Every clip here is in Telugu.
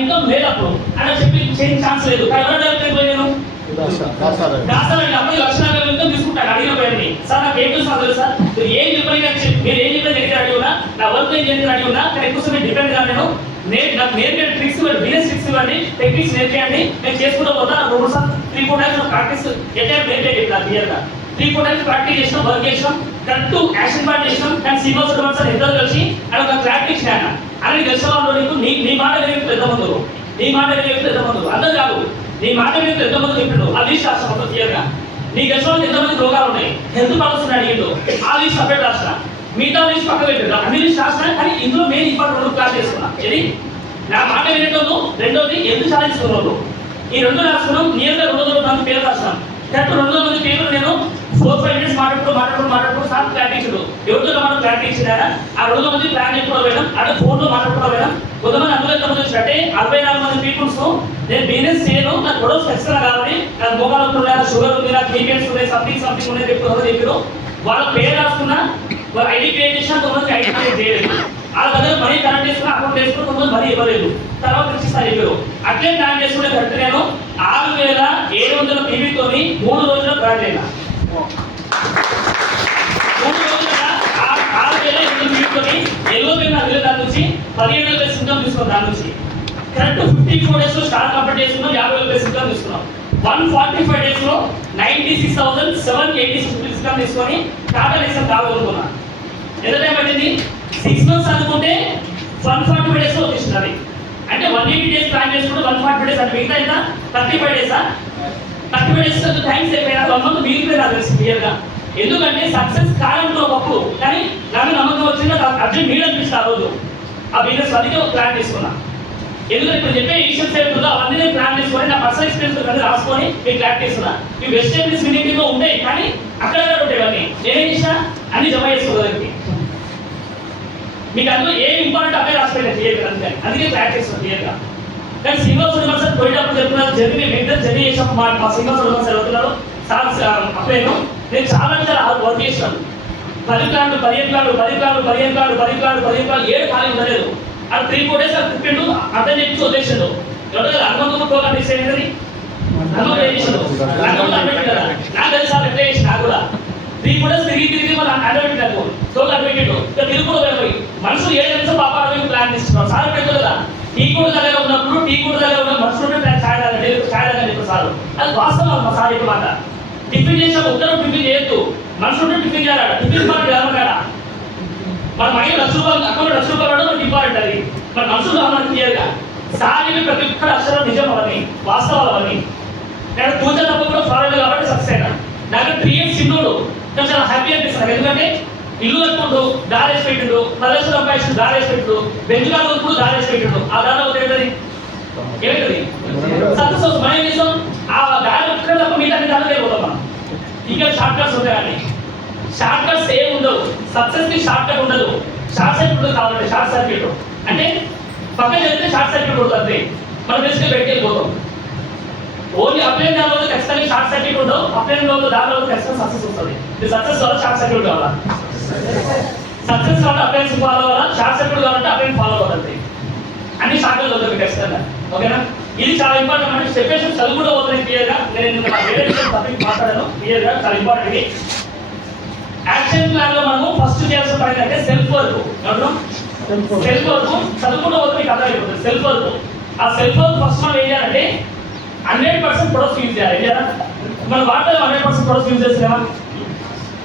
ఇన్కమ్ లేదప్పుడు అని చెప్పి చేసే ఛాన్స్ లేదు. నేను దాసాలండి అప్పుడు 1,40,000 ఇన్కమ్ తీసుకుంటాను అడిగిన పోయండి. సార్ నాకు ఏం చూస్తున్నా తెలుసా, మీరు ఏం చెప్పని మీరు ఏం చెప్పిన దగ్గర అడిగి ఉన్నా, నా వర్క్ ఏం చేసిన అడిగి ఉన్నా, కానీ ఎక్కువ సమయం డిపెండ్ గా నాకు నేర్పే ట్రిక్స్ ఇవ్వండి, బిజినెస్ ట్రిక్స్ ఇవ్వండి, టెక్నిక్స్ నేర్పేయండి, నేను చేసుకుంటూ పోతా. 3-4 టైమ్స్ ప్రాక్టీస్ ఎట్లా నేర్పే చెప్పిన క్లియర్ గా 3-4 టైమ్స్ ప్రాక్టీస్ చేసినాం, వర్క్ చేసినాం, కరెక్ట్ యాక్షన్ ప్లాన్ చేసినాం. కానీ శ్రీనివాస్ సార్ ఇద్దరు కలిసి అది ఒక క్లారిటీ ఇచ్చిన అని తెలిసిన వాళ్ళు నీకు నీ మాట వినేది ఎంతమంది, నీ మాట వినేది ఎంతమంది అందరూ కాదు, నీ మాట వినేది ఎంతమంది చెప్పిండు ఆ లిస్ట్ రాష్ట్రం మొత్తం క్లియర్ గా. నీ తెలిసిన వాళ్ళు ఎంతమంది రోగాలు ఉన్నాయి, హెల్త్ ప్రాబ్లమ్స్ అడిగిండు, ఆ లిస్ట్ సపరేట్ రాష్ట్ర, మిగతా లిస్ట్ పక్క పెట్టారు, అన్ని లిస్ట్ రాసిన. కానీ ఇందులో మెయిన్ ఇంపార్టెంట్ 2 క్లాస్ చేసుకున్నా. ఇది నా మాట వినేటోళ్ళు, రెండోది ఎందుకు సాధించుకున్నాను. ఈ 2 రాసుకున్నాం. నియర్గా 200 మంది పేరు రాసినాం. కరెక్ట్ 200 మంది పేర్లు నేను 4-5 మినిట్స్ మాట్లాడుతూ సార్ క్లారిటీ ఇచ్చాడు. ఎవరితో మనం క్లారిటీ ఇచ్చినారా ఆ 200 మంది ప్లాన్ చెప్పుకోవడం పోయినాం, అంటే ఫోన్లో మాట్లాడుకోవడం పోయినాం. కొంతమంది అందులో ఎంతమంది వచ్చినట్టే 64 మంది పీపుల్స్ నేను బిజినెస్ చేయను, నాకు గొడవ ఖచ్చితంగా కావాలి, నాకు మోకాలు ఉన్నాయి, షుగర్ ఉంది, నాకు బీపీఎస్ ఉన్నాయి, సంథింగ్ ఉన్నాయి చెప్పారు. వాళ్ళ పేరు రాసుకున్నా, వాళ్ళ ఐడి క్రియేట్ చేసినా, కొంతమంది ఐడి క్రియేట్ చేయలేదు. వాళ్ళ దగ్గర మనీ కనెక్ట్ చేసుకుని అకౌంట్ చేసుకుని కొంతమంది మనీ ఇవ్వలేదు. తర్వాత ఇచ్చిస్తారు చెప్పారు. అట్లే ప్లాన్ చేసుకుంటే కరెక్ట్ నేను 6,700 పీబీతో 3 రోజుల్లో ప్లాన్ అయినా. 3 రోజులుగా 6,700 పీబీతో ఎల్లోపైన అదిలే దాని నుంచి 17,000 ఇన్కమ్ తీసుకున్నాం. దాని నుంచి కరెక్ట్ 54 డేస్ లో స్టార్ కంప్లీట్ చేసుకున్నాం. 50,000 ఇన్కమ్ తీసుకున్నాం. 145 డేస్ లో 96,786 ఇన్కమ్ తీసుకొని టాటా లైసెన్స్ కావాలనుకున్నా. ఎంత టైం పట్టింది? 6 months అనుకుంటే 145 డేస్ లో వచ్చేసినది. అంటే 180 డేస్ ప్లాన్ చేసుకుంటే 145 డేస్ అంటే మిగతా ఎంత 35 డేసా? 35 డేస్ టైమ్స్ అయిపోయినా 1 month మిగిలిపోయి నాకు తెలుసు క్లియర్ గా. ఎందుకంటే సక్సెస్ కాలంలో ఒకప్పుడు, కానీ నాకు నమ్మకం వచ్చింది, అర్జెంట్ మీరు అనిపిస్తుంది ఆ రోజు ఆ బిజినెస్ అందుకే ఒక ప్లాన్ తీసుకున్నా. ఎందుకంటే ఇప్పుడు చెప్పే ఇష్యూస్ ఏమిటో అవన్నీ నేను ప్లాన్ చేసుకొని నా పర్సనల్ ఎక్స్పీరియన్స్ అన్ని రాసుకొని మీకు క్లారిటీ ఇస్తున్నా. ఈ వెజిటేబుల్స్ మీటింగ్ లో ఉంటాయి, కానీ అక్కడ ఉంటాయి అన్నీ. నేనేం చేసినా అన్ని జమ చేసుకోవడానికి మీకు అందులో ఏం ఇంపార్టెంట్ అప్లై రాసిపోయినా క్లియర్గా, అందుకే క్లారిటీ ఇస్తుంది క్లియర్గా. కానీ శ్రీనివాస్ సార్ పోయేటప్పుడు చెప్తున్నారు జర్నీ మిగతా జర్నీ చేసినప్పుడు మా శ్రీనివాస్ సార్ చదువుతున్నారు సార్ అప్లైను. నేను చాలా వర్క్ చేసినాను. 10 ప్లాన్లు 7 ఖాళీ ఉండలేదు. అది 3-4 డేస్ అది తిప్పిండు, అర్థం చెప్పి వదిలేసాడు. ఎవరు కదా అనుబంధం ప్రోగ్రామ్ డిసైడ్ అయింది, అనుబంధం ఏం చేసాడు, అనుబంధం అడ్మిట్ కదా. నాకు తెలుసు సార్ ఎట్లా చేసి నాకు కూడా 3-4 డేస్ తిరిగి వాళ్ళు అడ్మిట్ నాకు తోలు అడ్మిట్ తిరుగు కూడా పోయి మనుషులు 7 నిమిషం పాపాలని ప్లాన్ తీసుకున్నాం. సార్ పెట్టు కదా టీ కూడా దగ్గర ఉన్నప్పుడు మనుషులు ఛాయ్ తాగండి ఇప్పుడు సార్. అది వాస్తవం మా సార్ మాట. టిఫిన్ చేసినా ఉత్తరం టిఫిన్ చేయొద్దు, మనుషులు టిఫిన్ చేయాలి. టిఫిన్ మాట ఎవరు మన మైండ్ ₹1,00,000 అకౌంట్ ₹1,00,000 మనకి ఇంపార్టెంట్. అది మన మనసులో మనకి క్లియర్గా సార్ ప్రతి ఒక్క అక్షరం నిజం అవని వాస్తవాలు అవని. నేను కూర్చోటప్పుడు కూడా ఫారెన్ కాబట్టి సక్సెస్ అయినా. నాకు 3 years చిన్నోడు కానీ చాలా హ్యాపీ అనిపిస్తాను. ఎందుకంటే ఇల్లు కట్టుకుంటూ దారేసి పెట్టిండు, ప్రదర్శన సంపాదించు దారేసి పెట్టు, బెంచుగా కొనుక్కుంటూ దారేసి పెట్టిండు. ఆ దారి అవుతుంది ఏమిటది సక్సెస్ అవుతుంది. మనం ఏం చేస్తాం ఆ దారి ఒక్కడ తప్ప మిగతా అన్ని దారిలో అయిపోతాం మనం. ఇంకా షార్ట్ కట్స్ ఉంటాయి కానీ షార్ట్ కట్స్ ఏం ఉండవు. సక్సెస్ కి షార్ట్ కట్ ఉండదు. షార్ట్ సర్క్యూట్ కావాలంటే షార్ట్ సర్క్యూట్ అంటే పక్కన జరిగితే షార్ట్ సర్క్యూట్ ఉంటుంది. మనం బెస్ట్ పెట్టేపోతాం. ఓన్లీ అప్లైన్ దానిలో ఖచ్చితంగా షార్ట్ సర్క్యూట్ ఉండవు. అప్లైన్ లో దానిలో ఖచ్చితంగా సక్సెస్ వస్తుంది. ఇది సక్సెస్ వల్ల షార్ట్ సర్క్యూట్ కావాలా, సక్సెస్ కావాలంటే అప్లైన్స్ ఫాలో అవ్వాలా, షార్ట్ సర్క్యూట్ కావాలంటే అప్లైన్ ఫాలో అవ్వాలి. అన్ని షార్ట్ కట్ అవుతుంది ఖచ్చితంగా. ఓకేనా? ఇది చాలా ఇంపార్టెంట్. అంటే స్టెప్ చదువుకుంటూ పోతున్నాయి క్లియర్గా. నేను వేరే టాపిక్ మాట్లాడాను క్లియర్గా, చాలా ఇంపార్టెంట్. ఇది యాక్షన్ ప్లాన్ లో మనము ఫస్ట్ చేయాల్సిన పని అంటే సెల్ఫ్ వర్క్. సెల్ఫ్ వర్క్ చదువుకుంటూ పోతే మీకు అర్థమైపోతుంది. సెల్ఫ్ వర్క్ ఆ సెల్ఫ్ వర్క్ ఫస్ట్ మనం ఏం చేయాలంటే 100% ప్రొడక్ట్స్ యూజ్ చేయాలి. ఏం చేయాలి? మన వాటిలో 100% ప్రొడక్ట్స్ యూజ్ చేస్తున్నామా?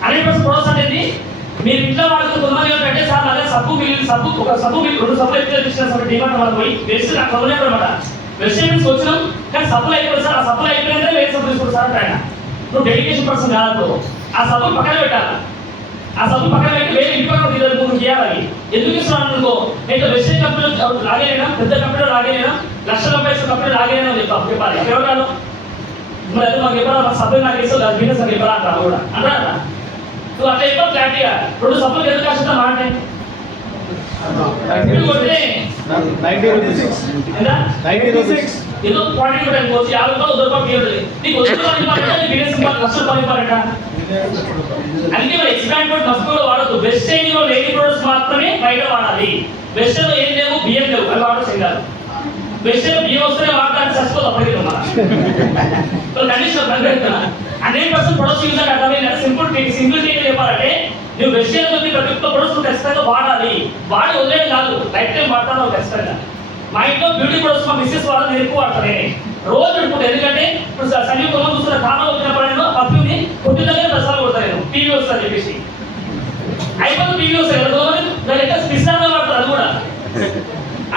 100% ప్రొడక్ట్స్ అనేది మీరు ఇంట్లో వాడుతున్న కొంతమంది ఏమంటే సార్ అదే సబ్బు మిగిలిన సబ్బు ఒక సబ్బు మీకు 2 సబ్బులు ఎక్కువ తీసుకున్న డిమాండ్ మనం పోయి వేస్ట్ నాకు కొనలేము అనమాట. వెజిటేబుల్స్ వచ్చినాం కానీ సబ్బులు అయిపోయింది సార్, ఆ సబ్బులు అయిపోయిందంటే వేరే సబ్బులు తీసుకుంటారు సార్ అంటే ఆయన నువ్వు డెడికేషన్ పర్సన్ కాదు. ఆ సబ్బులు పక్కన పెట్టాలి. ఆ సబ్బులు పక్కన పెట్టి వేరే ఇంటి పక్కన నువ్వు చేయాలి. ఎందుకు ఇస్తున్నాను అనుకో, నేను వెస్టర్న్ కంపెనీలో లాగేనా, పెద్ద కంపెనీలో లాగేనా, ₹1,00,000 కంపెనీ లాగేనా చెప్పాలి. ఎవరు మరి మాకు చెప్పాలా, మా సబ్బులు నాకు ఇస్తావు బిజినెస్ నాకు చెప్పాలా అంటారు కూడా అంటారా? నువ్వు అట్లా చెప్పాలి క్లారిటీగా. 2 సబ్బులు ఎందుకు కష్టం అంటే ఏదో క్వాంటిటీ కూడా అనుకోవచ్చు. ₹50 నీకు వస్తుంది బిజినెస్ ₹1,00,000. అందుకే మరి ఎక్స్పాండ్ కూడా మస్తు కూడా వాడద్దు. వెస్టర్న్ లో లేని ప్రొడక్ట్స్ మాత్రమే బయట వాడాలి. వెస్టర్న్ లో ఏం లేవు, బియ్యం లేవు, అవి వాడచ్చు కాదు. వెజిటేబుల్ బియ్యం వస్తే వాడడానికి చచ్చిపోదు అప్పటికి మన కండిషన్ పెడుతున్నా 100% ప్రొడక్ట్స్ యూజ్ అంటే సింపుల్ చెప్పాలంటే నువ్వు వెజిటేబుల్ ప్రతి ఒక్క ప్రొడక్ట్స్ ఖచ్చితంగా వాడాలి. వాడి వదిలేది కాదు, లైఫ్ టైం వాడతాను ఖచ్చితంగా. మా ఇంట్లో బ్యూటీ ప్రొడక్ట్స్ మా మిస్సెస్ వాడని నేను ఎక్కువ వాడతాను. రోజు అనుకుంటా, ఎందుకంటే ఇప్పుడు సమీపంలో చూస్తున్న కారణం వచ్చినప్పుడు నేను పర్ఫ్యూమ్ ని కొద్దిగా ప్రసారం కొడతాను. నేను టీవీ వస్తా చెప్పేసి అయిపోతుంది. టీవీ వస్తాయి స్పిస్టాగా వాడతారు. అది కూడా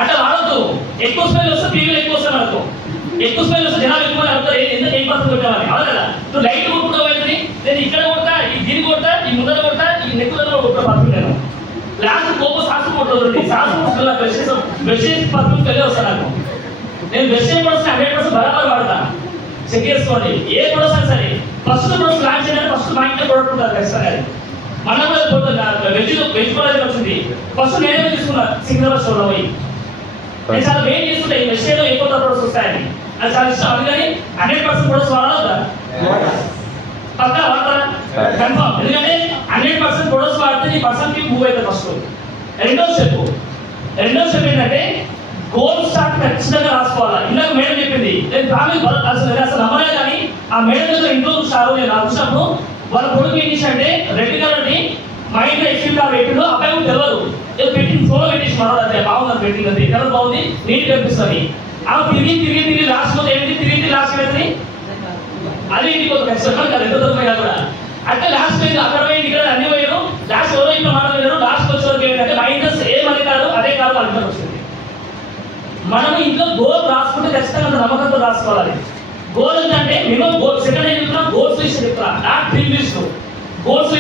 అట్లా వాడద్దు. ఎక్కువ స్మెల్ వస్తే టీవీలో ఎక్కువ వస్తాను అనుకో. ఎక్కువ స్మెల్ వస్తే జనాలు ఎక్కువ అడుగుతారు ఎందుకు 8% పెట్టామని. అవును కదా, నువ్వు లైట్ కొట్టుకుంటూ పోయింది. నేను ఇక్కడ కొడతా, ఈ దీన్ని కొడతా, ఈ ముందర కొడతా, ఈ నెక్ దగ్గర కొడతా పర్ఫ్యూమ్. నేను లాస్ట్ కోపం సాసు కొట్టదు. సాసు బెడ్షీట్ పర్ఫ్యూమ్ వెళ్ళి వస్తాను నాకు. నేను బెడ్షీట్ ప్రొడక్ట్స్ 100% బరాబర్ వాడతా. చెక్ చేసుకోండి ఏ ప్రొడక్ట్స్ అయినా సరే. ఫస్ట్ ప్రొడక్ట్స్ లాంచ్ చేయడానికి ఫస్ట్ మా ఇంట్లో ప్రొడక్ట్ ఉంటుంది ఖచ్చితంగా. మన కూడా పోతుంది వెజ్ ప్రొడక్ట్ వచ్చింది. ఫస్ట్ నేనే తీసుకున్నా సికింద్రాబాద్ స్టోర్లో పోయి. నేను చాలా వెయిట్ చేస్తుంటా ఈ వెజిటేబుల్లో ఎక్కువ ప్రొడక్ట్స్ వస్తాయని. అది చాలా ఇష్టం. అందుకని 100% ప్రొడక్ట్స్ వాడాలా పక్కా వాడతారా కన్ఫర్మ్. ఎందుకంటే 100% ప్రొడక్ట్స్ వాడితే నీ పర్సన్కి మూవ్ అవుతుంది ఫస్ట్. రెండో స్టెప్ ఏంటంటే గోల్ స్టార్ట్ ఖచ్చితంగా రాసుకోవాలా. ఇందాక మేడం చెప్పింది, నేను ఫ్యామిలీ అసలు నమ్మలే కానీ ఆ మేడం దగ్గర ఇంట్లో చూసారు. నేను చూసినప్పుడు వాళ్ళ కొడుకు ఏం చేశాడంటే రెడ్ కలర్ని మైండ్ ఎక్స్ట్రీమ్ కార్ పెట్టిండు. అబ్బాయి కూడా తెలియదు పెట్టింది ఫోటో పెట్టేసి మనోడు అంతే బాగుందని పెట్టింది అంతే. కలర్ బాగుంది, నీట్ కనిపిస్తుంది. ఆ తిరిగి లాస్ట్ లో ఏంటి తిరిగి లాస్ట్ పెట్టి అదే ఇంటికి ఒక ఖచ్చితంగా ఎంత దొరికినా కూడా అంటే లాస్ట్ పోయింది. అక్కడ పోయింది, ఇక్కడ అన్ని పోయారు. లాస్ట్ ఎవరో ఇంట్లో మాట్లాడారు. లాస్ట్ వచ్చే వరకు ఏంటంటే మైనస్ ఏమని కాదు అదే కాదు అనుకుని వచ్చింది. మనం ఇంట్లో గోల్ రాసుకుంటే ఖచ్చితంగా నమ్మకంతో రాసుకోవాలి. గోల్ అంటే మినిమం గోల్ సెకండ్ ఏం చెప్తున్నా గోల్స్ లిస్ట్ చెప్తున్నా, not dream list. Goals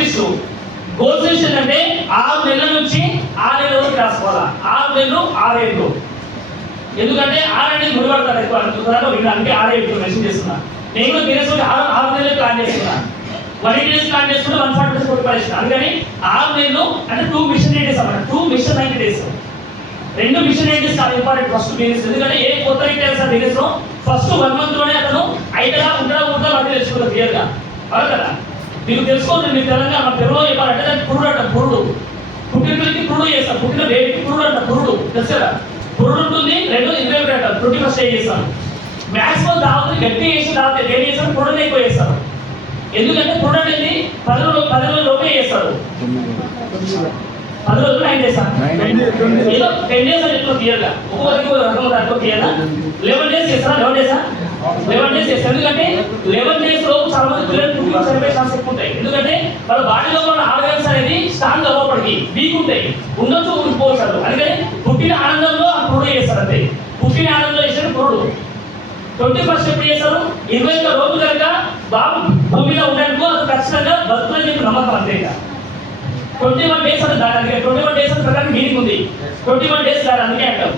list ఏంటంటే 6 నెలల నుంచి 6 నెలల వరకు రాసుకోవాలా. 6 నెలలు 6 ఏళ్ళు. ఎందుకంటే 6 అనేది ముడిపడతారు ఎక్కువ అనుకుంటున్నారో అందుకే 6 ఏళ్ళు మెన్షన్ చేస్తున్నా. నేను కూడా తినేసి 6 నెలలు ప్లాన్ చేస్తున్నా. 180 days ప్లాన్ చేసుకుంటే 140 days కొట్టుకోవాలి. అందుకని 6 నెలలు అంటే 2 మిషన్ 80 days అన్నమాట. 2 మిషన్ 90 days. 2 మిషన్ 80 days చాలా ఇంపార్టెంట్ ఫస్ట్ బిజినెస్. ఎందుకంటే ఏ కొత్త రిటైల్ సార్ బిజినెస్ లో ఫస్ట్ 1 month లోనే అతను అయితేలా ఉంటా మధ్య తెలుసుకుంటారు క్లియర్ గా. అవును కదా, మీకు తెలుసుకోండి. మీరు తెలంగాణ మన తెలుగులో చెప్పాలంటే దానికి పురుడు అంట. పురుడు పుట్టిన పిల్లకి పురుడు చేస్తాం, పుట్టిన బేబీకి పురుడు అంట. పురుడు తెలుసు కదా, పురుడు ఉంటుంది. 2 ఇంటర్వ్యూ అంటారు. 21st ఏం చేస్తాం మ్యాక్సిమం దావతని గట్టి చేసిన తర్వాత ఏం చేస్తాం పురుడుని ఎక్కువ చేస్తారు. ఎందుకంటే పురుడు అనేది 10 రోజుల లోపే చేస్తారు. 10 రోజులు 9 days ఏదో 10 days అని ఎక్కువ క్లియర్గా ఒక్కొక్కరికి రకం దాంట్లో క్లియర్గా 11 days చేస్తారా. 11 days చేస్తారు. ఎందుకంటే 11 days లో చాలా మంది పిల్లలు పుట్టిన చనిపోయే ఛాన్స్ ఎక్కువ ఉంటాయి. ఎందుకంటే వాళ్ళ బాడీలో ఉన్న ఆర్గన్స్ అనేది స్ట్రాంగ్ అవ్వప్పటికి వీక్ ఉంటాయి, ఉండొచ్చు ఉండిపోతారు. అందుకని పుట్టిన ఆనందంలో ఆ పురుడు చేస్తారు అంతే. పుట్టిన ఆనందంలో చేసిన పురుడు 21st ఎప్పుడు చేస్తారు 21 రోజులు కనుక బాబు భూమిలో ఉండడానికి అది ఖచ్చితంగా బతుకులని చెప్పి నమ్మకం అంతే. 21 days అంటే దాని అందుకే 21 days అని ప్రకారం మీనింగ్ ఉంది. 21 days దాని అందుకే అంటాం.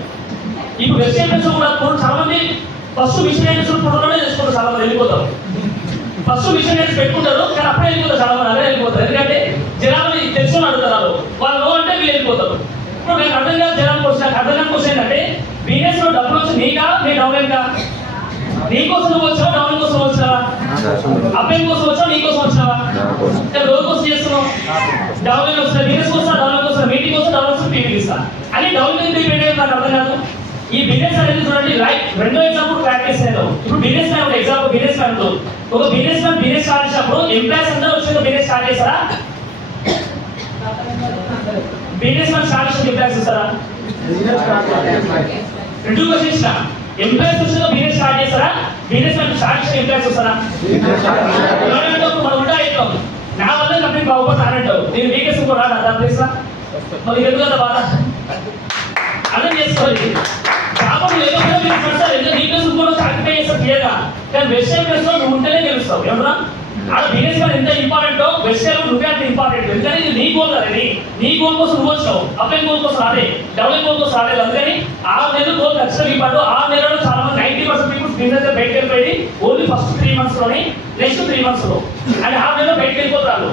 ఇప్పుడు వెజిటేబుల్స్ కూడా చాలా మంది ఫస్ట్ మిషనరీస్ పురుడులోనే చేసుకుంటారు. చాలా మంది వెళ్ళిపోతారు. ఫస్ట్ మిషనరీస్ పెట్టుకుంటారు కానీ అప్పుడే వెళ్ళిపోతారు. చాలా మంది అదే వెళ్ళిపోతారు. ఎందుకంటే జనాలు తెలుసుకొని అడుగుతారు. వాళ్ళు నో అంటే వీళ్ళు వెళ్ళిపోతారు. ఇప్పుడు నేను అర్థం కాదు జనాలకు వచ్చిన అర్థం కాని క్వశ్చన్ ఏంటంటే బిజినెస్ లో డబ్బులు వచ్చి నీకా నీ డౌన్లైన్కా? నీకోసం నువ్వు వచ్చావా డౌన్ కోసం వచ్చావా? అబ్బాయి కోసం వచ్చావా నీకోసం వచ్చావా? రోజు కోసం చేస్తున్నావు. డౌన్లైన్ వస్తా బిజినెస్ వస్తా డౌన్లైన్ కోసం మీటింగ్ వస్తా డౌన్లైన్ కోసం టీవీ ఇస్తా అని డౌన్లైన్ డిపెండ్ నాకు అర్థం కాదు. ఈ బిజినెస్ అనేది చూడండి లైక్ 2 ఎగ్జాంపుల్ ప్రాక్టీస్ అయ్యారు. ఇప్పుడు business man example business man లో ఒక బిజినెస్ మ్యాన్ బిజినెస్ స్టార్ట్ చేసినప్పుడు ఎంప్లాయీస్ అందరూ వచ్చి బిజినెస్ స్టార్ట్ చేస్తారా? బిజినెస్ మ్యాన్ స్టార్ట్ చేసిన ఎంప్లాయీస్ వస్తారా? 2 క్వశ్చన్స్ ఎంప్లాయీస్ వచ్చిన బిజినెస్ స్టార్ట్ చేస్తారా? బిజినెస్ మ్యాన్ స్టార్ట్ చేసిన ఎంప్లాయీస్ వస్తారా? మనం ఉంటా అవుతాం. నా వల్ల కంపెనీ బాగుపడతా అంటావు. నేను వీకెస్ ఇంకో రాడా దాని ప్లేస్ మరి ఎందుకు కదా బాధ అర్థం చేసుకోవాలి. కాబట్టి లేకపోతే మీరు చూస్తారు ఎందుకంటే వీకెస్ ఇంకో సాక్రిఫై చేస్తారు క్లియర్గా. కానీ వెజిటేబుల్స్ లో నువ్వు ఉంటేనే గెలుస్తావు. ఏమన్నా ఆడ బిజినెస్ మ్యాన్ ఎంత ఇంపార్టెంటో వెజిటేబుల్ నువ్వే అంత ఇంపార్టెంట్. ఎందుకంటే ఇది నీ గోల్ కదండి. నీ గోల్ కోసం నువ్వు వచ్చావు, అబ్బాయి గోల్ కోసం రాలే, డెవలప్ గోల్ కోసం రాలేదు. అందుకని 6 నెలలు గోల్ ఖచ్చితంగా ఇవ్వడు. 6 నెలల్లో చాలా మంది 90% పీపుల్స్ బిజినెస్ బయటకు వెళ్ళిపోయి ఓన్లీ ఫస్ట్ 3 months లోని నెక్స్ట్ 3 months లో అంటే 6 నెలల్లో బయటకు వెళ్ళిపోతారు.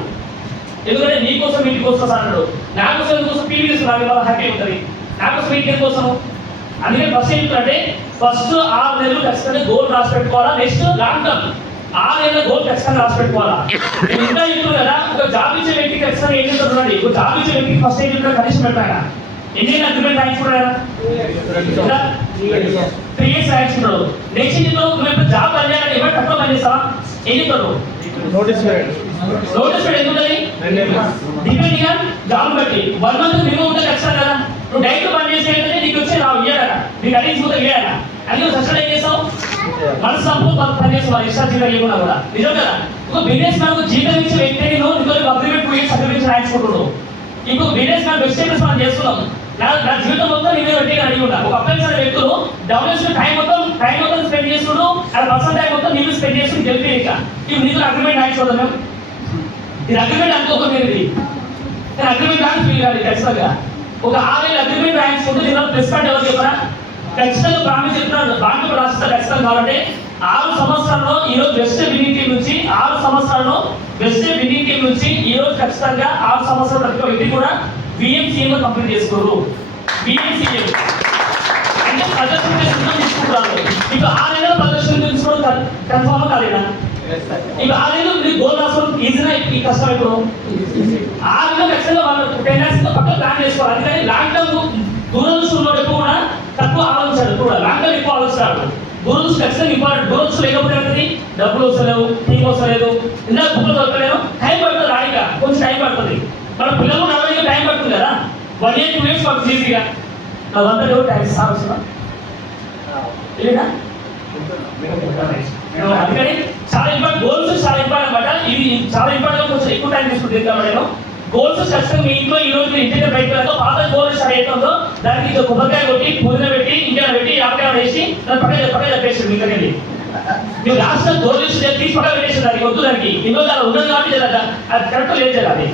ఎందుకంటే నీ కోసం ఇంటి కోసం అన్నాడు. నా కోసం ఎందుకోసం పీవీ తీసుకున్నాను వాళ్ళ హ్యాపీ ఉంటుంది. నా కోసం ఇంటి కోసం అందుకని ఫస్ట్ ఏంటంటే ఫస్ట్ 6 నెలలు ఖచ్చితంగా గోల్ రాసి పెట్టుకోవాలా. నెక్స్ట్ లాంగ్ టర్మ్ 6 నెలల గోల్ ఖచ్చితంగా రాసి పెట్టుకోవాలా. ఇంకా ఇప్పుడు కదా ఒక జాబ్ ఇచ్చే వ్యక్తికి ఖచ్చితంగా ఏం చెప్తారు? ఒక జాబ్ ఇచ్చే వ్యక్తికి ఫస్ట్ ఏం చెప్తారు? కనీసం పెట్టాయన ఎన్ని అగ్రిమెంట్ రాయించుకున్నారా? 3 years రాయించుకుంటాడు. నెక్స్ట్ ఇంట్లో నువ్వు ఇప్పుడు జాబ్ పని చేయాలని ఎవరు తక్కువ పని చేస్తావా? ఏం చెప్తారు? నోటీస్ పీరియడ్ ఎంత ఉంటుంది? డిపెండింగ్ ఆన్ జాబ్ బట్టి 1 month మినిమం ఉంటే ఖచ్చితంగా కదా. నువ్వు డైరెక్ట్ పని చేసే నీకు వచ్చి రావు ఇయ్యాడా, నీకు అడిగి చూద్దాం ఇయ్యాడా అని నువ్వు సస్టైన్ ఏం చేస్తావు? మనసు సంపూ పని చేస్తావు ఇష్టా జీవితం లేకుండా కూడా. నిజం కదా. ఒక బిజినెస్ మ్యాన్ జీతం ఇచ్చే వ్యక్తి నువ్వు అగ్రిమెంట్ 2 years అగ్రిమెంట్ రాయించుకుంటున్నావు. ఇప్పుడు బిజినెస్ మ్యాన్ వెజిటేబుల్స్ మనం చేస్తున్నాం. నా జీవితం మొత్తం నేను పెట్టి అడిగి ఉన్నా. ఒక అప్లైన్స్ అనే వ్యక్తులు డెవలప్మెంట్ టైం మొత్తం స్పెండ్ చేస్తుడు, ఆ పర్సన్ టైం మొత్తం నీళ్ళు స్పెండ్ చేస్తూ గెలిపి ఇక ఇప్పుడు నీకు అగ్రిమెంట్ రాయించుకోవద్దాం మేము. ఇది అగ్రిమెంట్ అనుకోక మీరు ఇది అగ్రిమెంట్ రాని ఫీల్ కాదు ఖచ్చితంగా. ఒక 6 ఏళ్ళ అగ్రిమెంట్ రాయించుకుంటూ దీనిలో ప్లస్ పాయింట్ ఎవరు చెప్పరా? ఖచ్చితంగా ప్రామిస్ చెప్తున్నారు దాంట్లో రాష్ట్ర ఖచ్చితంగా. కాబట్టి 6 సంవత్సరాల్లో ఈరోజు వెస్ట్ విన్నింగ్ టీం నుంచి 6 సంవత్సరాల్లో వెస్ట్ విన్నింగ్ టీం నుంచి ఈరోజు ఖచ్చితంగా 6 సంవత్సరాల ప్రతి వ్యక్తి కూడా VMCM కంప్లీట్ చేసుకోరు. VMCM అంటే ప్రదర్శన తీసుకుంటారు. ఇక 6 నెలల ప్రదర్శన తీసుకోవడం కన్ఫర్మ్ కాలేదా? ఇక 6 నెలలు మీరు గోల్ రాసుకోవడం ఈజీనా ఈ కష్టం? ఇప్పుడు 6 నెలలు ఖచ్చితంగా వాళ్ళు 10 lakhs పక్కన ప్లాన్ చేసుకోవాలి. అందుకని లాంగ్ టర్మ్ దూరదృష్టిలో ఎక్కువ కూడా తక్కువ ఆలోచించాడు కూడా, లాంగ్ టర్మ్ ఎక్కువ ఆలోచిస్తాడు. దూరదృష్టి ఖచ్చితంగా ఇంపార్టెంట్. దూరదృష్టి లేకపోతే ఏమవుతుంది? డబ్బులు వస్తలేవు, టీం వస్తలేదు, ఇందాక బుక్లు దొరకలేవు, టైం పడుతుంది. రాయిక కొంచెం టైం పడుతుంది. మన పిల్లలు నడవడానికి టైం పడుతుంది కదా. 1 year 2 years పడుతుంది ఈజీగా. అదంతా ఎవరు టైం సార్ వస్తుందా లేదా? అందుకని చాలా ఇంపార్టెంట్ గోల్స్, చాలా ఇంపార్టెంట్ అనమాట. ఇది చాలా ఇంపార్టెంట్. కొంచెం ఎక్కువ టైం తీసుకుంటుంది కాబట్టి నేను గోల్స్ ఖచ్చితంగా మీ ఇంట్లో ఈ రోజు మీరు ఇంటికి బయట వెళ్ళాక పాత గోల్ స్టార్ట్ అవుతుందో దానికి ఇక కొబ్బరికాయ కొట్టి పూజ పెట్టి ఇంకా పెట్టి ఆపకాయ వేసి దాని పక్కన చెప్పేసి మీకు వెళ్ళి మీరు లాస్ట్ గోల్ తీసి పక్కన పెట్టేసి దానికి వద్దు. దానికి ఇంట్లో అలా ఉండదు కాబట్టి అది కరెక్ట్ లేదు అది.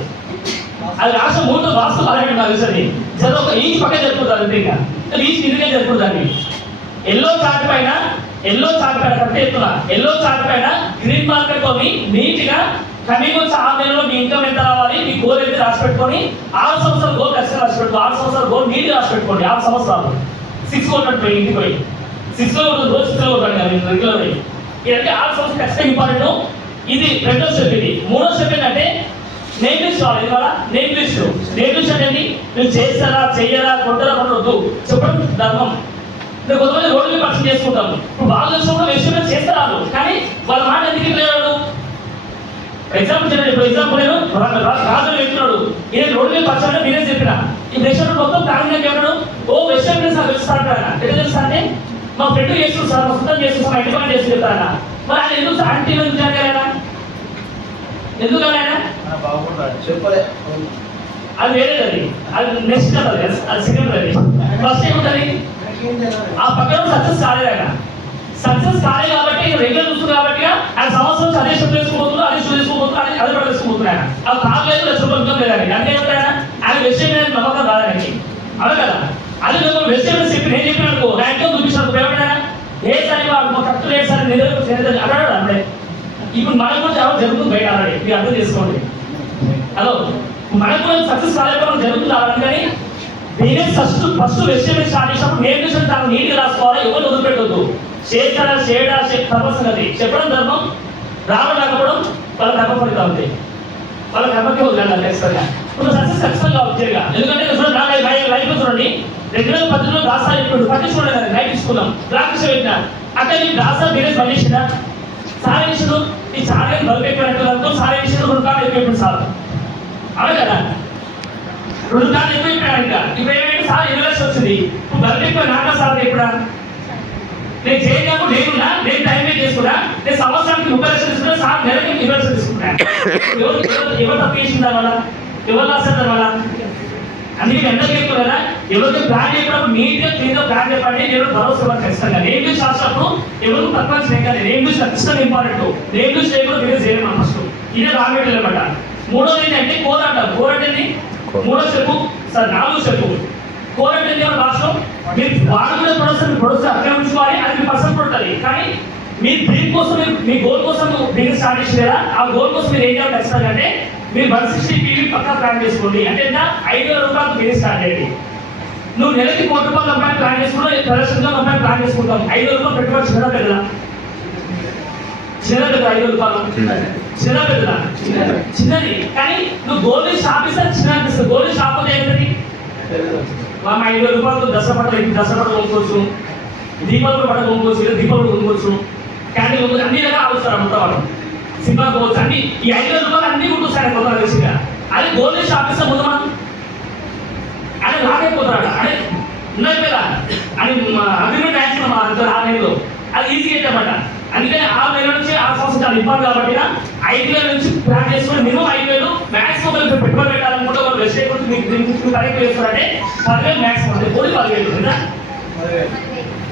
అది రాష్ట్ర 3 వాస్తు 17 నాకు తెలుసది జర ఒక ఈచ్ పక్కన జరుపుకుంటారు అంతే. ఇంకా ఈచ్ నిజంగా జరుపుకుంటారు. ఎల్లో చార్ట్ పైన కరెక్ట్ చెప్తున్నా, ఎల్లో చార్ట్ పైన గ్రీన్ మార్కర్ తోని నీట్ గా కమింగ్ వచ్చి 6 నెలల్లో మీ ఇన్కమ్ ఎంత రావాలి, మీ గోల్ ఎంత రాసి పెట్టుకొని 6 సంవత్సరాల గోల్ ఖచ్చితంగా రాసి పెట్టుకో. 6 సంవత్సరాల గోల్ నీట్ గా రాసి పెట్టుకోండి. 6 సంవత్సరాలు 6 కొట్టినట్టు ఇంటికి పోయి 6 లో ఉంటుంది, రోజు 6 లో కొట్టండి కదా రెగ్యులర్ అయ్యి. ఇదంటే 6 సంవత్సరాలు ఖచ్చితంగా ఇంపార్టెంట్. ఇది 2వ స్టెప్. ఇది 3వ స్టెప్ ఏంటంటే నేమ్ లిస్ట్ రావాలి. ఇవాళ నేమ్ లిస్ట్ అనేది మీరు చేస్తారా చెయ్యరా కొట్టరా కొట్టవద్దు చెప్పడం ధర్మం. మీరు కొంతమంది రోడ్డు మీద పరిచయం చేసుకుంటాం. ఇప్పుడు వాళ్ళు వచ్చినప్పుడు విషయం చేస్తారు కానీ వాళ్ళ మాట ఎందుకు ఇవ్వలేడు? ఎగ్జాంపుల్ చెప్పండి. ఇప్పుడు ఎగ్జాంపుల్ నేను రాజు చెప్తున్నాడు, ఈయన రోడ్డు మీద పరిచయం నేనే చెప్పిన ఈ రెస్టారెంట్ మొత్తం ప్రాంగణం చెప్పాడు. ఓ రెస్టారెంట్ సార్ వెళ్తాడు ఎట్లా తెలుసా అంటే మా ఫ్రెండ్ చేస్తుంది సార్, మా సుతం చేస్తుంది, మా ఇంటి పని చేసి చెప్తారా. మరి ఆయన ఎందుకు సార్ ఆంటీ ఎందుకు జరగాలైనా ఎందుకని ఆయన చెప్పలే? అది వేరేది. అది నెక్స్ట్ కదా, అది సెకండ్. అది ఫస్ట్ ఏముంటుంది? ఆ పక్కన సక్సెస్ కాలేదు. ఆయన సక్సెస్ కాలేదు కాబట్టి రెగ్యులర్ చూస్తుంది కాబట్టి ఆయన సంవత్సరం అదే షూట్ వేసుకోబోతున్నారు, అదే షూట్ వేసుకోబోతున్నారు, అదే పడ వేసుకోబోతున్నాయి. అది కాలేదు, లక్ష లేదండి. అందుకే ఆయన వెజిటేబుల్ నమ్మకం రాదానికి అదే కదా. అది వెజిటేబుల్స్ చెప్పి నేను చెప్పిన అనుకో నా ఇంట్లో చూపించాను ఏమంటా ఏ సరి వాళ్ళు కరెక్ట్ లేదు సార్ నిద్ర అన్నాడు. అంటే ఇప్పుడు మనకు కూడా చాలా జరుగుతుంది బయట ఆల్రెడీ, మీరు అర్థం చేసుకోండి. హలో, మనకు కూడా సక్సెస్ కాలేకపోవడం జరుగుతుంది ఆల్రెడీ. కానీ బిజినెస్ ఫస్ట్ వెజిటేబుల్ స్టార్ట్ చేసినప్పుడు నేర్పించడం తను నీట్గా రాసుకోవాలి. ఎవరు వదిలిపెట్టద్దు. చేస్తారా చేయడా సంగతి చెప్పడం ధర్మం, రావడం రాకపోవడం వాళ్ళ కర్మ ఫలితం ఉంది. వాళ్ళ కర్మకే వదిలేండి ఖచ్చితంగా. ఇప్పుడు సక్సెస్ ఖచ్చితంగా వచ్చేగా. ఎందుకంటే లైఫ్ చూడండి, రెగ్యులర్ పద్ధతిలో దాసా ఇప్పుడు పట్టించుకోండి. లైఫ్ తీసుకున్నాం ప్రాక్టీస్ పెట్టినా అక్కడ నీకు దాసా బిజినెస్ పనిచేసినా సార్ వేసాడు ఈ సార్ బల్బ్ ఎక్కువ సార్ వేసాడు 2 కార్లు ఎక్కువ సార్ అదే కదా. 2 కార్లు ఎక్కువ ఇంకా ఇప్పుడు ఏమైనా సార్ 20 లక్షలు వచ్చింది. ఇప్పుడు బల్బ్ ఎక్కువ నాన్న సార్ ఎప్పుడా నేను చేయలేము, నేను టైం వేస్ట్ చేసుకున్నా. నేను సంవత్సరానికి 30 లక్షలు తీసుకున్నా, సార్ నెలకి 20 లక్షలు తీసుకున్నా. ఎవరు తప్పు చేసింది దానివల్ల? ఎవరు రాశారు దానివల్ల? అందుకే ఎంతకు ఎక్కువ కదా. ఎవరికి ప్లాన్ చెప్పినప్పుడు నీట్గా క్లీన్గా ప్లాన్ చెప్పండి. నేను భరోసా ఖచ్చితంగా నేమ్ లిస్ట్ రాసినప్పుడు ఎవరు తక్కువ చేయగలి. నేమ్ లిస్ట్ ఖచ్చితంగా ఇంపార్టెంట్. నేమ్ లిస్ట్ చేయకుండా మీరు చేయడం ఫస్ట్. ఇదే రా మెటీరియల్ అనమాట. 3వది ఏంటంటే కోర్ అంటారు. కోర్ అంటే 3వ స్టెప్ సార్ 4వ స్టెప్. కోర్ అంటే ఏమో రాష్ట్రం మీరు వాడుకునే ప్రొడక్ట్స్ అక్కడ ఉంచుకోవాలి. అది మీ పర్సన్ ఉంటుంది. కానీ మీ డ్రీమ్ కోసం మీ గోల్ కోసం బిజినెస్ స్టార్ట్ చేసేదా ఆ గోల్ కోసం మీరు ఏం చేయాలి ఖచ్చితంగా అంటే మీరు 160 PV పక్కా ప్లాన్ చేసుకోండి. అంటే 5,000 రూపాయలు బిజినెస్ స్టార్ట్ చేయండి. నువ్వు నెలకి 1 కోటి రూపాయలు అమ్మాయి ప్లాన్ చేసుకుంటావు, ప్రదర్శనలో అమ్మాయి ప్లాన్ చేసుకుంటాం. 5,000 రూపాయలు పెట్టుబడి చిన్న పెద్దదా? 5,000 రూపాయలు చిన్న పెద్దదా? చిన్నది. కానీ నువ్వు గోల్డ్ షాప్ ఇస్తే చిన్న అనిపిస్తుంది. గోల్డ్ షాప్ అయితే ఏంటది? 5,000 రూపాయలు దసరా పట్ల కొనుక్కోవచ్చు. దీపాలు కూడా పడ కొనుక్కోవచ్చు, దీపాలు కూడా కొనుక్కోవచ్చు, క్యాండిల్ కొనుక్కోవచ్చు, అన్ని రకాలు ఆలోచిస్తారు అంతా వాళ్ళు. సింబల్ కొనుక్కోవచ్చు, అన్ని ఈ 5,000 రూపాయలు అన్ని గుర్తొస్తాయి కొత్త తెలిసిగా. అది గోల్డ్ షాప్ ఇస్తే ముందు మనం అని లాగైపోతాడు అని ఉన్నది కదా అని అగ్రిమెంట్ రాసుకున్నాం ఆ నెలలో. అది ఈజీగా అన్నమాట. అందుకని 6 నెలల నుంచి 6 సంవత్సరాలు ఇవ్వాలి కాబట్టి 5,000 నుంచి ప్లాన్ చేసుకుని మినిమం 5,000 మ్యాక్సిమం పెట్టుబడి పెట్టాలనుకుంటే వాళ్ళు వెస్టేజ్ గురించి మీకు దీనికి కరెక్ట్ చేస్తారంటే 10,000 మ్యాక్సిమం అంటే పోటీ 10,000 కదా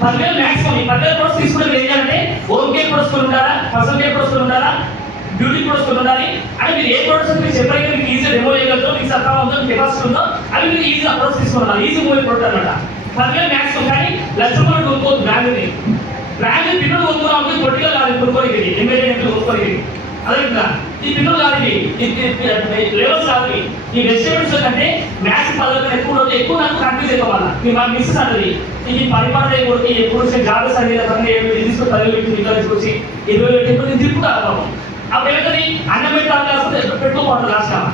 10,000 మ్యాక్సిమం. ఈ 10,000 ప్రొడక్ట్స్ తీసుకుంటే మీరు ఏం చేయాలంటే హోమ్ కేర్ ప్రొడక్ట్స్ ఉండాలా, పర్సనల్ కేర్ ప్రొడక్ట్స్ ఉండాలా, బ్యూటీ ప్రొడక్ట్స్ ఉండాలి. అంటే మీరు ఏ ప్రొడక్ట్స్ మీరు చెప్పడానికి మీకు ఈజీ డెమో చేయగలరు, మీకు సత్తా ఉందో, కెపాసిటీ ఉందో అవి మీరు ఈజీ ప్రొడక్ట్స్ తీసుకున్నారు. ఈజీ మూవీ ప్రొడక్ట్ అనమాట. 10,000 మ్యాక్సిమం. కానీ లక్ష రూపాయలు కొనుక్కోవద్దు బ్రాండ్ని. బ్రాండ్ పిల్లలు కొనుక్కున్నాం పొట్టిగా కాదు కొనుక్కోనికి ఎమ్మెల్యే కొనుక్కోనికి. అదే కదా ఈ పిల్లలు కాదు, లెవెల్స్ కాదు. ఈ వెజిటేబుల్స్ కంటే మ్యాథ్స్ పదవి ఎక్కువ నాకు కన్ఫ్యూజ్ అయిపోవాలి. మీ మా మిస్సెస్ అంటది ఈ పరిపాలన కొడుకు ఎప్పుడు జాగ్రత్త తీసుకుని 10,000 పెట్టి ఇంకా తీసుకొచ్చి 20,000 పెట్టి నేను తిప్పుతాను పాపం. అప్పుడు ఏమైతుంది అన్నం పెట్టాలి కాకపోతే పెట్టుకోకూడదు లాస్ట్ కాలం.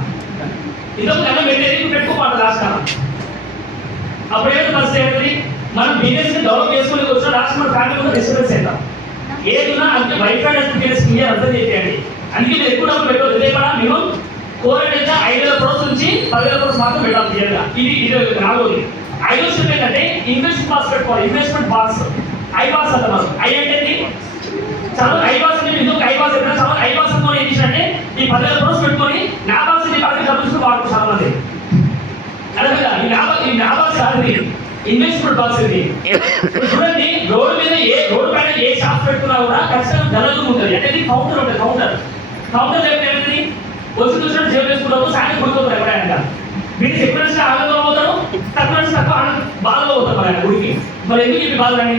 ఇంతకు అన్నం పెట్టేది పెట్టుకోకూడదు లాస్ట్ కాలం. అప్పుడు ఏమైతే పరిస్థితి ఏమైంది మనం బిజినెస్ ని డెవలప్ చేసుకుని వచ్చిన లాస్ట్ మన ఫ్యామిలీ కూడా డిస్టర్బెన్స్ అవుతాం. ఏదున్నా అంటే వైఫై బిజినెస్ క్లియర్ అర్థం చేయండి. అందుకే మీరు ఎక్కువ డబ్బులు పెట్టవద్దు. ఇదే కూడా మినిమం కోరేట్ అయితే 5,000 క్రోర్స్ నుంచి 10,000 క్రోర్స్ మాత్రం పెట్టాలి క్లియర్గా. ఇది నాలుగోది. 5వ స్టెప్ ఏంటంటే ఇన్వెస్ట్మెంట్ బాక్స్ పెట్టుకోవాలి. ఇన్వెస్ట్మెంట్ బాక్స్ ఐబాక్స్ అంట మనం. అంటే చాలా ఐబాక్స్ అంటే ఎందుకు ఐబాక్స్ ఎప్పుడైనా చాలా ఐబాక్స్ అనుకో ఏం చేసినట్టే ఈ 10,000 క్రోర్స్ పెట్టుకొని నా బాక్స్ ని 10,000 డబ్బులు వాడుతూ చాలా మంది అదే కదా ఈ నా బాక్స్ కాదు ఇన్వెస్ట్మెంట్ బాక్స్ ఇది. చూడండి రోడ్డు మీద రోడ్డు పైన ఏ షాప్ పెట్టుకున్నా కూడా ఖచ్చితంగా ధరలు ఉంటుంది. అంటే ఇది కౌంటర్ ఉంటుంది. కౌంటర్ లేకపోతే ఏమైంది వచ్చి చూసినట్టు జేబు వేసుకుంటారు, సాయంత్రం గుడిపోతారు ఎవరైనా. మీరు ఎక్కువ నుంచి ఆనందంగా పోతారు, తక్కువ నుంచి తక్కువ బాధగా పోతారు మరి ఆయన గుడికి. మరి ఎందుకు ఇవి బాధలని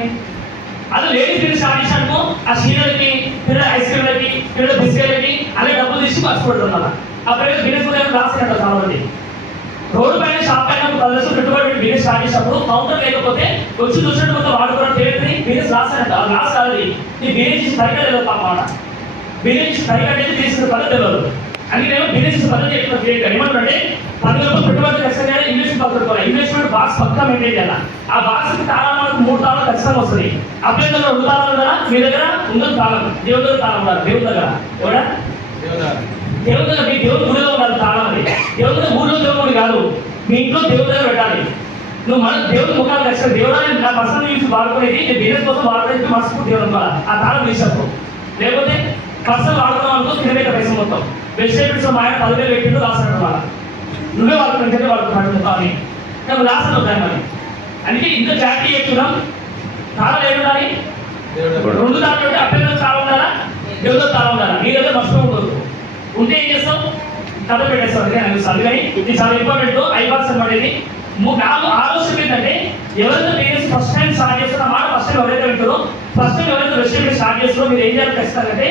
అది లేడీస్ బిజినెస్ స్టార్ట్ చేసినట్టు ఆ సీనియర్కి పిల్లల ఐస్ క్రీమ్లకి పిల్లల బిస్కెట్లకి అలా డబ్బులు తీసి మర్చిపోతున్నారు. ఆ పిల్లలు బిజినెస్ రాసినట్టు చాలా మంది. రోడ్డు పైన షాప్ పైన 10,000 పెట్టుబడి బిజినెస్ స్టార్ట్ చేసినప్పుడు కౌంటర్ లేకపోతే వచ్చి చూసినట్టు మొత్తం వాడుకోవడం తెలియదు. బిజినెస్ లాస్ అంటే లాస్ కాదు. ఈ బిజినెస్ సరిగ్గా తెలియదు పాప. బిజినెస్ సరిగ్గా అయితే తీసుకునే పద్ధతి తెలియదు. అందుకే బిజినెస్ పద్ధతి ఏమంటే 10,000 పెట్టుబడి ఖచ్చితంగా ఇన్వెస్ట్మెంట్ బాక్స్ పెట్టుకోవాలి. ఇన్వెస్ట్మెంట్ బాక్స్ పక్కా మెయింటైన్ చేయాలి. ఆ బాక్స్కి తాళాలు మనకు 3 తాళాలు ఖచ్చితంగా వస్తుంది. అభ్యంతరంలో 2 తాళాలు కదా మీ దగ్గర ఉందని తాళం దేవుడి దగ్గర తాళం ఉండాలి. దేవుడి దగ్గర ఎవడా దేవుడి దగ్గర మీ దేవుడు గుడిలో ఉండాలి తాళం. అది దేవుడి దగ్గర ఊళ్ళో దేవుడు కాదు, మీ ఇంట్లో దేవుడి దగ్గర పెట్టాలి. నువ్వు మన దేవుడి ముఖాలు ఖచ్చితంగా దేవుడు నా పర్సనల్ యూజ్ వాడుకునేది నేను బిజినెస్ కోసం వాడుకునేది మనసు దేవుడు ఆ తాళం తీసినప్పుడు. లేకపోతే పర్సనల్ వాడుకున్నాం అనుకో తినలేక పైసలు మొత్తం వెజిటేబుల్స్ మా ఆయన 10,000 పెట్టిందో రాసినట్టు వాళ్ళ నువ్వే వాడుకుంటే వాడుకున్నాడు ముఖాన్ని నాకు రాసిన వద్దాయి మరి. అందుకే ఇంత జాగ్రత్త చెప్తున్నాం. తాళాలు ఏమి ఉండాలి? 2 తాళాలు ఉంటే అభ్యంతరం తాళం ఉండాలా, దేవుడితో తాళం ఉండాలా. నీ దగ్గర మస్తు ఉండదు. ఉంటే ఏం చేస్తావు కథ పెట్టేస్తావు. అందుకే అనిపిస్తుంది. కానీ ఇది చాలా ఇంపార్టెంట్. ఐబాక్స్ అనేది 4 స్టెప్ ఏంటంటే ఎవరైతే బిజినెస్ ఫస్ట్ టైం స్టార్ట్ చేస్తారో మాట ఫస్ట్ టైం ఎవరైతే వింటారో ఫస్ట్ టైం ఎవరైతే వెజిటేబుల్ స్టార్ట్ చేస్తారో మీరు ఏం చేయాలి ఖచ్చితంగా అంటే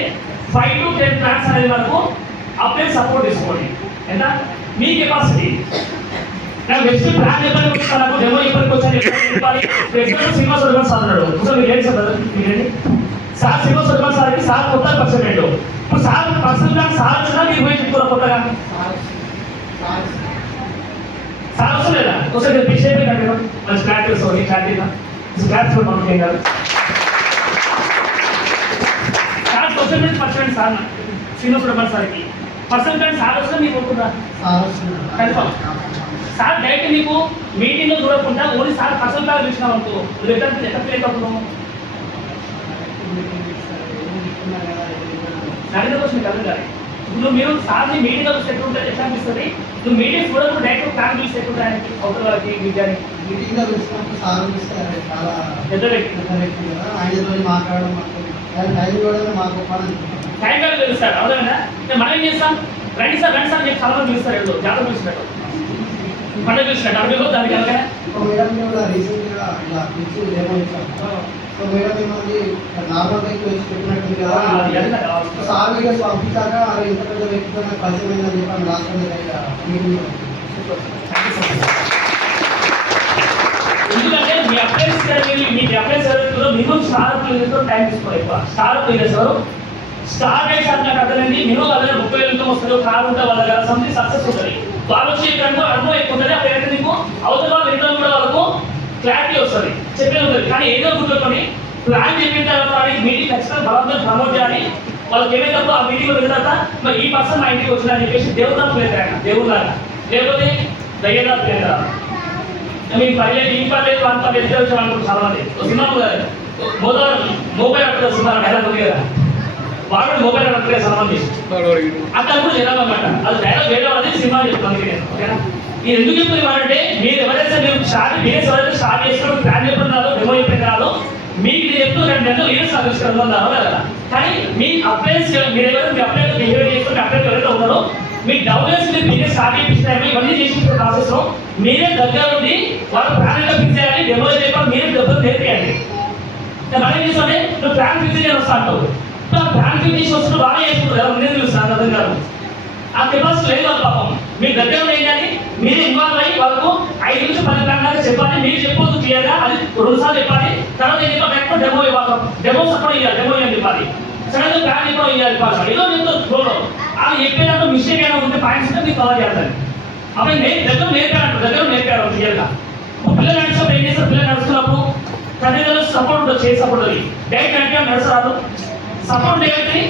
5 to 10 ప్లాన్స్ అనేది మనకు అప్లై సపోర్ట్ తీసుకోండి. ఎంత మీ కెపాసిటీ. నాకు వెజిటేబుల్ ప్లాన్ చెప్పడానికి వచ్చి నాకు డెమో చెప్పడానికి వచ్చాను చెప్పాలి. ఎగ్జాంపుల్ సినిమా సర్వన్స్ అన్నాడు. మీరు ఏంటి సార్ సినిమా సర్వన్స్ సార్కి సార్ కొత్త పరిచయం ఏంటో ఇప్పుడు సార్ పర్సనల్ గా సార్ వచ్చినా మీరు పోయి చెప్పుకోరా కొత్తగా సార్ అవసరం లేదా ఒకసారి పిచ్ అయిపోయిందండి మంచి క్లారిటీ వస్తుంది. క్లారిటీగా క్లారిటీ మనకి ఏం కాదు. సార్ క్వశ్చన్ నుంచి పరిచయం సార్ శ్రీనివాస రమణ్ సార్కి పర్సనల్ గా సార్ వస్తే మీకు ఒప్పుకుందా కన్ఫర్మ్. సార్ డైరెక్ట్ నీకు మీటింగ్ లో చూడకుండా ఓన్లీ సార్ పర్సనల్ గా చూసినావు అనుకో నువ్వు ఎక్కడ ఫీల్ అవుతున్నావు నరేంద్ర క్వశ్చన్ కదా గారి. ఇప్పుడు మీరు సార్ని మీటింగ్ లో సెట్ ఉంటే ఎట్లా అనిపిస్తుంది? నువ్వు మీటింగ్ చూడకుండా డైరెక్ట్ ప్లాన్ చూసి సెట్ ఉంటాయి అవతల వారికి విద్యార్థి మీటింగ్ లో చూసినప్పుడు సార్ చాలా పెద్ద వ్యక్తి కదా ఆయనతో మాట్లాడడం టైం కూడా మాకు టైం కాదు తెలుస్తాడు అవునా. మనం ఏం చేస్తాం రండి సార్ చెప్పి చాలా పిలుస్తారు ఏదో జాతర పిలిచినట్టు పండుగ పిలిచినట్టు అడుగులో దానికి వెళ్ళగా మేడం కూడా రీసెంట్ గా ఇలా పిలిచి డెమో ఇచ్చాము. సో మేడం ఏమంది నార్మల్ గా వచ్చి చెప్పినట్టుంది కదా సార్ వీడియోస్ పంపించాక అది ఇంత పెద్ద వ్యక్తితో నాకు పరిచయం అయిందని చెప్పాను రాష్ట్రం మీటింగ్. ఎందుకంటే మీ అప్లైన్స్ మీకు అప్లైన్స్ ఎవరితో మినిమం స్టార్ ప్లేయర్తో టైం తీసుకోవాలి. ఎక్కువ స్టార్ ప్లేయర్స్ ఎవరు స్టార్ రేట్స్ అంటే అర్థమైంది. మినిమం వాళ్ళ 30,000 వస్తుంది కారు ఉంటే వాళ్ళ దగ్గర సంథింగ్ సక్సెస్ ఉంటుంది. వాళ్ళు వచ్చి ఇక్కడ అనుభవం ఎక్కువ ఉంటుంది. అప్పుడు ఏంటంటే నీకు అవతల వాళ్ళు ఇంట్లో కూడా వాళ్ళకు క్లారిటీ వస్తుంది చెప్పేది ఉంటుంది. కానీ ఏదో గుర్తుకొని ప్లాన్ చెప్పిన తర్వాత మీటింగ్ ఖచ్చితంగా బలవంతం ప్రమోట్ చేయాలి. వాళ్ళకి ఏమైతే ఆ మీటింగ్లో వెళ్ళిన తర్వాత మరి ఈ పర్సన్ మా ఇంటికి వచ్చిందని చెప్పేసి దేవుడా ప్లేట్ ఆయన దేవుడాగా, లేకపోతే దయ్యదా ప్లేట్ మీకు పర్లేదు ఈ పర్లేదు వన్ పర్లేదు ఇద్దరు వచ్చాను అనుకుంటు చాలా మంది. సినిమా మొబైల్ అప్పుడు సినిమా డైలాగ్ ఉంది కదా, వాడు మొబైల్ అడుగుతుంది చాలా మంది అక్కడ కూడా జనాలన్నమాట. అది డైలాగ్ వేరే వాళ్ళది సినిమా చెప్తుంది నేను. ఓకేనా, ఇది ఎందుకు చెప్తుంది అంటే మీరు ఎవరైతే మీరు బిజినెస్ ఎవరైతే స్టార్ట్ చేస్తారో ప్లాన్ చెప్తున్నారో డెమో చెప్పినారో మీకు ఇది చెప్తూ 2 నెలలు లీడర్స్ ఆవిష్కరణలో కదా. కానీ మీ అప్లయన్స్ మీరు ఎవరైతే మీ అప్లయన్స్ బిహేవియర్ చేసుకుని అప్లయన్స్ ఎవరైతే ఉన్నారో మీ డౌన్లెస్ మీరు బిజినెస్ స్టార్ట్ చేయించారు ఇవన్నీ చేసిన ప్రాసెస్ లో మీరే దగ్గర ఉండి వాళ్ళు ప్లాన్ ఎలా ఫిక్స్ చేయాలి డెమో చెప్పాలి మీరే డబ్బులు నేర్పియండి. మనం ఏం చేస్తామంటే నువ్వు ప్లాన్ ఫిక్స్ చేయాలి వస్తా అంటావు, ప్లాన్ ఫిక్స్ చేసి వస్తున్న బాగా చేసుకుంటారు కదా, ముందే చూస్తాను అర్థం కాదు. ఆ కెపాసిటీ లేదు వాళ్ళ పాపం. మీరు దగ్గర ఏం చేయాలి, మీరే ఇన్వాల్వ్ అయ్యి వాళ్ళకు 5 నుంచి 10 ప్లాన్ చెప్పాలి. మీరు చెప్పొద్దు క్లియర్గా, అది 2 సార్లు చెప్పాలి. తర్వాత ఏం చెప్పాలి, డెమో ఇవ్వాలి, డెమో సపోర్ట్ ఇవ్వాలి, డెమో ఇవ్వాలి చెప్పాలి. సడన్ గా ప్లాన్ ఎప్పుడో ఇవ్వాలి ఏదో చెప్తారు ఫ్లోలో. అది చెప్పేదాంట్లో మిస్టేక్ అయినా ఉంటే పాయింట్స్ ఉంటే మీకు కవర్ చేస్తాను. అప్పుడు నేను దగ్గర నేర్పాడు క్లియర్గా. పిల్లలు నడిచినప్పుడు ఏం చేస్తారు, పిల్లలు నడుస్తున్నప్పుడు తల్లిదండ్రులు సపోర్ట్ ఉంటుంది, చేసి సపోర్ట్ అది డైరెక్ట్ అంటే నడుస్తారు. సపోర్ట్ లేకపోతే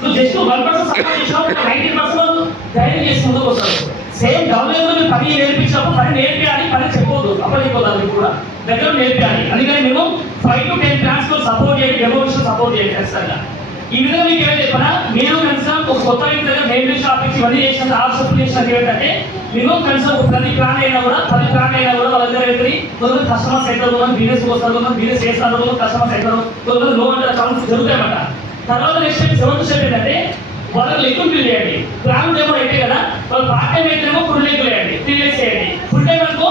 నువ్వు జస్ట్ 1% సపోర్ట్ చేసినావు 90% ధైర్యం చేసి ముందుకు వస్తారు. సేమ్ డెవలప్మెంట్ మీరు పని నేర్పించినప్పుడు పని నేర్పించాలి, పని చెప్పొద్దు అప్పచెప్పొద్దు, అది కూడా దగ్గర నేర్పించాలి. అందుకని మేము 5 to 10 ప్లాన్స్ సపోర్ట్ చేయండి, డెమో విషయం సపోర్ట్ చేయండి ఖచ్చితంగా. ఈ విధంగా మీకు ఏమైతే చెప్పినా మీరు కనీసం ఒక కొత్త వ్యక్తి దగ్గర మెయిన్ షాప్ ఇచ్చి ఇవన్నీ చేసిన ఆప్షన్ చేసిన ఏంటంటే మేము కనీసం ప్రతి ప్లాన్ అయినా కూడా వాళ్ళ దగ్గర వెళ్ళి కొంతమంది కస్టమర్స్ అవుతారు, బిజినెస్ వస్తారు, బిజినెస్ చేస్తారు, కస్టమర్స్ అవుతారు, కొంతమంది లోన్ అకౌంట్స్ జరుగుతాయన్నమాట. తర్వాత నెక్స్ట్ స్టెప్ 7th స్టెప్ ఏంటంటే వాళ్ళకి లెక్కలు ఫిల్ చేయండి. ప్లాన్ డెమో అయితే కదా వాళ్ళు పార్ట్ టైం అయితేనేమో 2 లెక్కలు వేయండి, 3 లెక్స్ వేయండి, ఫుల్ టైం అనుకో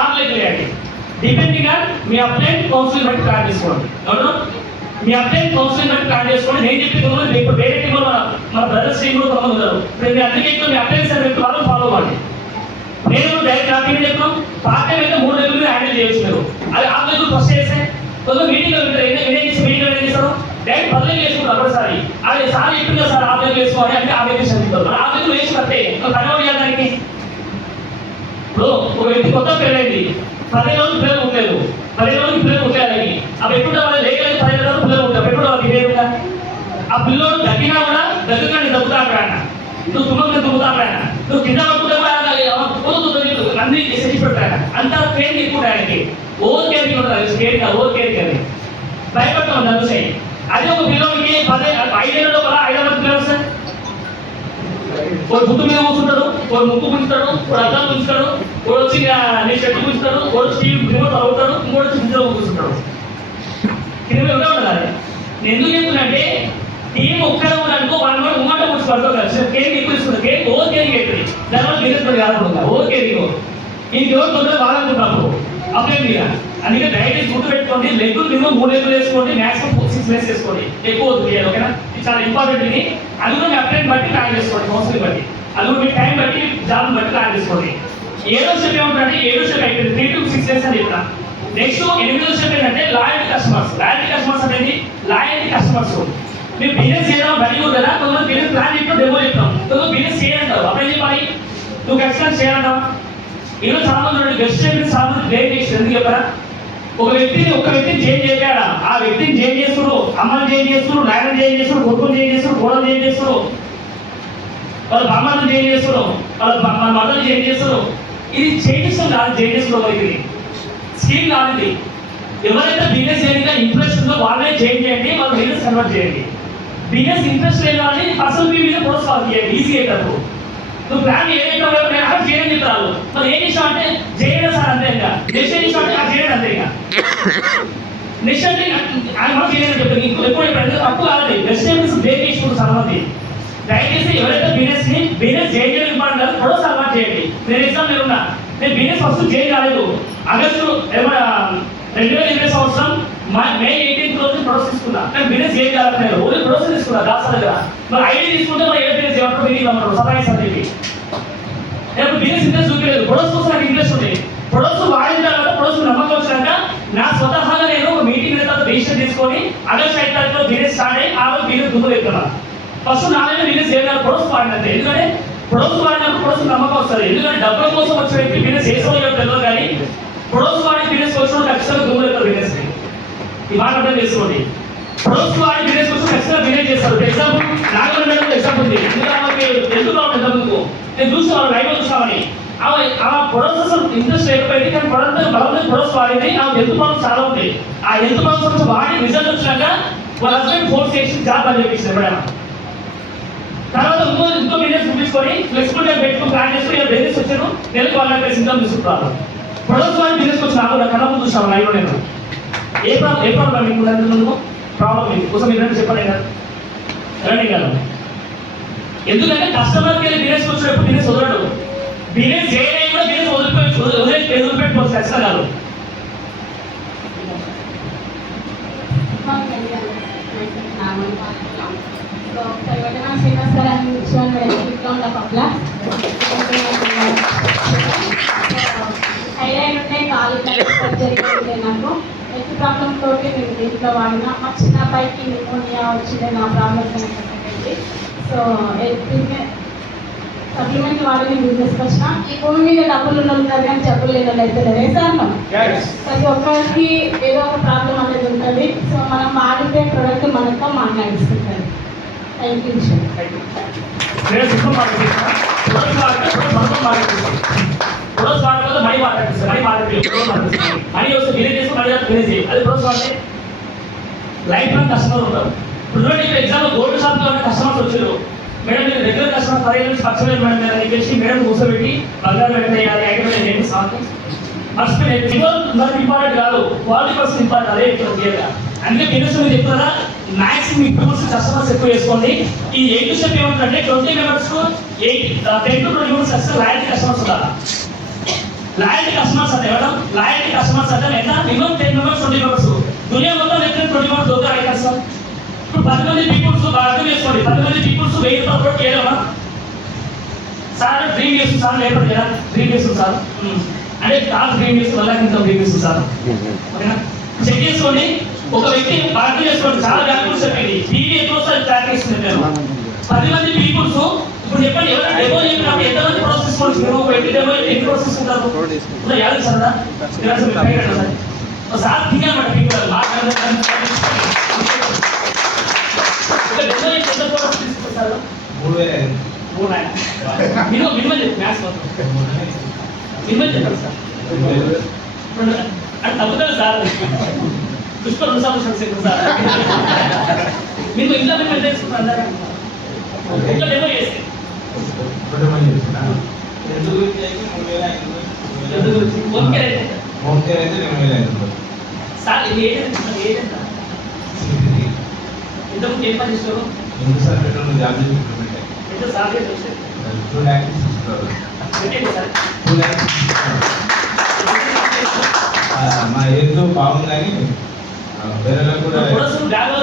6 లెక్కలు వేయండి. Depending on me upline counselling బట్టి ప్లాన్ చేసుకోండి. అవును, మీ అప్లైన్ కౌన్సిలింగ్ బట్టి ప్లాన్ చేసుకోండి. నేను చెప్పి ఇప్పుడు వేరే టీం మన బ్రదర్స్ టీం కూడా కొంతమంది ఉన్నారు. మీ అందుకే మీ అప్లైన్ సర్వీస్ వాళ్ళని ఫాలో అవ్వండి. నేను డైరెక్ట్ కాపీ చెప్తాం, పార్ట్ టైం అయితే 3 లెక్కలు హ్యాండిల్ చేయొచ్చు మీరు. అది 6 లెక్కలు ఫస్ట్ చేస్తే కొంచెం మీటింగ్ మీటింగ్ ఏం చేస్తారు, డైరెక్ట్ 10 లెక్కలు వేసుకుంటారు ఒకసారి. అది సార్ చెప్పింది కదా సార్ 6 లెక్కలు వేసుకోవాలి అంటే 6 లెక్కలు చెప్తారు. 6 లెక్కలు వేసి కట్టే కన్వర్ట్ చేయాలి దానికి. ఇప్పుడు ఒక వ్యక్తి కొత్త పెళ్ళైంది, 10 రోజులు పిల్లలు ఉండలేదు, 10 రోజులు పిల్లలు ఉంటాయని అప్పుడు ఎప్పుడు వాళ్ళు లేకలేదు 10 రోజులు పిల్లలు ఉంటారు. ఎప్పుడు వాళ్ళు బిహేవియర్గా ఆ పిల్లలు తగ్గినా కూడా దగ్గరగా తగ్గుతాడు ఆయన, నువ్వు తుమ్మగా తుమ్ముతాడు ఆయన, నువ్వు కింద పట్టుకుంటే అన్ని చేసి పెట్టాడు. అంత ట్రైన్ ఎక్కువ ఆయనకి ఓవర్ కేరింగ్ ఉంటుంది, కేరింగ్ ఓవర్ కేరింగ్ అని భయపడతాం నన్ను సైడ్. అదే ఒక పిల్లలకి 5 ఏళ్ళ లోపల 5 మంది పిల్లలు వస్తాయి. వాడు గుట్టు మీద కూర్చుంటాడు, వాడు ముక్కు పుంచుతాడు, వాడు అద్దం పుంచుతాడు, వాడు వచ్చి నీ షర్ట్ పుంచుతాడు, వాడు స్టీవ్ రిమోట్ అవుతాడు, ఇంకోటి వచ్చి ఇంట్లో కూర్చుంటాడు. కింద ఉండే ఉండాలి. నేను ఎందుకు చెప్తున్నంటే టీం ఒక్కడే ఉన్నానుకో వాళ్ళు కూడా ఉమ్మట కూర్చు పడుతుంది కదా, కేరింగ్ ఎక్కువ ఇస్తుంది. కేరింగ్ ఓవర్ కేరింగ్ అవుతుంది, దానివల్ల బిజినెస్ పడి కాకుండా ఓవర్ కేరింగ్ ఇంక ఎవరు తొందరగా బాగానుకుంటున్నప్పుడు అప్లై మీద. అందుకే డైరెక్ట్ గుర్తు పెట్టుకోండి, లెగ్గులు మీరు 3 లెగ్గులు వేసుకోండి, మ్యాక్సిమం 6 లెగ్స్ వేసుకోండి, ఎక్కువ వద్దు. ఓకేనా, ఇది చాలా ఇంపార్టెంట్. ఇది అది కూడా మీ అప్లైని బట్టి ప్లాన్ చేసుకోండి, కౌన్సిలింగ్ బట్టి, అది కూడా మీ టైం బట్టి జాబ్ బట్టి ప్లాన్ చేసుకోండి. 7వ స్టెప్ ఏమంటే 7వ స్టెప్ అయిపోయింది, 3 to 6 డేస్ అని చెప్పిన. నెక్స్ట్ 8వ స్టెప్ ఏంటంటే లాయల్టీ కస్టమర్స్. లాయల్టీ కస్టమర్స్ అనేది లాయల్టీ కస్టమర్స్ మీరు బిజినెస్ చేయడం రెడీ కదా. కొంతమంది బిజినెస్ ప్లాన్ చెప్తాం, డెమో చెప్తాం, కొంతమంది బిజినెస్ చేయాలంటావు. అప్పుడు ఏం చెప్పాలి, నువ్వు ఖచ్చితంగా చేయాలంటావు. ఈరోజు చాలా మంది గెస్ట్ చాలా మంది బ్లేమ్ చేసి ఎందుకు చెప్పారా, ఒక వ్యక్తిని చేంజ్ చేయాడా, ఆ వ్యక్తిని చేంజ్ చేస్తున్నారు, అమ్మని చేంజ్ చేస్తున్నారు, నాయనని చేంజ్ చేస్తున్నారు, కొడుకుని చేంజ్ చేస్తున్నారు, కోడలు చేంజ్ చేస్తున్నారు, వాళ్ళ బామ్మని చేంజ్ చేస్తున్నారు, వాళ్ళ మదర్ని చేంజ్ చేస్తున్నారు. ఇది చేంజెస్ కాదు, చేంజెస్ ఇది స్కీమ్ కాదు. ఇది ఎవరైతే బిజినెస్ చేయడానికి ఇంట్రెస్ట్ ఉందో వాళ్ళే చేంజ్ చేయండి, వాళ్ళ బిజినెస్ కన్వర్ట్ చేయండి. బిజినెస్ ఇంట్రెస్ట్ లేని వాళ్ళని పర్సనల్ ఫీ మీద ప్రోత్సాహం చేయండి, ఈజీ అవుతారు. నువ్వు ప్లాన్ ఏదైతే అక్కడ చేయని చెప్తారు, మరి ఏం చేసావు అంటే చేయడం సార్ అంతే. ఇంకా నెక్స్ట్ ఏం చేసావు అంటే అది చేయడం అంతే. ఇంకా నెక్స్ట్ అంటే ఆయన మనం చేయడం చెప్తారు. ఎప్పుడు తప్పు కాదండి, నెక్స్ట్ టైమ్స్ బ్రేక్ చేసుకుంటారు చాలా మంది. దయచేసి ఎవరైతే బిజినెస్ చేంజ్ చేయడం ఇంపార్టెంట్ కాదు, ప్రొడక్ట్స్ అలవాటు చేయండి. నేను ఎగ్జామ్ నేనున్నా, నేను బిజినెస్ ఫస్ట్ చేంజ్ కాలేదు. ఆగస్టు 2020 సంవత్సరం మే 18th రోజు ప్రొడక్ట్స్ తీసుకున్నా, కానీ బిజినెస్ ఏం కాలేదు, ఓన్లీ ప్రొడక్ట్స్ తీసుకున్నా దాస దగ్గర. మరి ఐడి తీసుకుంటే మరి ఏ బిజినెస్ ఏమంటారు మీటింగ్ అమ్మంటారు సర్ప్రైజ్ అని చెప్పి. నేను బిజినెస్ ఇంట్రెస్ట్ చూపించలేదు, ప్రొడక్ట్స్ కోసం నాకు ఇంట్రెస్ట్ ఉంది. ప్రొడక్ట్స్ వాడిన తర్వాత ప్రొడక్ట్స్ నమ్మకం వచ్చినాక నా స్వతహాగా నేను ఒక మీటింగ్ తర్వాత రిజిస్టర్ తీసుకొని ఆగస్టు 5వ తారీఖులో బిజినెస్ స్టార్ట్ అయ్యి ఆ రోజు బిజినెస్ దుమ్ము పెడుతున్నాను. ఫస్ట్ నాలుగు బిజినెస్ ఏం కాదు, ప్రొడక్ట్స్ వాడినంతే. ఎందుకంటే ప్రొడక్ట్స్ వాడినప్పుడు ప్రొడక్ట్స్ నమ్మకం వస్తుంది. ఎందుకంటే డబ్బుల కోసం వచ్చే వ్యక్తి బిజినెస్ చేసే తెలియదు, కానీ ప్రొడక్ట్స్ వాడి బిజినెస్ వచ్చిన ఖచ్చితంగా దొంగలు అవుతారు బిజినెస్ ఈ మాట అర్థం చేసుకోండి. ప్రొడక్ట్స్ వాడి బిజినెస్ వచ్చిన ఖచ్చితంగా బిజినెస్ చేస్తారు. ఎగ్జాంపుల్ నాగమణి మేడం ఎగ్జాంపుల్ ఉంది. ఎందుకంటే ఆమెకి ఎందుకు రావడం ఎందుకు నేను చూస్తాను లైవ్ చూస్తామని ఆ ప్రొడక్ట్స్ ఇంట్రెస్ట్ లేకపోయింది కానీ బలమైన ప్రొడక్ట్స్ వాడింది. ఆ హెల్త్ ప్రాబ్లమ్స్ చాలా ఉంది. ఆ హెల్త్ ప్రాబ్లమ్స్ వాడి రిజల్ట్ వచ్చినాక వాళ్ళ హస్బెండ్ ఫోర్స్ చేసి జాబ్ అని చెప్పేసి ఎప్పుడైనా తర్వాత ఇంకో బిజినెస్ చూపించుకొని ఫ్లెక్సిబుల్ గా పెట్టుకుని ప్లాన్ చేసుకుని ఇలా బిజినెస్ వచ్చాను నెలకు 1 లక్ష ఇన్కమ్ తీసుకుంటారు. ప్రొడక్ట్స్ వాడి బిజినెస్ వచ్చి నాకు నా కళ్ళ ముందు చూసాను లైవ్ నేను ఏ ప్రాబ్లం మీకు ప్రాబ్లం మీకు కోసం మీరు చెప్పండి కదా రండి కదా. ఎందుకంటే కస్టమర్కి వెళ్ళి బిజినెస్ వచ్చినప్పుడు బిజినెస్ వదలడు. బిజినెస్ చేయలేని కూడా బిజినెస్ వదిలిపెట్టుకోవచ్చు ఖచ్చితంగా కాదు. థైరాయిడ్ ఉంటే కాలు సర్జరీ నాకు హెల్త్ ప్రాబ్లమ్ తోటి నేను దీంట్లో వాడినా మా చిన్న అబ్బాయికి న్యూమోనియా వచ్చింది నా ప్రాబ్లమ్స్ అనేది. సో సప్లిమెంట్ వాడి నేను బిజినెస్కి వచ్చిన ఈ భూమి మీద డబ్బులు ఉన్నారు కానీ జబ్బులు లేని వాళ్ళు అయితే లేదు సార్. ప్రతి ఒక్కరికి ఏదో ఒక ప్రాబ్లం అనేది ఉంటుంది. సో మనం వాడితే ప్రొడక్ట్ మనతో మాట్లాడిస్తుంటారు. Thank you sir. ప్రొడక్ట్స్ వాడకపోతే మనీ మాట్లాడిస్తారు. మనీ వస్తే బిజినెస్ చేస్తే మనీ బిజినెస్ చేయాలి. అది ప్రొడక్ట్స్ వాడితే లైఫ్ లాంగ్ కస్టమర్ ఉంటారు. ఇప్పుడు ఎగ్జాంపుల్ గోల్డ్ షాప్లో కస్టమర్స్ వచ్చారు. మేడం మీరు రెగ్యులర్ కస్టమర్ 10 నుంచి 10 వేలు మేడం అని చెప్పేసి మేడం కూర్చోబెట్టి బంగారు పెట్టేయాలి ఐటమ్ ఏంటి సాగు మర్చిపోయి మనకి ఇంపార్టెంట్ కాదు, క్వాలిటీ పర్సన్ ఇంపార్టెంట్. అదే క్లియర్గా అందుకే బిజినెస్ మీరు చెప్తారా మ్యాక్సిమం ఇంప్రూవ్స్ కస్టమర్స్ ఎక్కువ చేసుకోండి. ఈ 8 స్టెప్ ఏమంటే 20 మెంబర్స్ 10 to 20 మెంబర్స్ అసలు లాయల్టీ కస్టమర్స్ ఉండాలి. లాయల్టీ కస్టమర్స్ అంటే మేడం లాయల్టీ కస్టమర్స్ అంటే ఎంత మినిమం 10 మెంబర్స్ 20 మెంబర్స్ దునియా మొత్తం ఎక్కడ 20 మెంబర్స్ దొరకాలి కస్టమర్. ఇప్పుడు 10 మంది పీపుల్స్ అర్థం చేసుకోండి. 10 మంది పీపుల్స్ 1000 రూపాయలు చేయలేమా సార్? డ్రీమ్ చేస్తుంది సార్ లేకపోతే కదా డ్రీమ్ చేస్తుంది సార్ అంటే కాదు డ్రీమ్ చేస్తుంది వల్ల ఇంకా డ్రీమ్ చేస్తుంది సార్. ఓకేనా చెక్ చేసుకోండి. ఒక వ్యక్తి అర్థం చేసుకోండి. చాలా వ్యాపారం చెప్పింది టీవీ ఎక్కువ ట్రాక్ చేస్తుంది. నేను 10 మంది పీపుల్స్ ఇప్పుడు చెప్పండి ఎవరైనా డెమో చెప్పినప్పుడు ఎంతమంది ప్రాసెస్ తీసుకోవచ్చు? మీరు ఒక వ్యక్తి డెమో ఎన్ని ప్రాసెస్ తీసుకుంటారు? యాభై సార్ సార్ తినమాట పీపుల్ తగ్గుతుంది సార్. పుష్ప సార్ మీకు ఇంట్లో మేము ఎంత తీసుకుంటారు? ఇంకా డెమో చేస్తే సార్ ఇది ఏదైనా ఇంతకుముందు ఏం పని చేస్తారు? ఎంత సార్ మా ఏదో బాగుందని వేరే కూడా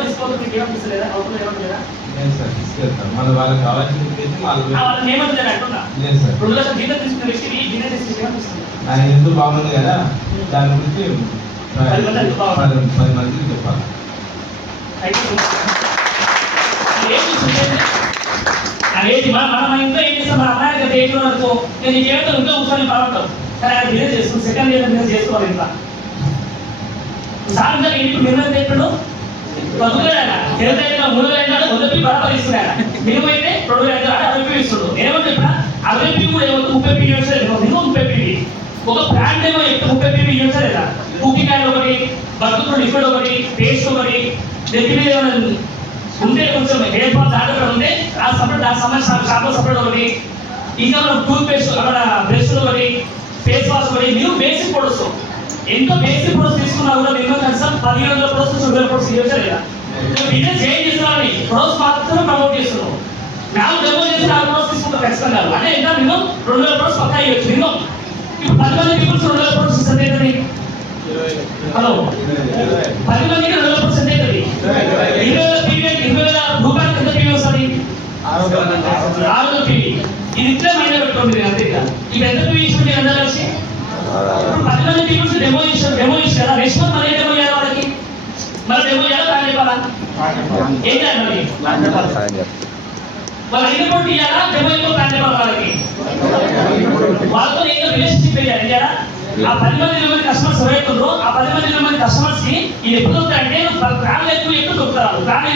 తీసుకోవట్లేదా లేదు సార్ తీసుకెళ్తాం. మళ్ళీ వాళ్ళకి కావాల్సింది లేదు సార్. నా ఎందుకు బాగుంది కదా దాని గురించి 10 మందికి చెప్పాలి. మన ఇంట్లో ఏం చేస్తాం? మన అమ్మాయి డేట్లో అనుకో నేను ఈ చేతితో ఇంట్లో కూర్చొని బాగుంటాం కానీ ఆయన బిజినెస్ చేస్తుంది. సెకండ్ ఇయర్ బిజినెస్ చేసుకోవాలి. ఇంట్లో సార్ ఇంకా ఇప్పుడు నిర్ణయం చెప్పాడు పదులైనా 3 అయినా మొదటి బరాబర్ ఇస్తున్నాడు. మినిమం అయితే 2 అయినా 60 ఇస్తున్నాడు. నేనేమో చెప్పినా 60 కూడా ఏమవుతుంది 30 యూనిట్స్ మినిమం 30 ఒక బ్రాండ్ ఏమో 30 యూనిట్స్ లేదా కుకింగ్ ఆయిల్ ఒకటి బతుకులు లిక్విడ్ ఒకటి పేస్ట్ ఒకటి దగ్గర ఉంటే కొంచెం హెయిర్ ఫాల్ దాంట్లో ఉంటే ఆ సపరేట్ దాని సంబంధించిన షాంపూ సపరేట్ ఒకటి ఇంకా మనం టూత్ పేస్ట్ అక్కడ బ్రష్ ఒకటి ఫేస్ వాష్ ఒకటి మీరు బేసిక్ ప్రొడక్ట్స్ ఎంతో బేసిక్ ప్రొడక్ట్స్ తీసుకున్నా కూడా మినిమం కనీసం 1500 ప్రొడక్ట్స్ 2000 ప్రొడక్ట్స్ ఇవ్వచ్చు లేదా? బిజినెస్ ఏం చేస్తున్నారని ప్రొడక్ట్స్ మాత్రమే ప్రమోట్ చేస్తున్నాం. 4 డెమో చేసి 4 ప్రొడక్ట్స్ తీసుకుంటాం ఖచ్చితంగా. అంటే ఎంత మినిమం 2000 ప్రొడక్ట్స్ పక్కా ఇవ్వచ్చు మినిమం. ఇప్పుడు 10 మంది పీపుల్స్ 2000 ప్రొడక్ట్స్ ఇస్తుంది ఏంటది? హలో 10 మందికి 2000 ప్రొడక్ట్స్ ఎంత అవుతుంది? 20,000 రూపాయలకి ఎంత పీవీ వస్తుంది? 600 పీవీ. ఇది ఇట్లా మైండ్ పెట్టుకోండి అంతే. ఇవి ఎంత పీవీ ఇస్తుంది? 2 లక్షలు. ఇప్పుడు 10 మంది పీపుల్స్ డెమో ఇస్తారు. రెస్పాన్స్ మళ్ళీ డెమో చేయాలి వాళ్ళకి. మళ్ళీ డెమో చేయాలి ప్లాన్ చెప్పాలా? ఏం చేయాలి మరి? వాళ్ళు అయినప్పుడు ఇవ్వాలా డెమో ఇంకో ప్లాన్ చెప్పాలి వాళ్ళకి. వాళ్ళతో ఏదో రిలేషన్షిప్ చేయాలి. ఆ 10 మంది 20 మంది కస్టమర్స్ ఎవరైతుందో ఆ 10 మంది 20 మంది కస్టమర్స్ కి ఇది ఎప్పుడు దొరుకుతాయంటే ప్లాన్లు ఎక్కువ దొరుకుతారు, ప్లాన్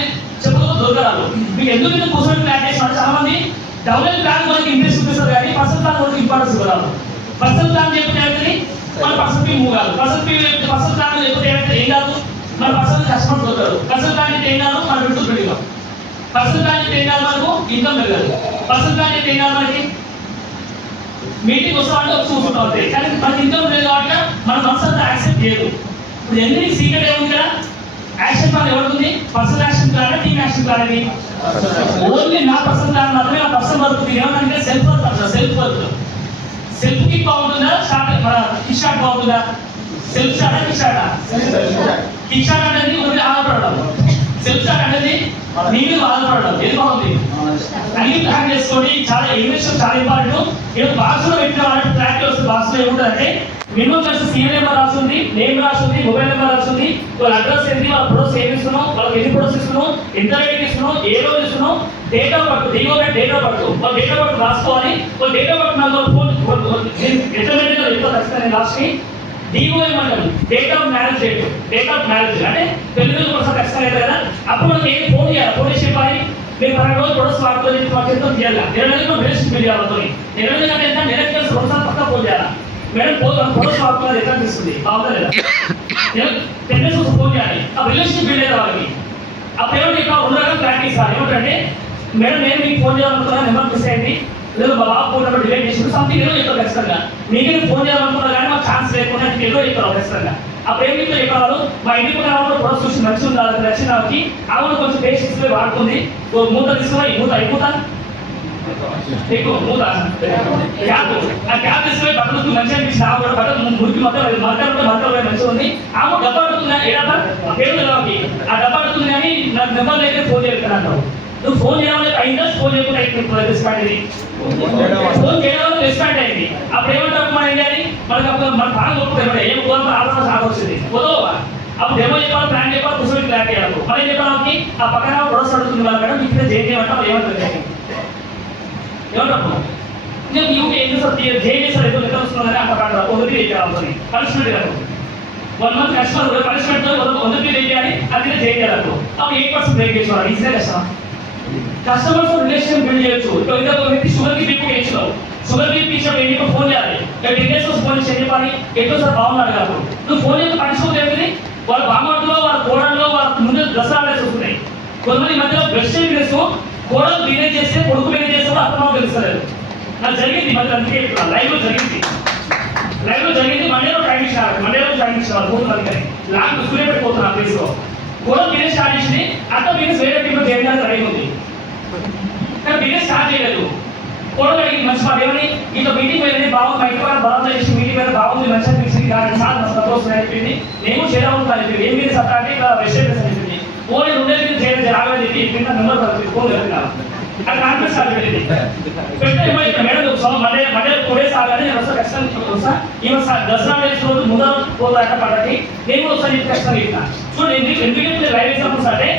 చెప్పదు దొరకరాదు. మీకు ఎందుకు ఇంత కూర్చొని ప్లాన్ చేసిన చాలా మంది డెవలప్ ప్లాన్ మనకి ఇంట్రెస్ట్ చూపిస్తారు కానీ పర్సనల్ ప్లాన్ మనకి ఇంపార్టెన్స్ ఇవ్వరాదు. పర్సనల్ ప్లాన్ చెప్పితే ఏమైతుంది మన పర్సనల్ పీ మూవ్ కాదు, పర్సనల్ ప్లాన్ చెప్పితే ఏమైతే ఏం కాదు మన పర్సనల్ కస్టమర్స్ దొరకరు. పర్సనల్ ప్లాన్ అయితే ఏం కాదు మన విడుదల పెరిగాం, పర్సనల్ ప్లాన్ అయితే ఏం కాదు మనకు ఇన్కమ్ పెరగదు, పర్సనల్ ప్లాన్ అయితే ఏం కాదు మనకి మీటింగ్ వస్తామంటే వచ్చి చూసుకుంటాం అంతే. కానీ మనకి ఇన్కమ్ లేదు కాబట్టి మన మనసు అంతా యాక్సెప్ట్ చేయదు. ఇప్పుడు ఎందుకు సీక్రెట్ ఏముంది కదా, యాక్షన్ ప్లాన్ ఎవరికి personal action plan team action plan అని ఓన్లీ నా పర్సనల్ ప్లాన్ మాత్రమే నా పర్సనల్ వర్క్ ఏమన్నా సెల్ఫ్ వర్క్ అంటారు. సెల్ఫ్ కిక్ బాగుంటుందా స్టార్ట్ మన కిక్ స్టార్ట్ బాగుంటుందా, self start kick start kick start అనేది ఒకటి ఆధారపడడం, సెల్ఫ్ స్టార్ట్ అనేది నీ మీద ఆధారపడడం. ఏది బాగుంది అన్ని ప్లాన్ చేసుకోండి. చాలా ఇన్వెస్టర్ చాలా ఇంపార్టెంట్. ఏదో బాక్స్ లో పెట్టిన వాళ్ళకి ప్లాన్ వస్తే బాక్స్ లో ఏముంటుందంటే మినిమం జస్ట్ సీఎం నెంబర్ రాస్తుంది, నేమ్ రాస్తుంది, మొబైల్ నెంబర్ రాస్తుంది, వాళ్ళ అడ్రస్ ఏంటి, వాళ్ళ ప్రొడక్ట్స్ ఏమి ఇస్తున్నాం, వాళ్ళకి ఎన్ని ప్రొడక్ట్స్ ఇస్తున్నాం, ఎంత రేట్ ఇస్తున్నాం, ఏ రోజు ఇస్తున్నాం, date of birth date of birth వాళ్ళ డేట్ ఆఫ్ బర్త్ రాసుకోవాలి. వాళ్ళ డేట్ ఆఫ్ బర్త్ నాకు ఫోన్ ఎంత ఖచ్చితంగా లాస్ట్ కి DOM అంటాం, డేట్ ఆఫ్ మ్యారేజ్ అంటే పెళ్లి రోజు కోసం ఖచ్చితంగా అవుతుంది కదా. అప్పుడు మనకి ఏం ఫోన్ చేయాలి, ఫోన్ చేసి చెప్పాలి మీరు 12 రోజులు ప్రొడక్ట్స్ వాడుతుంది మా చేతితో చేయాలి. 20 రోజులు రిలేషన్ చేయాలి, 20 రోజులు అంటే ఎంత నెలకి 2 సార్లు పక్కా ఫోన్ చేయాలి. మేడం ప్రొడక్ట్స్ వాడుతున్నారు ఎట్లా అనిపిస్తుంది బాగుందా లేదా, 10 డేస్ ఫోన్ చేయాలి. ఆ రిలేషన్ బిల్డ్ అయితే వాళ్ళకి అప్పుడు ఏమంటే ఇక్కడ 2 రకాల ప్రాక్టీస్ ఏమంటే మేడం నేను మీకు ఫోన్ చేయాలనుకున్నా నెంబర్ మిస్ అయింది, లేదు మా బాబు ఫోన్ నెంబర్ డిలీట్ చేసి సంథింగ్ ఏదో చెప్తారు ఖచ్చితంగా. మీకు ఫోన్ చేయాలనుకున్నా కానీ మాకు ఛాన్స్ లేకుండా ఏదో చెప్తారు ఖచ్చితంగా. అప్పుడు ఏం చెప్తారు చెప్పాలి, మా ఇంటికి రావడం ప్రొడక్ట్స్ చూసి మంచిగా ఉండాలి, నచ్చిన వాళ్ళకి అవును కొంచెం పేషెన్స్ వాడుతుంది, మూత తీసుకుని ఈ మూత అయిపోతా ఎక్కువ మూత క్యాప్ ఆ క్యాప్ తీసుకుని బట్టలు మంచిగా అనిపించింది. ఆ బట్టలు మురికి మొత్తం మరకలు మంచిగా ఉంది. ఆమె డబ్బా అడుగుతుందా ఏడా పేరు కాబట్టి ఆ డబ్బా అడుగుతుంది కానీ నాకు నెంబర్ అయితే ఫోన్ చేయగలుగుతాను అంటావు. నువ్వు ఫోన్ చేయడం వల్ల అయిందా, ఫోన్ చేయకుండా రెస్పాండ్ అయింది, ఫోన్ చేయడం వల్ల రెస్పాండ్ అయింది. అప్పుడు ఏమంటారు మనం ఏం చేయాలి, మనకు అప్పుడు మన బాగా గొప్ప ఏం కోరిక ఆలోచన సాగొచ్చింది కుదవా. అప్పుడు ఏమో చెప్పాలి, ప్లాన్ చెప్పాలి, పుస్తకం ప్లాన్ చేయాలి. మనం ఏం చెప్పడానికి ఆ పక్కన ప్రొడక్ట్స్ అడుగుతుంది వాళ్ళ మేడం ఇక్కడ జైన్ చేయమంటే ఏమంటారు ఏమంటారు నేను యూకే ఏం చేస్తారు జైన్ చేస్తారు ఎప్పుడు ఎక్కడ వస్తున్నారని అక్కడ ఒకటి చేయాలి పనిష్మెంట్ కాదు. 1 మంత్ కస్టమర్ పనిష్మెంట్ 1 చేయాలి, అది జైన్ చేయాలి. అప్పుడు 8% బ్రేక్ చేసుకోవాలి. ఈజీగా కష్టమా కస్టమర్స్ రిలేషన్ బిల్డ్ చేయొచ్చు. ఇంకొక వ్యక్తి షుగర్ కి బీపీ ఇచ్చినావు, షుగర్ బీపీ ఇచ్చినప్పుడు ఏంటి ఫోన్ చేయాలి, 10 days ఫోన్ చేసి చెప్పాలి ఎట్లా సార్ బాగున్నాడు కాదు. నువ్వు ఫోన్ చేసి పనిష్మెంట్ ఏంటిది వాళ్ళ బామ్మలో వాళ్ళ కోడల్లో వాళ్ళ ముందు దసరా వస్తున్నాయి. కొంతమంది మధ్యలో బ్రష్ డ్రెస్ కోడలు మేనేజ్ చేస్తే కొడుకు మేనేజ్ చేస్తే కూడా అర్థం తెలుస్తలేదు. నాకు జరిగింది మధ్య అందుకే లైవ్ లో జరిగింది మండేలో ట్రైనింగ్ ఇచ్చేవాళ్ళు 3 మంది లాంగ్ సూర్య పెట్టిపోతున్నారు ఆ ప్లేస్ లో. కోడలు బిజినెస్ స్టార్ట్ చేసింది, అట్లా బిజినెస్ వేరే టీంలో చేయడానికి రెడీ ఉంది కానీ బిజినెస్ స్టార్ట్ చేయలేదు. కోడలు అడిగింది మంచి మాట ఏమని, ఇట్లా మీటింగ్ వెళ్ళి బాగుంది మా ఇంటి వాళ్ళ బలంలో చేసి మీటింగ్ మీద బాగుంది మంచిగా అనిపించింది కానీ సార్ మస్తు సంతోషం చెప్పింది, నేను చేయడం చెప్పింది. ఏం మీద సత్తా అంటే ఇట్లా వెస్టర్న్ చెప్పింది. ఫోన్ ఉండేది చేయడం రావాలని చెప్పి కింద నెంబర్ ఫోన్ వెళ్తున్నా అది కాన్ఫరెన్స్ స్టార్ట్ పెట్టింది. పెడితే ఏమైతే మేడం మండే 2 days ఆగానే నేను వస్తా ఖచ్చితంగా వస్తా. ఈమె దసరా రోజు ముందర పోతాట పడటి నేను కూడా వస్తాను చెప్పి ఖచ్చితంగా చెప్పిన. సో నేను ఎందుకంటే లైవ్ ఎగ్జాంపుల్స్ అంటే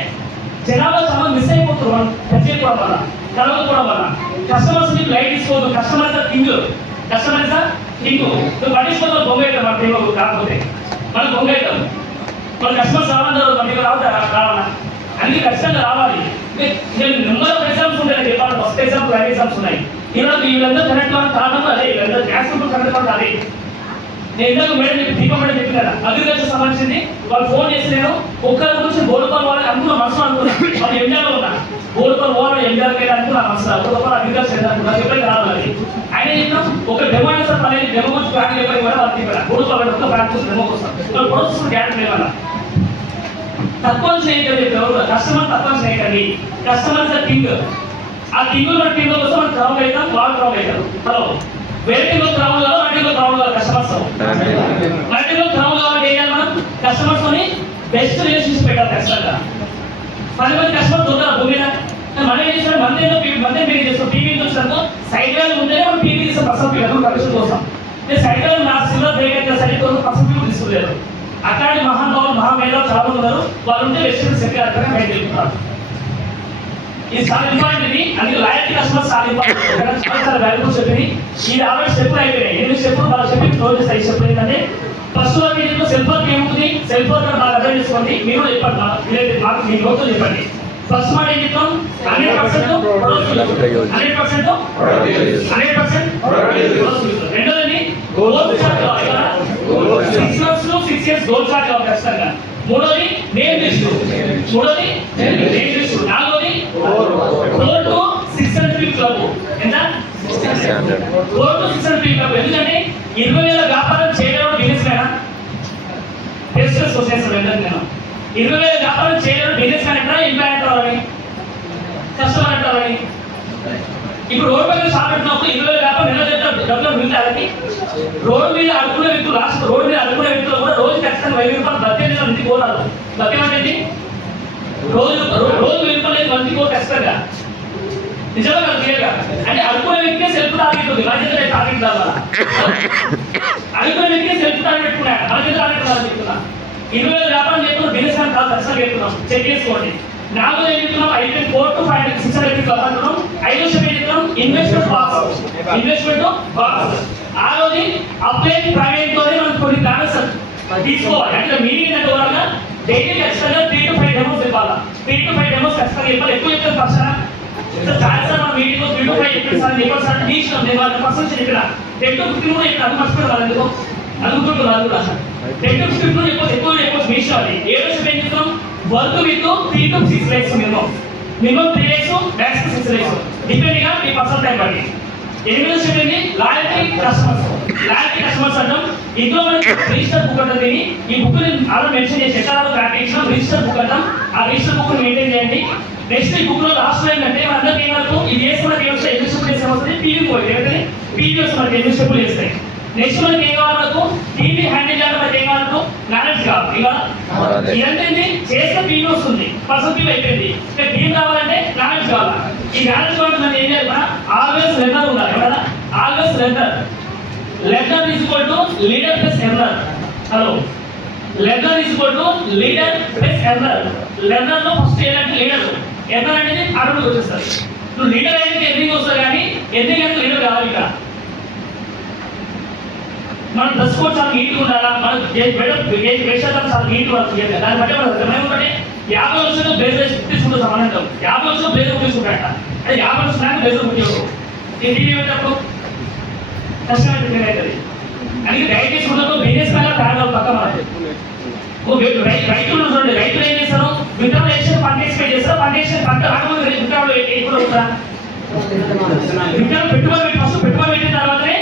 జనాభా చాలా మిస్ అయిపోతున్నారు మనం తెచ్చేయకపోవడం వల్ల కలవకపోవడం వల్ల. కస్టమర్స్ మీకు లైట్ తీసుకోవద్దు, కస్టమర్స్ కింగ్ నువ్వు పట్టించుకోవద్దు. బొంగ అవుతాం మన టీంలో కాకపోతే మనం బొంగ అవుతాం. మన కస్టమర్స్ రావాలని మన టీంలో రావాలా అన్ని ఖచ్చితంగా రావాలి. నేను నెంబర్ ఆఫ్ ఎగ్జామ్స్ ఉంటాయి చెప్పాలి, ఫస్ట్ ఎగ్జామ్స్ లైవ్ ఎగ్జామ్స్ ఉన్నాయి. ఈరోజు వీళ్ళందరూ కనెక్ట్ అవ్వడం కారణం అదే, వీళ్ళందరూ గ్యాస్ కనెక్ట్ అవ్వడం అదే. నేను ఇందాక మేడం దీపం మేడం చెప్పి కదా అగ్రికల్చర్ సంబంధించింది వాళ్ళు ఫోన్ చేసి నేను ఒక్కరి గురించి బోడుపల్లి వాళ్ళకి అనుకున్న మనసు అనుకున్నాను. వాళ్ళు ఎంజాయ్లో ఉన్నా బోడుపల్లి వాళ్ళు ఎంజాయ్ అనుకున్నా మనసు అగ్రికల్చర్ అనుకున్నా ఎప్పుడైతే రావాలి ఆయన చెప్పినాం ఒక డెమో సార్ పని డెమో గురించి ప్లాన్ చెప్పని కూడా వాళ్ళు చెప్పారు. బోడుపల్లి ఒక ప్లాన్ కోసం డెమో కోసం వాళ్ళు ప్రొడక్ట్స్ గ్యారెంటీ లేవన్నా తక్కువ చేయకండి, కస్టమర్ తక్కువ చేయకండి. కస్టమర్ సార్ థింగ్ ఆ థింగ్ టీంలో కోసం మనం క్రౌడ్ అవుతాం, వాళ్ళు క్రౌడ్ అవుతారు. హలో వేరే టీంలో క్రౌడ్ కావాలి, మన టీంలో క్రౌడ్ కావాలి. కస్టమర్స్ మన టీంలో క్రౌడ్ కావాలి ఏం చేయాలి మనం కస్టమర్స్ తోని బెస్ట్ రిలేషన్షిప్ పెట్టాలి. ఖచ్చితంగా 10 మంది కస్టమర్ దొరకాలి భూమి మీద. మనం ఏం చేస్తాం మందే మీరు చేస్తాం టీవీ చూసినాక సైడ్ వేలు ఉంటేనే మనం టీవీ తీస్తాం పర్సన్ కమిషన్ కోసం. నేను సైడ్ వేలు నా సిల్వర్ బ్రేక్ అయితే సైడ్ కోసం పర్సన్ తీసుకోలేదు. అట్లాంటి మహానుభావులు మహామేధాలు చాలా మంది ఉన్నారు. వాళ్ళు ఉంటే వెస్టర్న్ సెక్రటరీగా మేము తెలుపుతారు. ఇది చాలా ఇంపార్టెంట్. ఇది అందుకే లాయల్టీ కస్టమర్స్ చాలా ఇంపార్టెంట్. చాలా వాల్యుబుల్ చెప్పింది. ఈ 60 స్టెప్లు అయిపోయినాయి. 8 స్టెప్లు బాగా చెప్పి క్లోజ్ చేసి 5 స్టెప్లు ఏంటంటే ఫస్ట్ వర్క్ ఏంటో సెల్ఫ్ వర్క్ ఏముంటుంది, సెల్ఫ్ వర్క్ బాగా అర్థం చేసుకోండి. మీరు కూడా చెప్పండి, మాకు మీ నోట్తో చెప్పండి. ఫస్ట్ మాట ఏం చెప్తాం, 100% రెండోది గోల్ చార్ట్ కావాలి కదా, 6 months లో 6 years గోల్ చార్ట్ కావాలి ఖచ్చితంగా. మూడోది నేమ్ లిస్ట్, నాలుగోది 4 to 600 క్లబ్. ఎంత? 4 to 600 క్లబ్. ఎందుకంటే 20,000 వ్యాపారం చేయడం బిజినెస్ మ్యాన్ బిజినెస్ వచ్చేస్తాడు. నేను 20,000 వ్యాపారం చేయడం బిజినెస్ మ్యాన్ అంటారా, ఎంప్లాయ్ అంటారా, కస్టమర్ అంటారా? ఇప్పుడు రోడ్ మీద షాప్ పెట్టినప్పుడు 20,000 వ్యాపారం ఎలా చేస్తారు, డబ్బులు మిగులుతారని. రోడ్ మీద అడుగునే వ్యక్తులు, లాస్ట్ రోడ్ మీద అడుగునే వ్యక్తులు కూడా రోజు ఖచ్చితంగా 1,000 రూపాయలు బతికే మందికి పోరాదు. బతికేమంటే రోజు 1,000 రూపాయలు మందికి పో ఖచ్చితంగా. నిజంగా నాకు క్లియర్గా అంటే అనుకునే వ్యక్తి సెల్ఫ్ టార్గెట్ ఉంది, మన చేత టార్గెట్ కావాలా? అనుకునే వ్యక్తి సెల్ఫ్ టార్గెట్ పెట్టుకున్నాడు, మన చేత టార్గెట్ కావాలని చెప్తున్నా. 20,000 వ్యాపారం చేస్తున్న బిజినెస్ మ్యాన్ కాదు ఖచ్చితంగా చెప్తున్నాం, చెక్ చేసుకోండి. నాలుగోది ఏం చెప్తున్నాం, అయితే 4 to 600 క్లబ్ అంటున్నాం. ఐదో స్టెప్ ఏం చెప్తున్నాం, ఇన్వెస్ట్మెంట్ బాక్స్. ఆరోది అప్లై ప్రైవేట్ తోనే మనం కొన్ని ప్లాన్స్ తీసుకోవాలి. అంటే మీటింగ్ అంటే వల్ల డైలీ ఖచ్చితంగా 3 to 5 డెమోస్ ఇవ్వాలి. 3 to 5 డెమోస్ ఖచ్చితంగా ఇవ్వాలి. ఎక్కువ చెప్తారు పర్సన్ చాలా సార్ మన మీటింగ్ 3 to 5 చెప్పారు సార్, చెప్పారు సార్ అంటే తీసినాం. నేను వాళ్ళ పర్సన్ చెప్పిన 10 to 15 కూడా ఇక్కడ అది మర్చిపోయారు. ఎందుకు అనుకుంటున్నారు కూడా 10 to 15 కూడా ఎక్కువ మీ ఇష్టం. అది ఏదో స్టెప్ ఏం చెప్తున్నాం, work with 3 to 6 lakhs minimum 3 lakhs max 6 lakhs depending on me personal time బట్టి. 8వ స్టెప్ ఏంటి, లాయల్టీ కస్టమర్స్ అంటాం. ఇందులో మనకి రిజిస్టర్ బుక్ ఉంటుంది. ఈ బుక్ ని ఆల్రెడీ మెన్షన్ చేసి ఎక్కడ బ్యాక్ ఇచ్చిన రిజిస్టర్ బుక్ అంటాం. ఆ రిజిస్టర్ బుక్ మెయింటైన్ చేయండి. నెక్స్ట్ ఈ బుక్ లో లాస్ట్ ఏంటంటే మనందరికీ ఏమవుతుంది, ఇది చేసి మనకి ఏమొస్తాయి, ఎన్ని స్టెప్పులు చేస్తే వస్తుంది, పీవీ ఏంటంటే పీవీఎస్ మనకి ఎన్ని స్టెప్పులు చేస్తాయి. నెక్స్ట్ మనకి ఏం కావాలి, మనకు టీవీ హ్యాండిల్ చేయాలి, మనకి ఏం కావాలి, నాలెడ్జ్ కావాలి. ఇదంటే చేస్తే పీవీ వస్తుంది, పర్సన్ పీవీ అయిపోయింది. టీం కావాలంటే నాలెడ్జ్ కావాలి. ఈ నాలెడ్జ్ కావాలి మనం ఏం చేయాలి, ఆల్వేస్ లెర్నర్ ఉండాలి కదా. Always learner is equal to leader plus earner. Hello, learner is equal to leader plus earner. Learner లో ఫస్ట్ ఏంటంటే లీడర్, ఎర్నర్ అనేది ఆటోమేటిక్ వచ్చేస్తారు. నువ్వు లీడర్ అయితే ఎర్నింగ్ వస్తుంది, కానీ ఎర్నింగ్ అయితే లీడర్ కావాలి. ఇక్కడ మన డ్రెస్ కోడ్ చాలా నీట్గా ఉండాలా, మన వేషాలు చాలా నీట్గా వర్క్ చేయాలి. దాన్ని బట్టి మనం ఏమంటే 50 ವರ್ಷ బ్లేజర్ తీసుకుంటూ సమానం. 50 ವರ್ಷ బ్లేజర్ తీసుకుంటాట, అంటే 50 ವರ್ಷ నాకు బ్లేజర్ కుట్టేవాడు. ఇది ఏమంటప్పుడు కష్టమైన అవుతుంది. అందుకే డైట్ చేసుకుంటూ బిజినెస్ మ్యాన్ తయారు పక్క మనకి రైతులు చూడండి. రైతులు ఏం చేస్తారు, విత్తనాలు వేసి పంట ఎక్స్పెక్ట్ చేస్తారు. పంట వేసిన పంట రాకపోతే విత్తనాలు ఎప్పుడు అవుతా, విత్తనాలు పెట్టుబడి పెట్టిన తర్వాతనే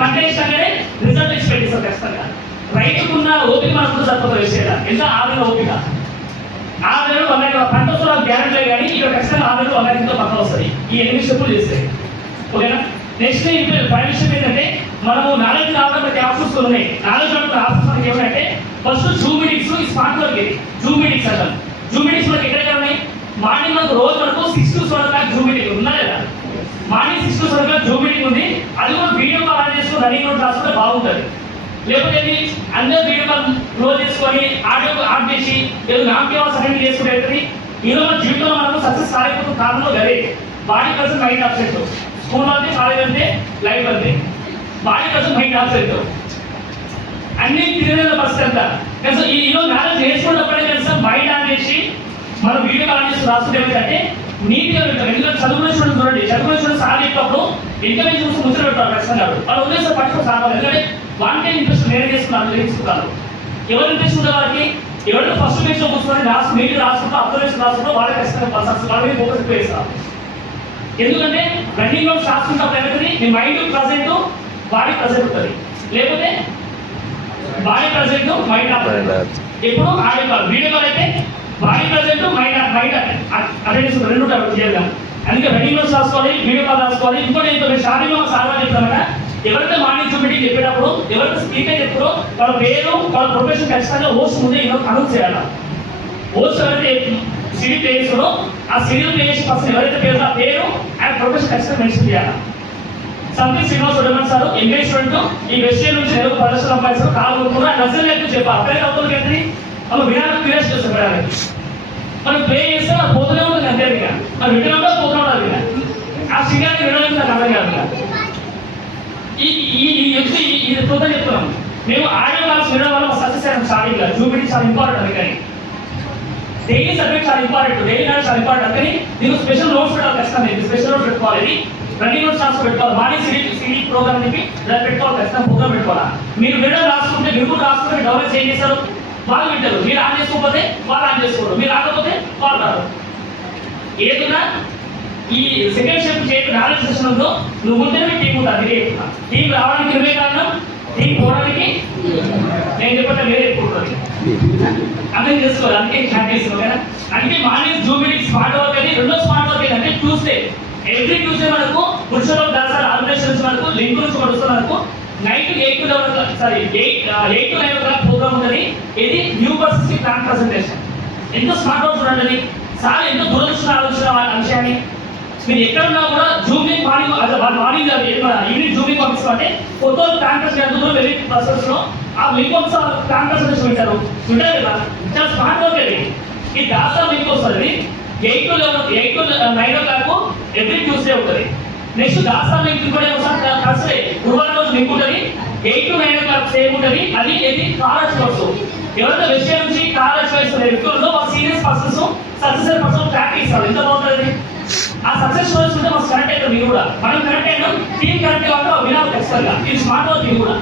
పంట వేసినాకనే రిజల్ట్ ఎక్స్పెక్ట్ చేస్తారు ఖచ్చితంగా. రైతుకున్న ఓపిక మనకు సరిపోతుంది వేసేదా, ఎంత 6 నెలల ఓపిక. 6 నెలలు 1 lakh పంట వస్తుంది గ్యారెంటీ, కానీ ఇక్కడ ఖచ్చితంగా 6 నెలలు 1 lakh పక్క వస్తుంది. ఈ 8 స్టెప్పులు చేస్తాయి. ఓకేనా. నెక్స్ట్ ఇప్పుడు పై విషయం ఏంటంటే, మనము నాలెడ్జ్ రావడం ప్రతి ఆఫీస్ ఉన్నాయి. నాలెడ్జ్ రావడం ఆఫీస్ మనకి ఏమంటే ఫస్ట్ జూమ్ మీటింగ్స్, ఈ స్మార్ట్ వర్క్ ఇది జూమ్ మీటింగ్స్ అంటారు. జూమ్ మీటింగ్స్ మనకి ఎక్కడెక్కడ ఉన్నాయి, మార్నింగ్ మనకు రోజు మనకు 6 to 7 o'clock జూమ్ మీటింగ్ ఉందా లేదా? Morning 6 to 7 o'clock Zoom meeting ఉంది. అది కూడా వీడియో కాల్ ఆన్ చేసుకుని రన్నింగ్ నోట్ రాసుకుంటే బాగుంటుంది. లేకపోతే అందరూ వీడియో కాల్ క్లోజ్ చేసుకొని ఆడియో ఆఫ్ చేసి ఏదో నామకేమో సరైన చేసుకుంటే అవుతుంది. ఈరోజు మన జీవితంలో మనకు సక్సెస్ కాలేకపోతే కారణంలో గదే body person mind upset. School అంటే కాలేజ్ అంటే లైఫ్ అంటే బాడీ పర్సన్ మైండ్ అప్సెట్ అన్ని తిరిగిన పరిస్థితి అంతా. కనుక ఈరోజు నాలెడ్జ్ నేర్చుకున్నప్పుడే కనుక మైండ్ ఆన్ చేసి మనం వీడియో కాల్ ఆన్ చేసి రాసుకుంటే ఏమిటంటే నీట్గా పెట్టాం. ఎందుకంటే చదువుకునే స్టూడెంట్స్ చూడండి, చదువుకునే స్టూడెంట్స్ సార్ చెప్పినప్పుడు ఇంటర్వ్యూ చూసి ముచ్చట పెట్టారు ఖచ్చితంగా. వాళ్ళు ఉద్దేశం పట్టుకుని సార్, ఎందుకంటే వాంటే ఇంట్రెస్ట్ నేనే చేసుకున్నాను నేర్చుకుంటాను. ఎవరు ఇంట్రెస్ట్ ఉండే వారికి, ఎవరైనా ఫస్ట్ పేజ్ లో కూర్చొని నీట్ రాసుకుంటూ అబ్జర్వేషన్ రాసుకుంటూ వాళ్ళకి ఖచ్చితంగా వాళ్ళ మీద ఫోకస్ ఎక్కువ చేస్తారు. ఎందుకంటే రన్నింగ్ నోట్స్ రాసుకుంటప్పుడు ఏమవుతుంది, మీ మైండ్ ప్రజెంట్ బాడీ ప్రజెంట్ ఉంటుంది, లేకపోతే బాడీ ప్రజెంట్ మైండ్ ఎప్పుడు ఆడియో కాల్. వీడియో కాల్ అయితే బాడీ ప్రజెంట్ మైండ్ అటెండెన్స్ రెండు చేద్దాం. అందుకే రన్నింగ్ నోట్స్ రాసుకోవాలి, వీడియో కాల్ రాసుకోవాలి. ఇంకోటి ఏంటో మీరు స్టార్టింగ్ సార్ చెప్తామన్నా, ఎవరైతే మార్నింగ్ మీటింగ్ చెప్పేటప్పుడు ఎవరైతే స్పీకర్ చెప్తారో వాళ్ళ పేరు వాళ్ళ ప్రొఫెషన్ ఖచ్చితంగా హోస్ట్ ముందే అనౌన్స్ చేయాలి. హోస్ట్ ఎవరైతే సిడీ ప్లే చేస్తారో ఆ సిడీలో ప్లే చేసే పర్సన్ ఎవరైతే పేరు ఆ పేరు ఆయన ప్రొఫెషన్ ఖచ్చితంగా మెన్షన్ చేయాలి. సంథింగ్ శ్రీనివాస్ ఉడమన్ సార్ ఎంఏ స్టూడెంట్, ఈ వెస్టర్న్ నుంచి నెలకు 10 లక్షలు సంపాదిస్తారు. కాలు కూడా నర్సరీ లెక్క చెప్పాలి. అప్పుడే అవుతుంది కదా, మనం వినాలని క్యూరియస్ చేస్తాం. మనం ప్లే చేస్తే పోతూనే ఉంటుంది అంతే. మరి వింటున్నా పోతున్నాడు కదా ఆ సింగాన్ని వినడం నాకు అర్థం కాదు. ఇది చూద్దాం చెప్తున్నాం. మేము ఆడియో క్లాస్ వినడం వల్ల సక్సెస్ అయిన స్టార్టింగ్ జూబిటీ చాలా ఇంపార్టెంట్ అందుకని డైలీ సబ్జెక్ట్ చాలా ఇంపార్టెంట్, డైలీ నాట్ చాలా ఇంపార్టెంట్ అందుకని నీకు స్పెషల్ నోట్స్ పెట్టాలి ఖచ్చితంగా. నీకు స్పెషల్ నోట్స్ పెట్టుకోవాలి, రన్నింగ్ నోట్స్ ట్రాన్స్ఫర్ పెట్టుకోవాలి, మార్నింగ్ సిడీ ప్రోగ్రామ్ చెప్పి దాన్ని పెట్టుకోవాలి, ఖచ్చితంగా ప్రోగ్రామ్ పెట్టుకోవాలా. మీరు వినడం రాసుకుంటే మీరు కూడా రాసుకుంటే డెవలప్ ఏం చేస్తారు, వాళ్ళు వింటారు. మీరు ఆన్ చేసుకోకపోతే వాళ్ళు ఆన్ చేసుకోరు, మీరు రాకపోతే వాళ్ళు రారు. ఏదైనా ఈ సెకండ్ షిఫ్ట్ చేయడం నాలెడ్జ్ సెషన్ ఉందో నువ్వు ఉంటేనే టీం ఉంటుంది. టీం రావడానికి నువ్వే కారణం, టీం పోవడానికి నేను చెప్పంటే మీరే ఎక్కుంటుంది. అర్థం చేసుకోవాలి. అందుకే స్టార్ట్ చేస్తున్నాం కదా. అందుకే మార్నింగ్ జూబిలీ స్మార్ట్ వర్క్ అని, రెండో స్మార్ట్ వర్క్ ఏంటంటే ట్యూస్డే. ఎవ్రీ ట్యూస్డే మనకు పురుషుల దాసాల ఆర్గనైజేషన్స్ మనకు లింక్ నుంచి పడుతుంది. మనకు నైట్ 8 to 9 o'clock ప్రోగ్రామ్ ఉంటుంది. ఇది న్యూ పర్సన్స్ కి ప్లాన్ ప్రెజెంటేషన్. ఎంతో స్మార్ట్ వర్క్ చూడండి సార్, ఎంతో దూరదృష్టి ఆలోచన అంశాన్ని మీరు ఎక్కడ ఉన్నా కూడా zooming morning morning evening zooming పంపిస్తామంటే కొత్త క్యాంపస్ ఎందుకు వెళ్ళి బస్సెస్ లో ఆ లింక్ క్యాంపస్ వింటారు కదా. చాలా స్మార్ట్ వర్క్ అది. ఈ దాసా లింక్ వస్తుంది 8 to 9 o'clock ఎవ్రీ ట్యూస్డే ఉంటుంది. నెక్స్ట్ దాసా లింక్ కూడా థర్స్డే గురువారం రోజు లింక్ ఉంటుంది. 8 to 9 o'clock సేమ్ ఉంటుంది. అది ఏది కాలేజ్ కోర్సు. ఎవరైతే విషయం నుంచి కాలేజ్ వైస్ వ్యక్తుల్లో ఒక serious persons success person practice ఇస్తారు. ఎంత బాగుంటుంది. ఆ సక్సెస్ స్టోరీస్ ఉంటే మనం కనెక్ట్ అవుతాం. మీరు కూడా మనం కనెక్ట్ అయినాం, టీమ్ కనెక్ట్ కావాలి వినాలి ఖచ్చితంగా. ఇది స్మార్ట్ వర్క్. ఇది కూడా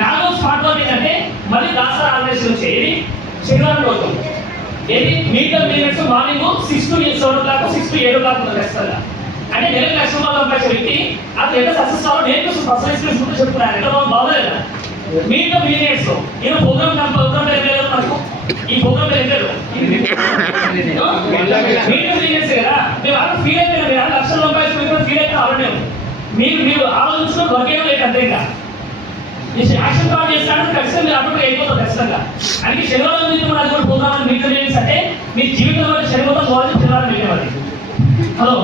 నాలుగో స్మార్ట్ వర్క్ ఏంటంటే మళ్ళీ దాసా ఆర్గనైజేషన్ వచ్చే ఇది శనివారం రోజు ఏది metre minutes morning 6 to 7 o'clock 6 to 7 o'clock ఉంటుంది ఖచ్చితంగా. అంటే నెలకు లక్షణాలు సంపాదించే వ్యక్తి అతను ఎంత సక్సెస్ అవ్వాలో నేను పర్సనల్ ఎక్స్పీరియన్స్ ఉంటే చెప్తున్నాను. ఎంత బాగోలేదా మీటర్ మినిట్స్ నేను ప్రోగ్రామ్ లేదు మనకు. ఈ ప్రోగ్రామ్ లేదు మీటర్ మినిట్స్ కదా. మేము అలా ఫీల్ అయిపోయినా మీరు లక్షల రూపాయలు ఫీల్ అయితే అవడం మీరు ఆలోచించుకుని వర్క్ అయ్యడం లేదు అంతేగా. యాక్షన్ ప్లాన్ చేస్తాడు ఖచ్చితంగా మీరు అప్పుడు అయిపోతుంది ఖచ్చితంగా. అందుకే శనివారం నుంచి మనం అది కూడా ప్రోగ్రామ్ మీటర్ మినిట్స్ అంటే మీ జీవితంలో శనివారం కావాలి శనివారం వెళ్ళేవాడి. హలో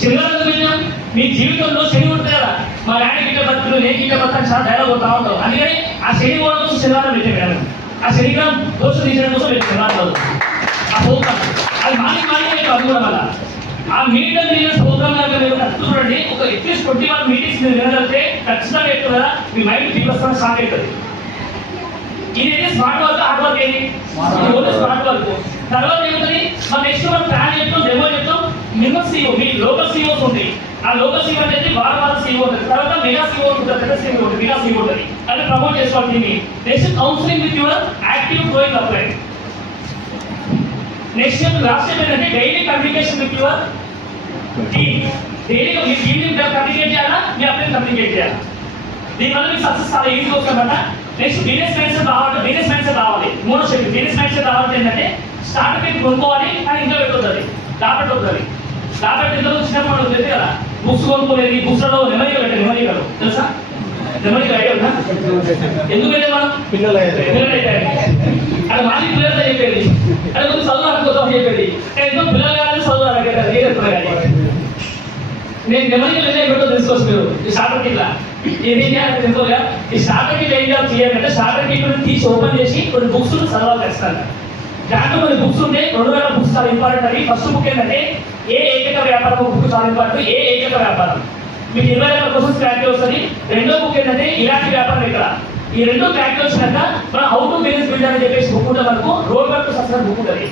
శనివారం వెళ్ళాం మీ జీవితంలో శని ఉంటుంది కదా. మా డాడీ గిట్ట బతుకులు నేను గిట్ట బతాను చాలా డైలాగ్ కొడతా ఉంటాం. అందుకని ఆ శని కూడా కోసం శనివారం వెళ్ళాం. ఆ శనిగ్రహం దోషం తీసడం కోసం వెళ్ళి శనివారం ఆ ప్రోగ్రామ్ అది మార్నింగ్ అది కూడా మళ్ళీ ఆ మీటర్ మినిట్స్ ప్రోగ్రామ్ కనుక మీరు చూడండి. ఒక అట్లీస్ట్ 21 మీటింగ్స్ మీరు వినగలిగితే ఖచ్చితంగా ఎక్కువ కదా మీ మైండ్ పీపుల్స్ స్టార్ట్ అవుతుంది. ఇది స్మార్ట్ వర్క్ హార్డ్ వర్క్ ఏది స్మార్ట్ వర్క్. తర్వాత ఏముంటుంది మన నెక్స్ట్ మనం ప్లాన్ చెప్తాం, డెమో చెప్తాం. మినిమం సీఓ మీ లోకల్ సీఓస్ ఉంది. ఆ లోకల్ సీఓ అనేది వారం సీఓ ఉంటుంది. తర్వాత మెగా సీఓ ఉంటుంది, పెద్ద సీఓ ఉంటుంది, మెగా సీఓ ఉంటుంది. అది ప్రమోట్ చేసుకోవాలి దీన్ని. Next counselling with your active growing apply. Next last step ఏంటంటే daily communication with your team. Daily మీ టీమ్ని కమ్యూనికేట్ చేయాలా, మీ అప్లై కమ్యూనికేట్ చేయాలి. దీనివల్ల మీకు సక్సెస్ చాలా ఈజీగా వస్తుందన్నమాట. నెక్స్ట్ బిజినెస్ మైండ్ సెట్ రావాలి. మూడో స్టెప్ బిజినెస్ మైండ్ సెట్ రావాలి ఏంటంటే స్టార్ట్అప్ పెట్టి కొనుక్కోవాలి కానీ ఇంట్లో పెట్టొద్దు. దాపెట్టి వద్దు. దాపెట్టి ఇంట్లో వచ్చినప్పుడు తెలుసు కదా బుక్స్ కొనుక్కోలేదు. బుక్స్లో నెమలిగా పెట్టారు. నెమలికలు తెలుసా? నెమలిక ఐడియా ఉందా? ఎందుకు వెళ్ళే మనం పిల్లలు అయితే అది మాది పిల్లలతో చెప్పేది. అది కొంచెం చదువు కోసం చెప్పేది. ఎంతో పిల్లలు కాదని చదువు కానీ నేను నెమలికలు వెళ్ళే పెట్టో తెలుసుకోవచ్చు. మీరు ఈ స్టార్ట్అప్ ఇట్లా ఏది తెలుసుకోగా ఈ స్టార్ట్అప్ ఇట్లా ఏం చేయాలంటే స్టార్ట్అప్ ఇక్కడ తీసి ఓపెన్ చేసి కొన్ని బుక్స్ చదవాలి ఖచ్చితంగా. దాంట్లో కొన్ని బుక్స్ ఉంటాయి. 2 బుక్స్ చాలా ఇంపార్టెంట్. అవి ఫస్ట్ బుక్ ఏంటంటే ఏ ఏకైక వ్యాపారం బుక్ చాలా ఇంపార్టెంట్. ఏ ఏకైక వ్యాపారం మీకు 20 క్వశ్చన్స్ క్లారిటీ వస్తుంది. రెండో బుక్ ఏంటంటే ఇలాంటి వ్యాపారం ఇక్కడ. ఈ రెండు క్లారిటీ వచ్చినాక మనం హౌ టు బిజినెస్ బిల్డ్ అని చెప్పేసి బుక్ ఉంటుంది. మనకు road map to success book ఉంటుంది.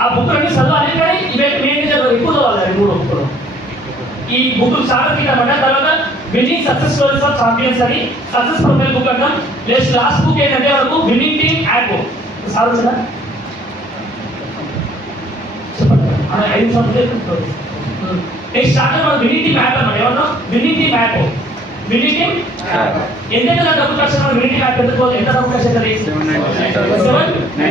ఆ బుక్ అన్ని చదవాలి కానీ ఇవైతే మెయిన్ ఎక్కువ చదవాలి. 3 బుక్లు ఈ బుక్ చాలా తీయమంటే. తర్వాత winnowing success stories of champions అని సక్సెస్ ప్రొఫైల్ బుక్ అంటాం. లాస్ట్ బుక్ ఏంటంటే మనకు విన్నింగ్ టీమ్ యాప్. సార్ వచ్చినా చెప్పండి 5 సంవత్సరాలు స్టార్ట్ మనం విన్నింగ్ టీమ్ యాప్ అన్నమాట. ఏమన్నా winnowing team app. Winning team ఎంత డబ్బు ఖర్చు మనం విన్నింగ్ టీమ్ యాప్ ఎంత డబ్బు ఖర్చు అవుతుంది?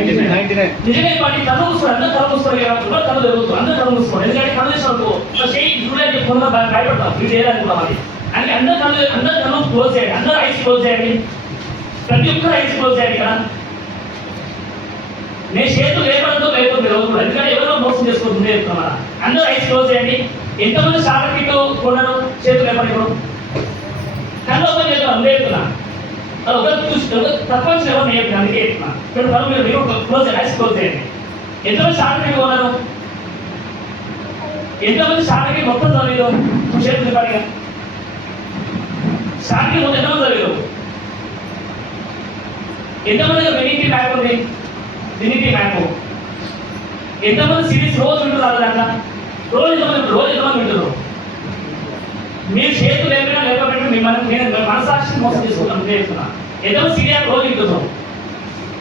799. నిజంగా ఇవ్వండి. కళ్ళు మూసుకోండి. అందరూ కళ్ళు మూసుకోండి. కళ్ళు జరుగుతుంది. అందరూ కళ్ళు మూసుకోండి. ఎందుకంటే కళ్ళు చేసినప్పుడు చూడండి ఫోన్లో భయపడతాం. ఇది చేయాలనుకున్నాం అది. అంటే అందరూ కళ్ళు క్లోజ్ చేయండి. అందరూ ఐస్ క్లోజ్ చేయండి. ప్రతి ఒక్కరు ఐస్ క్లోజ్ చేయండి. ఇక్కడ నేను చేతులు లేపడంతో లేకపోతే రోజు ఎందుకంటే ఎవరో మోసం చేసుకోకుండా చెప్తున్నా. అందరూ ఐస్ క్లోజ్ చేయండి. ఎంతమంది స్టార్టర్ కిట్ కొన్నారు చేతులు లేపండి. ఇప్పుడు కళ్ళు ఓపెన్ చేస్తున్నాను లేపుతున్నా. తక్కువ ఎవరు నేను అందుకే చెప్తున్నా. ఇప్పుడు కళ్ళు మీరు క్లోజ్ ఐస్ క్లోజ్ చేయండి. ఎంతమంది స్టార్టర్ కిట్ కొన్నారు? ఎంతమంది స్టార్టింగ్ మొత్తం చదివారు చేతులు పడిగా స్టార్టింగ్ మొత్తం ఎంతమంది చదివారు ఎంతమంది వెనిటీ మ్యాప్ ఉంది డినిటీ మ్యాప్ ఎంతమంది సిరీస్ రోజు వింటున్నారు దాంట్లో రోజు ఎంతమంది వింటున్నారు మీరు చేతులు లేకపోయినా లేకపోయినా మిమ్మల్ని నేను మనసాక్షిని మోసం చేసుకుంటాను చేస్తున్నా ఎంతమంది సీరియల్ రోజు వింటున్నాం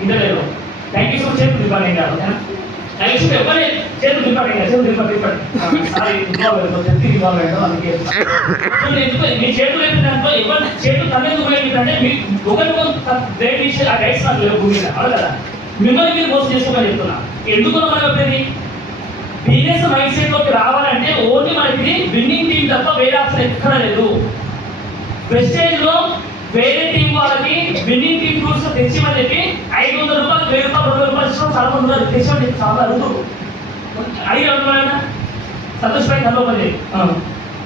ఇంటర్వ్యూలో థ్యాంక్ యూ సో మచ్ చేతులు దింపాలి కాదు నెక్స్ట్ ఎవరే చేతులు దింపాలి చేతులు దింపాలి అందుకే మీ చేతులు అయిన దాంట్లో ఎవరు చేతులు తనెందుకు ఏంటంటే మీ ఒకరికొక గ్రేట్ ఇష్యూ ఆ గైడ్స్ నాకు లేవు భూమి అవును కదా మిమ్మల్ని మీరు మోసం చేసుకోమని చెప్తున్నా ఎందుకు మనం చెప్పేది బిజినెస్ మైండ్ సెట్ లోకి రావాలంటే ఓన్లీ మనకి విన్నింగ్ టీం తప్ప వేరే ఆప్షన్ ఎక్కడ లేదు ప్రెస్టేజ్ లో వేరే టీం వాళ్ళకి విన్నింగ్ టీం టూల్స్ తెచ్చిమని చెప్పి 500 రూపాయలు 1000 రూపాయలు 2000 రూపాయలు ఇష్టం చాలా మంది తెచ్చిమని చెప్పి చాలా అడుగు అడిగి అనుకున్నా సంతోష్ భాయ్ కలవమంది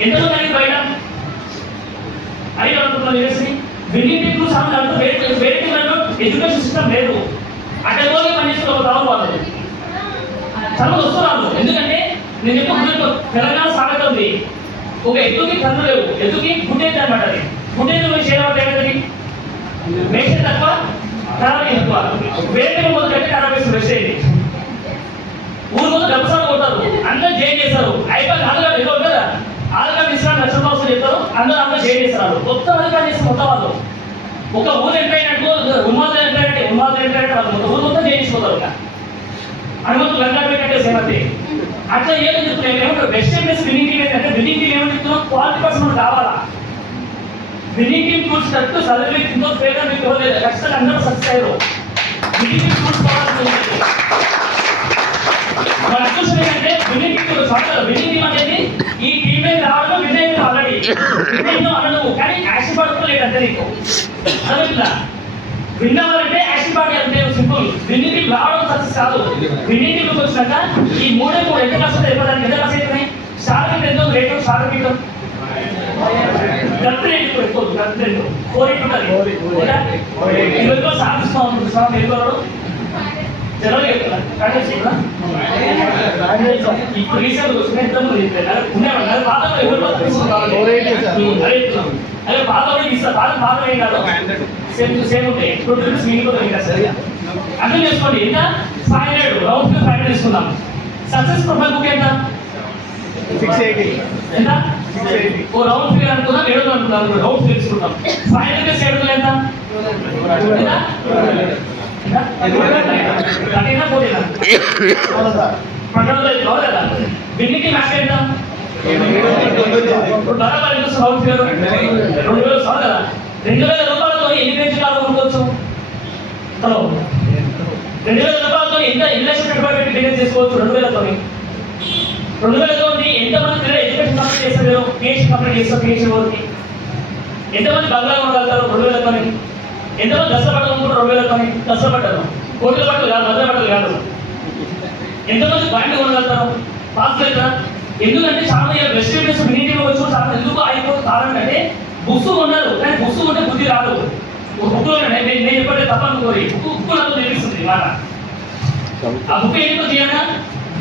ఎంతమంది అడిగి బయట అడిగి అనుకుంటున్నాను యూనివర్సిటీ విన్నింగ్ టీం టూల్స్ అడుగుతూ వేరే టీం ఎడ్యుకేషన్ సిస్టమ్ లేదు అక్కడ పోతే పనిచేస్తున్న రావు వాళ్ళు చాలా వస్తున్నారు ఎందుకంటే నేను చెప్పిన తెలంగాణ సామెత ఉంది ఒక ఎద్దుకి కన్ను లేవు ఎద్దుకి గుడ్డేది అనమాట అది గుడ్డేది చేరబట్టి ఏమైంది వేసే తక్కువ ఖరాబ్ ఎక్కువ వేరే మొదలు కట్టి ఖరాబ్ వేసి వేస్ట్ అయ్యింది ఊరు ముందు డబ్బుసాలు కొడతారు అందరూ జైన్ చేస్తారు అయిపోయి ఆధార్ ఏదో కదా ఆధార్ ఇస్తాను లక్ష రూపాయలు చెప్తారు అందరూ జైన్ చేస్తారు మొత్తం అధికారులు చేస్తారు మొత్తం వాళ్ళు ఒక ఊరు ఎంపైనట్టు ఉన్మాదులు ఎంపైనట్టు వాళ్ళు మొత్తం ఊరు మొత్తం జైన్ చేసుకోతారు హనుమంతు లంగా పెట్టే సేమతి అట్లా ఏదో చెప్తున్నాను ఏమంటారు బెస్ట్ ఎంఎస్ విన్నింగ్ టీమ్ ఏంటంటే విన్నింగ్ టీమ్ ఏమని చెప్తున్నాం క్వాలిటీ పర్సన్ మనకు కావాలా విన్నింగ్ టీమ్ టూల్స్ కరెక్ట్ చదివి ఇంకో పేరు మీకు ఇవ్వలేదు ఖచ్చితంగా అందరూ సక్సెస్ అయ్యారు విన్నింగ్ టీమ్ టూల్స్ కావాల్సింది మన అదృష్టం ఏంటంటే విన్నింగ్ టీమ్ విన్నింగ్ టీమ్ అనేది ఈ టీమ్ మీద రావడం విన్ అయింది ఆల్రెడీ విన్ అయినా అనడు కానీ యాక్షన్ పడుకోలేదు అంతే నీకు అర్థమైందా విన్ అవ్వాలంటే యాక్షన్ పార్టీ అంటే సింపుల్ విన్నింగ్ టీమ్ రావడం సక్సెస్ కాదు విన్నింగ్ టీమ్ వచ్చినాక ఈ మూడు ఎంత కష్టం ఇవ్వడానికి ఎంత కష్టం అవుతున్నాయి స్టార్టింగ్ ఎంతో రేట్ స్టార్టింగ్ గట్ రేట్ ఎక్కువ గట్ రేట్ 4 ఉంటుంది సాధిస్తాం ఎదురు జనరల్ ఇప్పుడు రీసెంట్ ఉండేవాళ్ళు పాత అదే పాత పాత ఏం కాదు సేమ్ ఉంటాయి 2 రూపీస్ మిగిలిపోతుంది సార్ అర్థం చేసుకోండి ఎంత 500 రౌండ్ 500 తీసుకుందాం సక్సెస్ ప్రొఫైల్ బుక్ ఎంత 680 ఎంత 680 ఓ రౌండ్ ఫిగర్ అనుకుందాం 700 అనుకుందాం రౌండ్ ఫిగర్ తీసుకుందాం 500 కి 700 ఎంత కటీనా పోటీనా పండుగ కదా విన్నికి మ్యాచ్ ఎంత బరాబర్ ఎంత రౌండ్ ఫిగర్ 2000 సార్ కదా 2000 రూపాయలతో ఎన్ని పేజీలు కొనుక్కోవచ్చు హలో 2000 రూపాయలతో ఎన్ని లక్షల రూపాయలు పెట్టి బిజినెస్ చేసుకోవచ్చు 2000తో ఎంతమంది పిల్లలు ఎడ్యుకేషన్ కంప్లీట్ చేస్తారు పిహెచ్డి కంప్లీట్ చేస్తారు పిహెచ్డి వరకు ఎంతమంది బంగ్లా ఉండగలుగుతారు 2000తో ఎంతమంది కష్టపడగలుగుతారు 2000తో కష్టపడ్డారు కోట్ల బట్టలు కాదు మధ్య బట్టలు కాదు ఎంతమంది బండి కొనగలుగుతారు పాస్ అవుతారా ఎందుకంటే చాలా వెస్ట్ ఇండీస్ మీటింగ్ వచ్చి చాలా ఎందుకు అయిపోతుంది కారణం అంటే బుక్స్ కొన్నారు కానీ బుక్స్ కొంటే బుద్ధి రాదు బుక్ నేను చెప్పండి తప్పనుకోరి బుక్ నాకు తెలిపిస్తుంది మాట ఆ బుక్ ఎందుకు తీయగా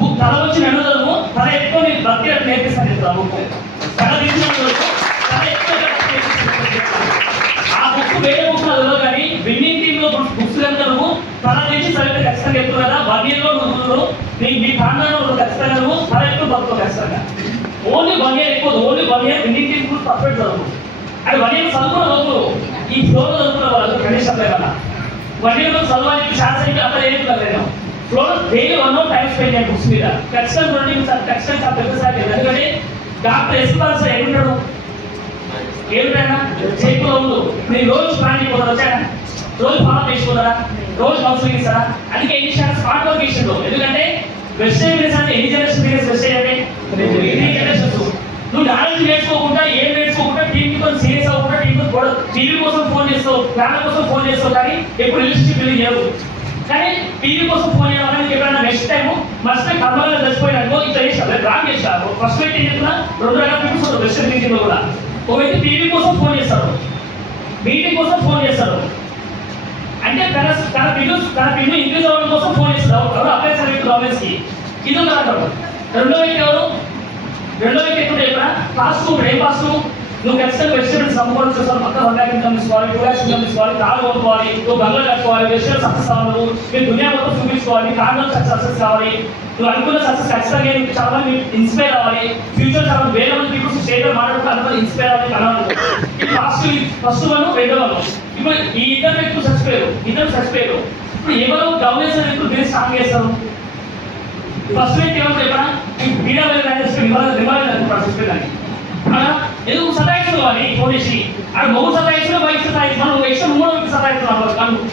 బుక్ తల వచ్చి నన్ను చదువు తల ఎక్కువ నేను భక్తి అంటే నేర్పిస్తాను చెప్తాను బుక్ తల తీసిన తల ఎక్కువ ఆ బుక్ వేరే బుక్ చదువు కానీ విన్నింగ్ టీమ్ లో బుక్స్ కనుక నువ్వు తల తీసి చదివితే ఖచ్చితంగా చెప్తావు కదా 1 year లో నువ్వు మీ ప్రాంతంలో ఖచ్చితంగా నువ్వు తల ఎక్కువ భక్తులు ఖచ్చితంగా ఓన్లీ 1 year ఎక్కువ ఓన్లీ 1 year విన్నింగ్ టీమ్ కూడా పర్ఫెక్ట్ చదువు అది 1 year చదువుకున్న చదువు ఈ ఫ్లోర్ చదువుకున్న వాళ్ళు గణేష్ అప్లై కదా 1 year లో చదవాలి శాస్త్రం అక్కడ ఏం లేదు floor daily 1 hour time spend చేయండి బుక్స్ మీద ఖచ్చితంగా ఖచ్చితంగా పెద్దసారి ఎందుకంటే డాక్టర్ ఎస్పాల్స్ ఏముంటాడు ఏమిటైనా చేతిలో ఉండు మీరు రోజు ప్లాన్ అయిపోతారు వచ్చాడా రోజు ఫాలో చేసుకోతారా రోజు కౌన్సిలింగ్ ఇస్తారా అందుకే ఎన్ని స్మార్ట్ వర్క్ ఇచ్చిండు ఎందుకంటే వెస్టర్న్ బిజినెస్ అంటే ఎన్ని జనరేషన్ బిజినెస్ వెస్టర్న్ అంటే 3 generations నువ్వు నాలెడ్జ్ నేర్చుకోకుండా ఏం నేర్చుకోకుండా టీంతో సీరియస్ అవ్వకుండా టీంతో టీవీ కోసం ఫోన్ చేస్తావు ప్లాన్ కోసం ఫోన్ చేస్తావు కానీ ఎప్పుడు రిజిస్ట్రీ బిల్డింగ్ చేయవు కానీ టీవీ కోసం ఫోన్ చేయాలని ఎప్పుడైనా నెక్స్ట్ టైం మస్ట్ కర్మలో చచ్చిపోయినాకో ఇట్లా చేస్తారు డ్రాప్ చేస్తారు ఫస్ట్ అయితే ఏం చెప్తున్నా 2 రకాల పీపుల్స్ ఉంటారు వెస్టర్న్ మీటింగ్లో కూడా ఒక వ్యక్తి టీవీ కోసం ఫోన్ చేస్తారు మీటింగ్ కోసం ఫోన్ చేస్తారు అంటే తన బిల్లు ఇంక్రీజ్ అవ్వడం కోసం ఫోన్ చేస్తారు ఎవరు అప్లై సర్వీస్ గవర్నెన్స్ కి ఇది అంటారు రెండో వ్యక్తి ఎవరు రెండో వ్యక్తి ఎప్పుడు చెప్పినా క్లాస్ రూమ్ ఏం క్లాస్ రూమ్ నువ్వు ఖచ్చితంగా వెజిటేబుల్స్ అమ్ముకోవాలి చూస్తాను పక్క 1 lakh ఇన్కమ్ తీసుకోవాలి 2 lakhs ఇన్కమ్ తీసుకోవాలి కారు కొనుక్కోవాలి నువ్వు బంగ్లా కట్టుకోవాలి వెజిటేబుల్ సక్సెస్ అవ్వాలి మీరు దునియా మొత్తం చూపించుకోవాలి కార్లో సక్సెస్ కావాలి నువ్వు అనుకున్న సక్సెస్ ఖచ్చితంగా చాలా మంది ఇన్స్పైర్ అవ్వాలి ఫ్యూచర్ చాలా వేరే మంది పీపుల్స్ స్టేట్లో మాట్లాడుతూ అందరూ ఇన్స్పైర్ అవ్వాలి కలవాలి ఫస్ట్ వన్ రెండో వన్ ఇప్పుడు ఈ ఇద్దరు వ్యక్తులు చచ్చిపోయారు ఇప్పుడు ఎవరు గవర్నెన్స్ వ్యక్తులు బిజినెస్ స్టార్ట్ చేస్తారు ఫస్ట్ వ్యక్తి ఏమో చెప్పరా ఈ బీడా చచ్చిపోయేదాన్ని ఎందుకు సతాయిస్తున్నావు ఫోన్ చేసి అది బహు సతాయిస్తున్నా బైక్ సతాయిస్తున్నాను నువ్వు ఎక్స్ట్రా మూడో వ్యక్తి సతాయిస్తున్నావు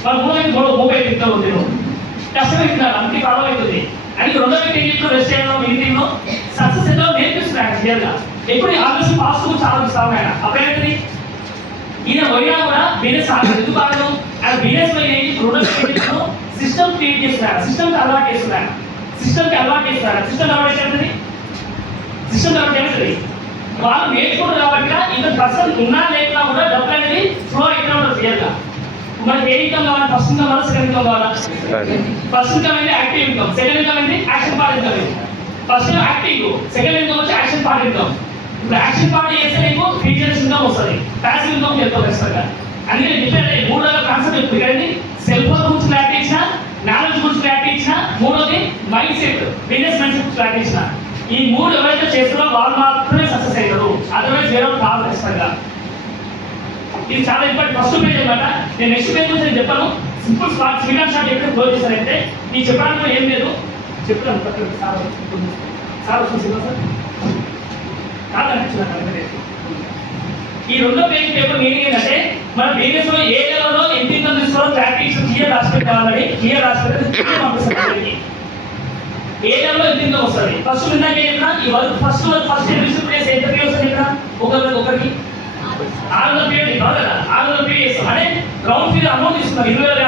వాళ్ళు మూడో వ్యక్తి మొబైల్ తింటావు నేను కష్టమవుతున్నారు అందుకే ప్రాబ్లం అవుతుంది అని రెండో వ్యక్తి ఏం చెప్తున్నారు రెస్ట్ చేయడం మీటింగ్లో సక్సెస్ ఎంతో నేర్పిస్తున్నాడు క్లియర్గా ఎప్పుడు ఆలోచన పాజిటివ్ చాలా ఇస్తాను ఆయన అప్పుడేంటిది ఈయన పోయినా కూడా బిజినెస్ ఎందుకు కాదు ఆయన బిజినెస్ లో ఏంటి రెండో వ్యక్తి సిస్టమ్ క్రియేట్ చేస్తున్నాడు సిస్టమ్కి అలవాటు చేస్తున్నాడు సిస్టమ్ అలవాటు చేస్తుంది వాళ్ళు నేర్చుకుంటారు కాబట్టి ఇంకా పర్సన్ ఉన్నా లేకున్నా కూడా డబ్బు అనేది ఫ్లో అయినా ఉంటుంది క్లియర్గా మనకి ఏ ఇన్కమ్ కావాలి ఫస్ట్ ఇన్కమ్ కావాలి సెకండ్ ఇన్కమ్ కావాలా ఫస్ట్ ఇన్కమ్ అనేది యాక్టివ్ ఇన్కమ్ సెకండ్ ఇన్కమ్ అనేది action part income first active second income వచ్చి యాక్షన్ పార్ట్ ఇన్కమ్ ఇప్పుడు యాక్షన్ పార్ట్ చేస్తే నీకు ఫీచర్స్ ఇన్కమ్ వస్తుంది ప్యాసివ్ ఇన్కమ్ చెప్తావు ఖచ్చితంగా అందుకే డిఫరెంట్ మూడు రకాల కాన్సెప్ట్ చెప్తుంది కానీ సెల్ ఫోన్ గురించి క్లారిటీ ఇచ్చిన నాలెడ్జ్ గురించి క్లారిటీ ఇచ్చిన మూడోది mind set business mind set clarity ఇచ్చిన ఈ మూడు ఎవరైతే చేస్తారో వాళ్ళు మాత్రమే సక్సెస్ అవుతారు అదర్వైజ్ వేరే కాదు ఖచ్చితంగా ఇది చాలా ఇంపార్టెంట్ ఫస్ట్ పేజ్ అనమాట నేను నెక్స్ట్ పేజ్ గురించి నేను చెప్పాను సింపుల్ స్వీట్ షాట్ ఎక్కడ క్లోజ్ చేశారంటే ఈ చెప్పడానికి ఏం లేదు చెప్తాను సార్ వస్తుంది సార్ కాదు ఈ రెండో పేజ్ పేపర్ మీనింగ్ ఏంటంటే మన బిజినెస్ లో ఏ లెవెల్లో ఎంత ఇన్కమ్ తీసుకోవాలో ప్రాక్టీస్ క్లియర్ ఆస్పెక్ట్ కావాలని క్లియర్ ఆస్పెక్ట్ పంపిస్తాను ఏ లెవెల్లో ఎంత ఇన్కమ్ వస్తుంది ఫస్ట్ ఇందాక చెప్పినా ఈ వర్క్ ఫస్ట్ ఇన్వెస్ట్ ప్లేస్ ఎంతకి వస్తుంది ఇక్కడ ఒకరికి 600 పే కాదు కదా 600 పే చేస్తాం అంటే గ్రౌండ్ ఫీల్ అమౌంట్ తీసుకున్నాం 20,000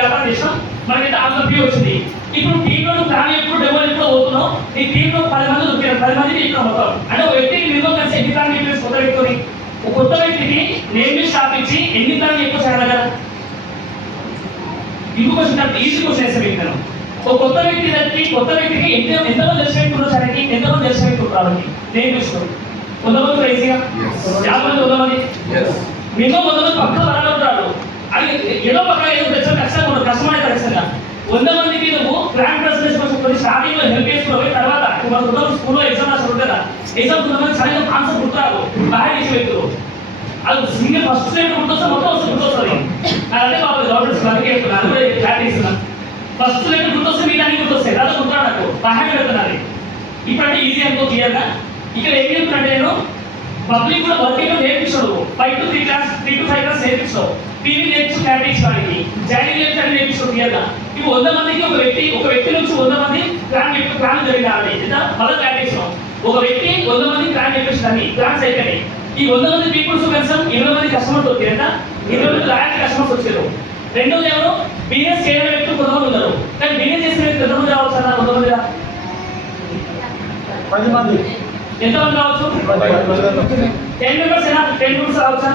వ్యాపారం చేసాం మనకైతే 600 పే వచ్చింది ఇప్పుడు టీంలో ప్లాన్ ఎప్పుడు డెవలప్ ఎప్పుడు అవుతున్నావు ఈ టీంలో 10 మంది దొరికారు 10 మందికి ఇక్కడ మొత్తం అంటే ఒక వ్యక్తికి మినిమం కలిసి ఎన్ని ప్లాన్ చెప్పేసి కొత్త వ్యక్తిని ఒక కొత్త వ్యక్తికి నేమ్ స్టాప్ ఇచ్చి ఎన్ని ప్లాన్ చెప్పొచ్చు కదా ఇంకో క్వశ్చన్ ఈజీ క్వశ్చన్ వేస్తాను మీకు నేను ఒక కొత్త వ్యక్తికి ఎంతమంది దర్శనం ఉండొచ్చు ఎంతమంది దర్శనం వాళ్ళకి నేమ్ తీసుకోండి కొంతమంది ఈజీగా 50 మంది మినిమం 100 మంది పక్క వరాలు ఉంటాడు అది ఏదో పక్క ఏదో తెచ్చడం కష్టంగా ఉండదు కష్టమైతే ఖచ్చితంగా 100 మందికి నువ్వు ప్లాన్ ప్రెసిడెన్స్ కోసం కొన్ని స్టార్టింగ్ లో హెల్ప్ చేసుకోవాలి తర్వాత మన స్కూల్లో ఎగ్జామ్ రాస్తారు కదా ఎగ్జామ్ కొంతమంది సరైన ఆన్సర్ గుర్తురాదు బాగా చేసే వ్యక్తులు అది సింగిల్ ఫస్ట్ స్టేట్ గుర్తొస్తే మొత్తం గుర్తొస్తుంది అదే బాబు గవర్నమెంట్ అందుకే అది క్లారిటీ ఇస్తున్నాను ఫస్ట్ లెటర్ గుర్తొస్తే మీకు అన్ని గుర్తొస్తాయి అదే గుర్తురా నాకు బాగా పెడుతున్నది ఇప్పుడంటే ఈజీ అనుకో క్లియర్గా ఇక్కడ ఏం చెప్తున్నట్టే నేను పబ్లిక్ కూడా వర్కింగ్ నేర్పించాడు 5 to 3 క్లాస్ 3 to 5 క్లాస్ నేర్పించావు టీవీ నేర్పించి క్లారిటీ ఇచ్చడానికి జాయినింగ్ నేర్పించడానికి నేర్పించాడు క్లియర్గా ఇప్పుడు 100 మందికి ఒక వ్యక్తి నుంచి 100 మంది ప్లాన్ జరిగింది ఎంత మళ్ళీ క్లారిటీ ఇచ్చాం ఒక వ్యక్తి 100 మంది ప్లాన్ నేర్పించడానికి ప్లాన్స్ అయిపోయినాయి ఈ 100 మంది పీపుల్స్ కలిసాం 20 మంది కస్టమర్స్ వచ్చారు ఎంత 20 మంది లాయర్ కస్టమర్స్ వచ్చారు రెండోది ఎవరు బిజినెస్ చేయడం వ్యక్తులు కొంతమంది ఉన్నారు కానీ బిజినెస్ చేసిన వ్యక్తులు ఎంతమంది రావచ్చు అన్న కొంతమంది 10 మంది ఎంతమంది రావచ్చు 10 మెంబర్స్ అయినా 10 మెంబర్స్ రావచ్చా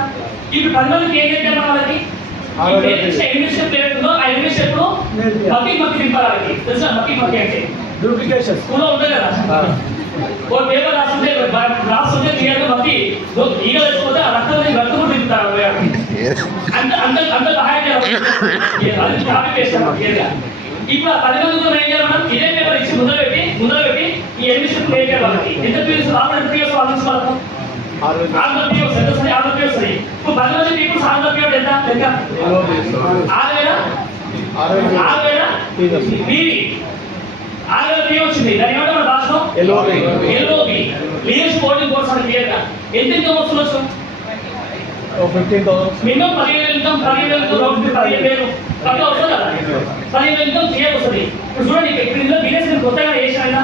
ఇప్పుడు 10 మందికి ఏం చేద్దాం వాళ్ళకి ఇన్వెస్టర్ పేరులో ఆ ఇన్వెస్టర్ మక్కి నింపాలి తెలుసా మక్కి అంటే డూప్లికేషన్ స్కూల్లో ఉంటుంది కదా ఓ పేపర్ రాస్తుంటే క్లియర్గా మక్కి ఈగ తెచ్చిపోతే ఆ రక్తం నింపుతారు అంత సహాయం క్లియర్గా ఇప్పుడు ఆ 10 మందితో ఏం చేయాలి మనం ఇదే పేపర్ ఇచ్చి ముందర పెట్టి ఈ అడ్మిషన్ ఏం చేయాలి వాళ్ళకి ఎంత పీఎస్ ఎంత పీఎస్ వాళ్ళకు 600 పీఎస్ ఎంత వస్తుంది 600 పీఎస్ వస్తుంది ఇప్పుడు 10 మంది పీపుల్స్ 600 పీఎస్ ఎంత లెక్క 6,000 బీవీ 6,000 పీ వచ్చింది దాని ఏమంటే మన రాష్ట్రం ఎల్ఓబి లీడర్స్ హోల్డింగ్ కోర్స్ అని క్లియర్గా ఎంత వస్తుంది 15,000 మినిమం 15,000 ఇన్కమ్ 15,000 పక్క వస్తుంది కదా 15,000 ఇన్కమ్ క్లియర్ వస్తుంది ఇప్పుడు చూడండి ఇక్కడ ఇందులో బిజినెస్ కొత్తగా చేసినా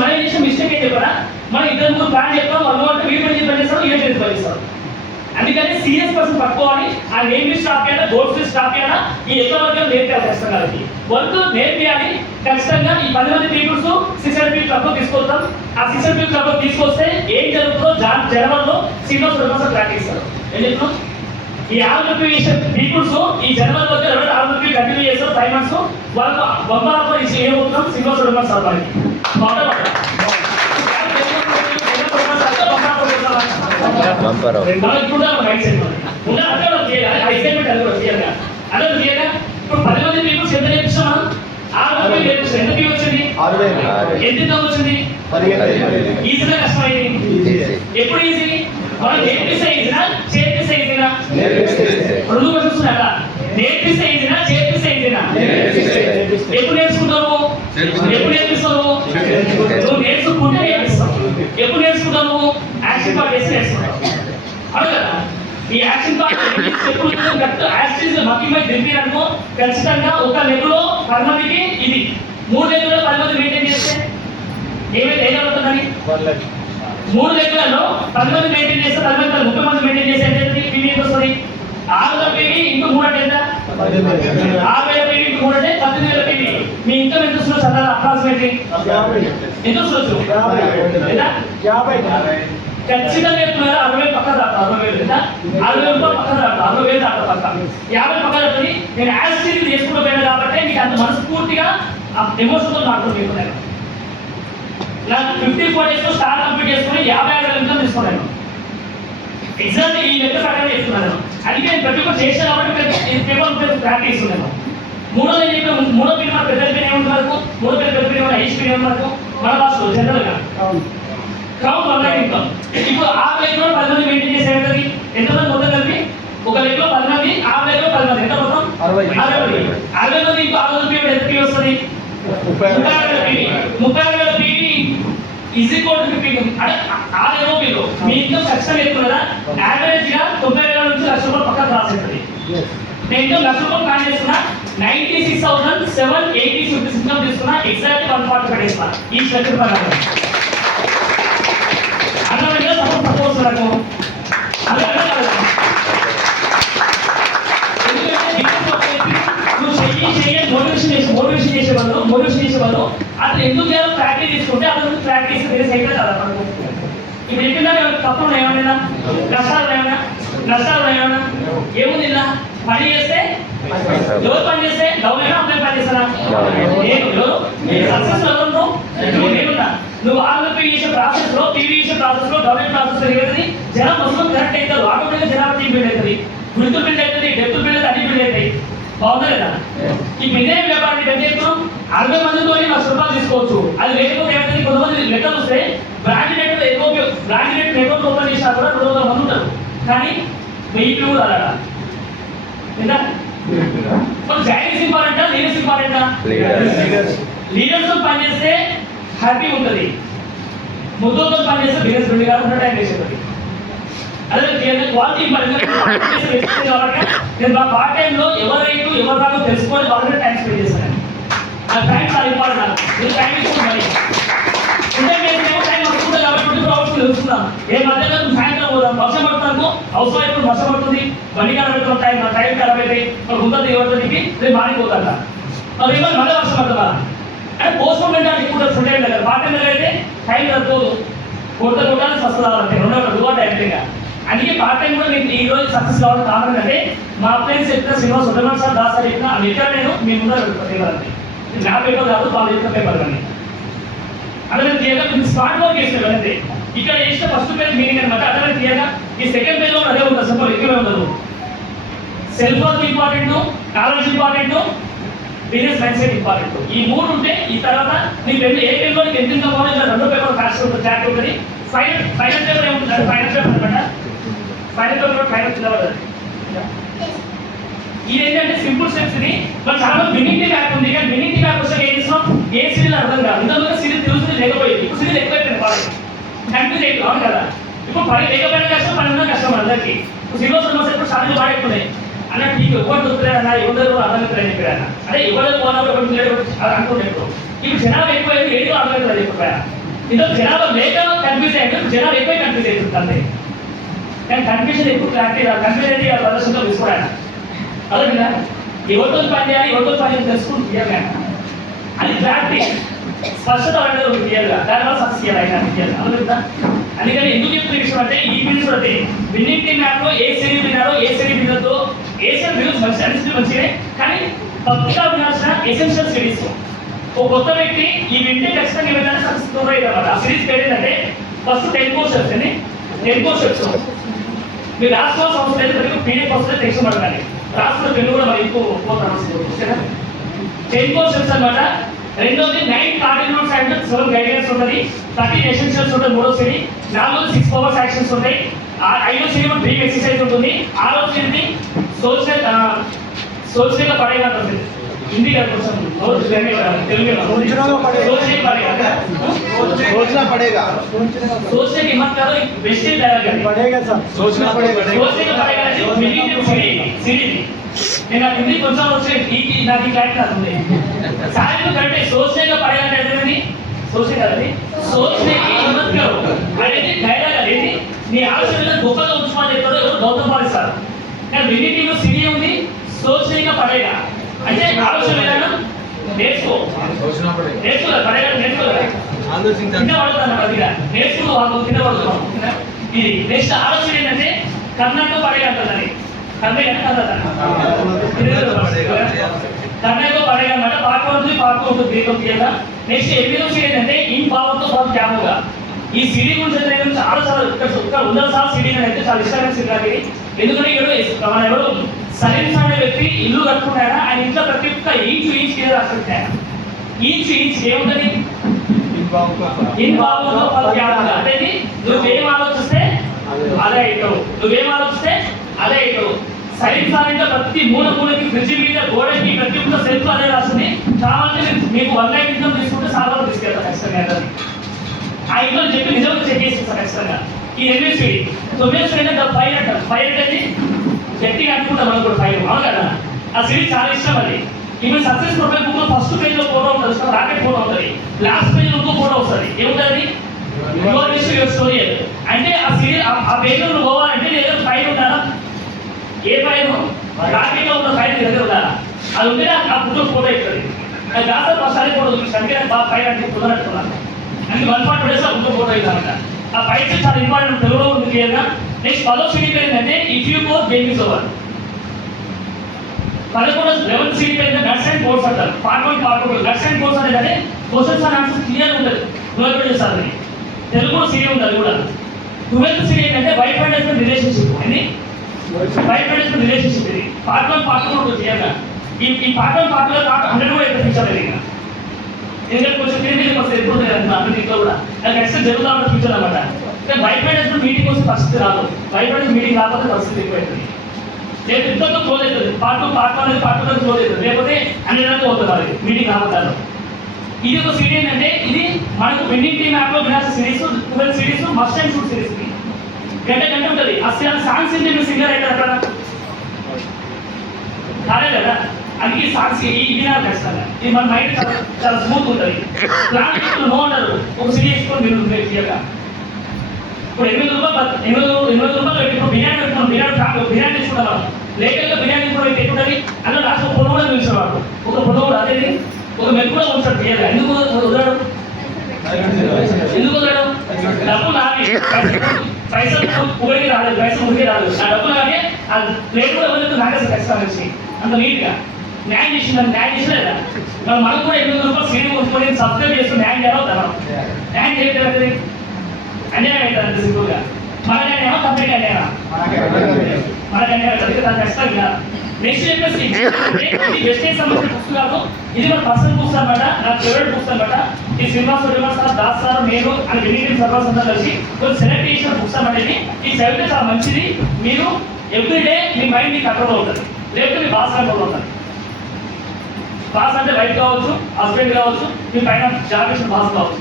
మన చేసిన మిస్టేక్ ఏం చెప్పారా మనం ఇద్దరు ముగ్గురు ప్లాన్ చెప్తాం వాళ్ళు అంటే వీళ్ళు పని పనిచేస్తారు ఏ చేసి పనిస్తారు అందుకని సీరియస్ పర్సన్ పట్టుకోవాలి ఆ నేమ్ స్టాప్ అయినా గోల్డ్ స్టాప్ అయినా ఈ ఎక్కువ వర్గం నేర్పాలి ఖచ్చితంగా వర్క్ నేర్పియాలి ఖచ్చితంగా ఈ 10 మంది పీపుల్స్ 600 పీపుల్ క్లబ్ తీసుకొస్తాం ఆ 600 పీపుల్ క్లబ్ తీసుకొస్తే ఏం జరుగుతుందో జనవరిలో సీనియర్ సర్వీస్ ప్రాక్టీస్ చేస్తారు ఏం చెప్తున్నాం ఈ 600 పీపుల్స్ ఈ జనవరి వద్ద 600 కంటిన్యూ చేస్తారు 5 months వాళ్ళకు బంపర్ ఆఫర్ ఇచ్చి ఏమవుతున్నాం సీనియర్ సర్వీస్ వాళ్ళకి మనం ఇప్పుడు రైట్ సైడ్ ఉందా అదే చేయాలి అసైన్మెంట్ అది కూడా చేయాలి అదే చేయాలి ఇప్పుడు 10 మంది పీపుల్స్ ఎంత నేర్పిస్తాం మనం 6 మంది నేర్పిస్తాం ఎంత పీ వచ్చింది 60 ఎంత వచ్చింది 15 ఈజీగా కష్టమైంది ఎప్పుడు ఈజీ మనం నేర్పిస్తే ఈజీనా చేర్పిస్తే ఈజీనా రెండు క్వశ్చన్స్ ఉన్నాయా నేర్పిస్తే ఈజీనా చేర్పిస్తే ఈజీనా ఎప్పుడు నేర్చుకుంటావు ఎప్పుడు నేర్పిస్తావు నువ్వు నేర్చుకుంటే నేర్పిస్తావు ఎప్పుడు నేర్చుకుంటావు యాక్షన్ పార్ట్ చేసి నేర్చుకుంటావు అవును కదా ఈ యాక్షన్ పార్ట్ ఎప్పుడు యాక్షన్ మక్కిమై దింపిననుకో ఖచ్చితంగా ఒక లెగ్లో 10 మందికి ఇది 3 లెగ్లలో 10 మంది మెయింటైన్ చేస్తే ఏమైతే ఏమవుతుందని 3 లెగ్లలో 10 మంది మెయింటైన్ చేస్తే 10 మంది 30 మంది మెయింటైన్ చేస్తే ఎంత పీవీ ఎంత వస్తుంది 6,000 పీవీ ఇంటూ 3 అంటే ఎంత 6,000 పీవీ ఇంటూ 3 అంటే 18,000 పీవీ మీ ఇన్కమ్ ఎంత వస్తుందో చదవాలి అప్రాక్సిమేట్లీ ఎంత వస్తుంది ఎంత 50 ఖచ్చితంగా చెప్తున్నారు 60,000 పక్కన రాదు 60,000 ఎంత 60,000 పక్కన రాదు 60,000 దాకా పక్క 50 పక్కన రాదు నేను యాసిడ్ చేసుకుంటూ పోయాను కాబట్టి మీకు అంత మనస్ఫూర్తిగా ఎమోషన్తో మాట్లాడుతున్నాను నాకు 54 డేస్ లో స్టార్ కంప్లీట్ చేసుకుని 50,000 ఇన్కమ్ తీసుకున్నాను ఎగ్జామ్ ఈ లెక్క ప్రకారం చేస్తున్నాను అందుకే నేను ప్రతి ఒక్కరు చేశాను కాబట్టి పేపర్ ప్రాక్టీస్ ఉన్నాను మూడో పీరియడ్ మన పెద్ద పీరియడ్ ఏముంది వరకు మూడో పెద్ద పీరియడ్ హైస్ట్ పీరియడ్ వరకు మన భాషలో జనరల్గా క్రౌడ్ వన్ లైక్ ఇన్కమ్ ఇప్పుడు ఆ లెక్కలో 10 మంది మెయింటైన్ చేసేది ఎంతమంది మొత్తం కలిపి ఒక లెక్కలో 10 మంది ఆ లెక్కలో 10 మంది ఎంత మొత్తం 60 మంది ఇంకో 6,000 పీరియడ్ ఎంత పీ వస్తుంది 30,000 పీవీ ఈజ్ ఈక్వల్ టు 50 అంటే ఆ లెవెల్లో మీ ఇన్కమ్ ఖచ్చితంగా ఎక్కువ కదా యావరేజ్ గా 90,000 నుంచి 1,00,000 పక్కన రాసేది నేను 1,00,000 ప్లాన్ చేసుకున్నా 96,786 రూపీస్ ఇన్కమ్ తీసుకున్నా ఎగ్జాక్ట్ 145 డేస్ ఈ స్ట్రక్చర్ ప్రకారం అన్నమాట సపోర్ట్ నాకు అలా మోటివేషన్ చేసేవాళ్ళు అతను ఎందుకు చేయాలో ప్రాక్టీస్ తీసుకుంటే అతను ప్రాక్టీస్ వేరే సైకిల్ కదా ఇప్పుడు చెప్పినా తప్పులు ఏమైనా నష్టాలు ఏమైనా ఏముంది ఇలా పని చేస్తే ఎవరు పని చేస్తే డౌన్ అయినా అమ్మాయి పని చేస్తారా నేను సక్సెస్ ఎవరు నేనున్నా నువ్వు ఆర్పీ చేసే ప్రాసెస్ లో పీవీ చేసే ప్రాసెస్ లో డౌన్ ప్రాసెస్ లో ఏదైతే జనం మొత్తం కరెక్ట్ అవుతారు ఆటోమేటిక్ జనాభా బిల్డ్ అవుతుంది గుర్తు బిల్డ్ అవుతుంది డెప్త్ బిల్డ్ అన్ని బిల్డ్ అవుతాయి బాగుందా లేదా ఈ మినిమం వ్యాపారాన్ని పెద్ద ఎత్తున 60 మందితో 1,00,000 రూపాయలు తీసుకోవచ్చు అది లేకపోతే ఏమైతే కొంతమంది లెక్కలు వస్తే బ్రాండ్ రేట్ ఎక్కువ బ్రాండ్ రేట్ నెట్వర్క్ ఓపెన్ చేసినా కూడా 200 మంది ఉంటారు కానీ 1000 కూడా అలా లేదా జాయినింగ్స్ ఇంపార్టెంటా లీడర్స్ ఇంపార్టెంటా లీడర్స్ తో పని చేస్తే హ్యాపీ ఉంటుంది ముద్దుతో పని చేస్తే బిజినెస్ బిల్డ్ కాకుండా టైం వేస్ట్ అవుతుంది అదే క్వాలిటీ ఇంపార్టెంట్ నేను మా పార్ట్ టైంలో ఎవరు రైతు ఎవరు రాదు తెలుసుకొని వాళ్ళని టైం స్పెండ్ చేస్తాను ఆ టైం చాలా ఇంపార్టెంట్ నాకు నేను టైం ఇస్తున్నాను అంటే మేము టైం వస్తుంది కాబట్టి 24 hours తెలుస్తున్నాం ఏ మధ్యలో సాయంత్రం పోదాం వర్షం పడుతున్నాను అవసరం ఎప్పుడు వర్షం పడుతుంది బండి కాడ పెడుతున్న టైం ఖరాబ్ అయితే ఉంటుంది ఎవరికి రేపు మారిపోతాను మరి ఇవాళ మళ్ళీ వర్షం పడుతుందా అంటే పోస్ట్పోన్మెంట్ అంటే ఎక్కువ ఫుల్ టైం దగ్గర పార్ట్ టైం దగ్గర అయితే టైం సరిపోదు కొట్టాలని స్వస్థ రావాలంటే 2 గంటలు టైంగా అందుకే పార్ట్ టైం కూడా నేను ఈ రోజు సక్సెస్ కావడం కారణం అంటే మా ఫ్రెండ్స్ చెప్పిన శ్రీనివాస్ సుబ్రహ్మణ్యం సార్ దాస్ సార్ చెప్పిన ఆ లెక్క నేను మీ ముందర పేపర్ అండి నా పేపర్ కాదు వాళ్ళు చెప్పిన పేపర్ అండి అదే క్లియర్గా మీకు స్మార్ట్ వర్క్ చేసిన అంతే ఇక్కడ చేసిన ఫస్ట్ పేజ్ మీనింగ్ అనమాట అదే క్లియర్గా ఈ సెకండ్ పేజ్లో అదే ఉంటుంది సింపుల్ ఎక్కువే ఉండదు self work important knowledge important business mind set important ఈ 3 ఉంటే ఈ తర్వాత నీకు ఏ పేపర్లో నీకు ఎంత ఇంకా పోవాలి ఇలా 2 పేపర్ కాస్ట్ ఉంటుంది చాట్ ఉంటుంది ఫైనల్ పేపర్ ఏముంటుంది ఫైనల్ పేపర్ అనమాట ఫైనల్ పేపర్ ఫైనల్ సిలబస్ ఇది ఏంటంటే సింపుల్ స్టెప్స్ ఇది మరి చాలా వినిటీ బ్యాక్ ఉంది కానీ వినిటీ బ్యాక్ వస్తే ఏం చేస్తాం ఏ సీరియల్ అర్థం కాదు ఇంతకుముందు సీరియల్ తెలుస్తుంది లేకపోయింది ఇప్పుడు సీరియల్ ఎక్కువైపోయింది పాడు కన్ఫ్యూజ్ అయిపోయి అవును కదా ఇప్పుడు పని లేకపోయినా కష్టం పని ఉన్నా కష్టం అందరికీ ఇప్పుడు సిలబస్ సమస్య ఇప్పుడు సార్లు పాడైపోయినాయి అన్నట్టు నీకు ఎవరు దొరుకుతారు అన్న ఎవరు అర్థం అవుతారని చెప్పారు అదే ఎవరు పోనప్పుడు అనుకుంటే ఇప్పుడు జనాభా ఎక్కువైంది ఏదో అర్థం అవుతుంది చెప్పారా ఇందులో జనాభా లేక కన్ఫ్యూజ్ అయ్యాడు జనాభా ఎక్కువ కన్ఫ్యూజ్ అవుతుంది అంతే కానీ కన్ఫ్యూజన్ ఎక్కువ క్లారిటీ కన్ఫ్యూజ్ అయితే ఆ ప్రదర్శనలో తీసుకోవడానికి అదే కదా ఎవరితో పని చేయాలి ఎవరితో పని చేయాలి తెలుసుకుంటూ క్లియర్గా అది క్లారిటీ స్పష్టత అనేది ఒక క్లియర్గా దానివల్ల సక్సెస్ చేయాలి క్లియర్గా అర్థం అందుకని ఎందుకు చెప్తున్న విషయం అంటే ఈ బిల్స్ అయితే విన్నింగ్ టీమ్ యాప్లో ఏ సిరీస్ విన్నారో ఏ సిరీస్ వినదో ఏ సిరీస్ వ్యూస్ మంచి అనిస్తుంది మంచిదే కానీ పక్కా వినాల్సిన ఎసెన్షియల్ సిరీస్ ఒక కొత్త వ్యక్తి ఈ వింటే ఖచ్చితంగా ఏమైనా సక్సెస్ అవుతుంది అన్నమాట ఆ సిరీస్ పేరు ఏంటంటే ఫస్ట్ 10 కోర్సెస్ అని 10 కోర్సెస్ మీరు రాసుకోవాల్సిన అవసరం లేదు, మీకు పీడిఎఫ్ వస్తుంది, టెక్స్ట్ పడకండి. రాసుకున్న పెన్ను కూడా మరి ఎక్కువ ఓకేనా. 10 క్వశ్చన్స్ అన్నమాట. రెండోది 9 కార్డినల్ నోట్స్ అండ్ 7 గైడెన్స్ ఉంటుంది, 13 ఎసెన్షియల్స్ ఉంటుంది మూడో సిరీ, 4 6 పవర్స్ యాక్షన్స్ ఉంటాయి, 5వ సిరీ బ్రీఫ్ ఎక్సర్సైజ్ ఉంటుంది, 6వ సిరీ సోషల్ గా పడేగా ఉంటుంది. हिंदी का क्वेश्चन तेलुगु में सोचना पड़ेगा सोचने की मत करो, वेस्टेज डायलॉग है पड़ेगा सर सोचना पड़ेगा सोचने का पड़ेगा जी मिनिमम सीढ़ी నేను హిందీ కొంచెం వచ్చే ఈ నాది క్లారిటీ అవుతుంది సార్ को करते सोचने का पड़ेगा कहते हैं सोचने का नहीं सोचने की हिम्मत करो అనేది డైలాగ్ అనేది నీ ఆలోచనలను గొప్పగా ఉంచుమని చెప్తాడు ఎవరు గౌతమ్ పాల్ సార్. కానీ మినిమం సిరీ ఉంది सोचने का पड़ेगा అంటే ఆలోచన విధానం నేర్చుకో నేర్చుకో పడేగా నేర్చుకో కింద పడుతున్నాను కొద్దిగా నేర్చుకో వాళ్ళు కింద పడుతున్నాం. ఇది నెక్స్ట్ ఆలోచన ఏంటంటే కర్ణంలో పడేగా అంటున్నది కర్ణంలో పడేగా అన్నమాట పార్ట్ 1 నుంచి పార్ట్ 2 ఉంటుంది దీంట్లో క్లియర్గా. నెక్స్ట్ 8వ సీడీ ఏంటంటే ఇన్ పవర్తో పాటు క్యాముగా ఈ సీడీ గురించి నేను చాలా ఇక్కడ 100 సార్లు సీడీ అయితే చాలా ఇష్టమైన సీడీ నాకు ఇది. ఎందుకంటే మన ఎవరు సైన్స్ అనే వ్యక్తి ఇల్లు కట్టుకున్నాడా ఆయన ఇంట్లో ప్రతి ఒక్క ఇంచు కింద రాసుకుంటాడు. ఇంచు ఏముంటుంది అంటే నువ్వేం ఆలోచిస్తే అదే అవుతావు, నువ్వేం ఆలోచిస్తే అదే అవుతావు. సైన్స్ అంటే ప్రతి మూలకి ఫ్రిడ్జ్ మీద గోడకి ప్రతి ఒక్క సెల్ఫ్ అదే రాస్తుంది. కాబట్టి మీకు 1 లైన్ ఇన్కమ్ తీసుకుంటే సార్లు తీసుకెళ్తారు ఖచ్చితంగా. ఆ ఇంట్లో చెప్పి నిజంగా చెక్ చేసేస్తారు ఖచ్చితంగా. ఈ 8వ సీడీ 9వ సీడీ అంటే ఫైర్ అంటారు. ఫైర్ అంటే గట్టిగా అనుకుంటాం మనం కూడా ఫైర్ అవును కదా. ఆ సిరీస్ చాలా ఇష్టం అది. ఈవెన్ సక్సెస్ ప్రొఫైల్ బుక్ లో ఫస్ట్ పేజ్ లో ఫోటో ఉంటుంది, రాకెట్ ఫోటో ఉంటుంది, లాస్ట్ పేజ్ లో ఇంకో ఫోటో వస్తుంది. ఏముంటుంది యువర్ హిస్టరీ యువర్ స్టోరీ అంటే ఆ సిరీస్ ఆ పేజ్ లో నువ్వు పోవాలంటే నీ దగ్గర ఫైల్ ఉండాలా. ఏ ఫైల్ రాకెట్ లో ఉన్న ఫైల్ నీ దగ్గర ఉండాలా. అది ఉంటే ఆ బుక్ లో ఫోటో ఇస్తుంది. అది దాంట్లో ఫస్ట్ అదే ఫోటో అంటే ఫైల్ అంటే కుదరట్టుకున్నాను అంటే 1 part డేస్ ఆ బుక్ ఫోటో ఇద్దామంట. ఆ ఫైల్స్ చాలా ఇంపార్టెంట్ తెలుగులో ఉంది క్లియర్గా. నెక్స్ట్ 10వ సీడీ పేరు ఏంటంటే if you go game is over. 11వ సీడీ పేరు నట్స్ అండ్ బోల్ట్స్ అంటారు. Part 1 part 2 nuts and bolts అనేది క్వశ్చన్స్ అండ్ ఆన్సర్స్ క్లియర్ ఉంటుంది, నోట్ చేస్తారు. తెలుగులో సీడీ ఉంది అది కూడా. 12వ సీడీ ఏంటంటే వైఫ్ అండ్ హస్బెండ్ రిలేషన్షిప్ అని వైఫ్ అండ్ హస్బెండ్ రిలేషన్షిప్ ఇది పార్ట్ 1 పార్ట్ 2 ఉంటుంది క్లియర్గా. ఈ పార్ట్ 1 పార్ట్ 2 పార్ట్ 100 కూడా ఎక్కువ ఫీచర్ లేదు. ఎందుకంటే కొంచెం క్లియర్గా వస్తే ఎప్పుడు అన్ని ఇంట్లో కూడా నాకు ఎక్స్ట్రా జరుగుతూ ఉన్న ఫీచర్ అనమాట. వైఫ్ అండ్ హస్బెండ్ మీటింగ్ వస్తే పరిస్థితి రాదు, వైఫ్ అండ్ మీటింగ్ రాకపోతే పరిస్థితి ఎక్కువ అవుతుంది. రేపు ఇంతలో క్లోజ్ అవుతుంది, పార్ట్ 2 పార్ట్ 1 అనేది పార్ట్ 2 క్లోజ్ అవుతుంది, లేకపోతే 100 అవుతుంది అది మీటింగ్ రాబోతారు. ఇది ఒక సీడీ ఏంటంటే ఇది మనకు విన్నింగ్ టీమ్ యాప్ లో వినాల్సిన series 12 series must and shoot series గంట ఉంటుంది. అసలు సాంగ్స్ ఏంటి మీరు సింగర్ అవుతారు అక్కడ కాలే కదా. అందుకే సాంగ్స్ ఇది నాకు ఖచ్చితంగా ఇది మన మైండ్ చాలా స్మూత్ ఉంటుంది. ప్లాన్ నో అంటారు ఒక సిరీ వేసుకొని మీరు క్లియర్గా. ఇప్పుడు 800 రూపాయలు పెట్టి ఇప్పుడు బిర్యానీ పెట్టుకున్నాం, బిర్యానీ తీసుకుంటాం మనం లేకల్గా బిర్యానీ కూడా పెట్టుకుంటుంది. అందులో లాస్ట్ ఒక పొన్ను కూడా పిలిచేవాడు, ఒక పొన్ను కూడా అదే ఒక మెల్లు కూడా ఉంచాడు క్లియర్గా. ఎందుకు వదలడు డబ్బు నాది పైసలు ఊరికి రాలేదు, పైసలు ఊరికి రాదు, ఆ డబ్బు నాకే ఆ ప్లేట్ కూడా ఎవరికి నాకేసి ఖచ్చితంగా వచ్చి అంత నీట్గా న్యాయం చేసినా మరి మనకు కూడా 800 రూపాయలు సీడీ కొనుక్కొని సబ్స్క్రైబ్ చేసుకుని న్యాయం చేయాలి. న్యాయం చేయలేదు అన్యాయం అవుతుంది అంత సింపుల్గా. మనకి అన్యాయమా కంపెనీ అన్యాయమా? మనకి అన్యాయం అవుతుంది దాన్ని ఖచ్చితంగా. నెక్స్ట్ చెప్పేసి ఇది వెస్టేజ్ సంబంధించిన బుక్స్ కాదు, ఇది మన పర్సనల్ బుక్స్ అనమాట, నా ఫేవరెట్ బుక్స్ అనమాట. ఈ శ్రీనివాస్ సార్, దాస్ సార్, నేను అని వినియోగ సర్వర్స్ అందరూ కలిసి కొన్ని సెలెక్ట్ చేసిన బుక్స్ అన్నమాట. ఇది చదివితే చాలా మంచిది. మీరు ఎవ్రీడే మీ మైండ్ మీ కంట్రోల్ అవుతుంది, లేకపోతే మీ బాస్ కంట్రోల్ అవుతుంది. బాస్ అంటే వైఫ్ కావచ్చు, హస్బెండ్ కావచ్చు, మీ పైన జాబ్ చేసిన బాస్ కావచ్చు.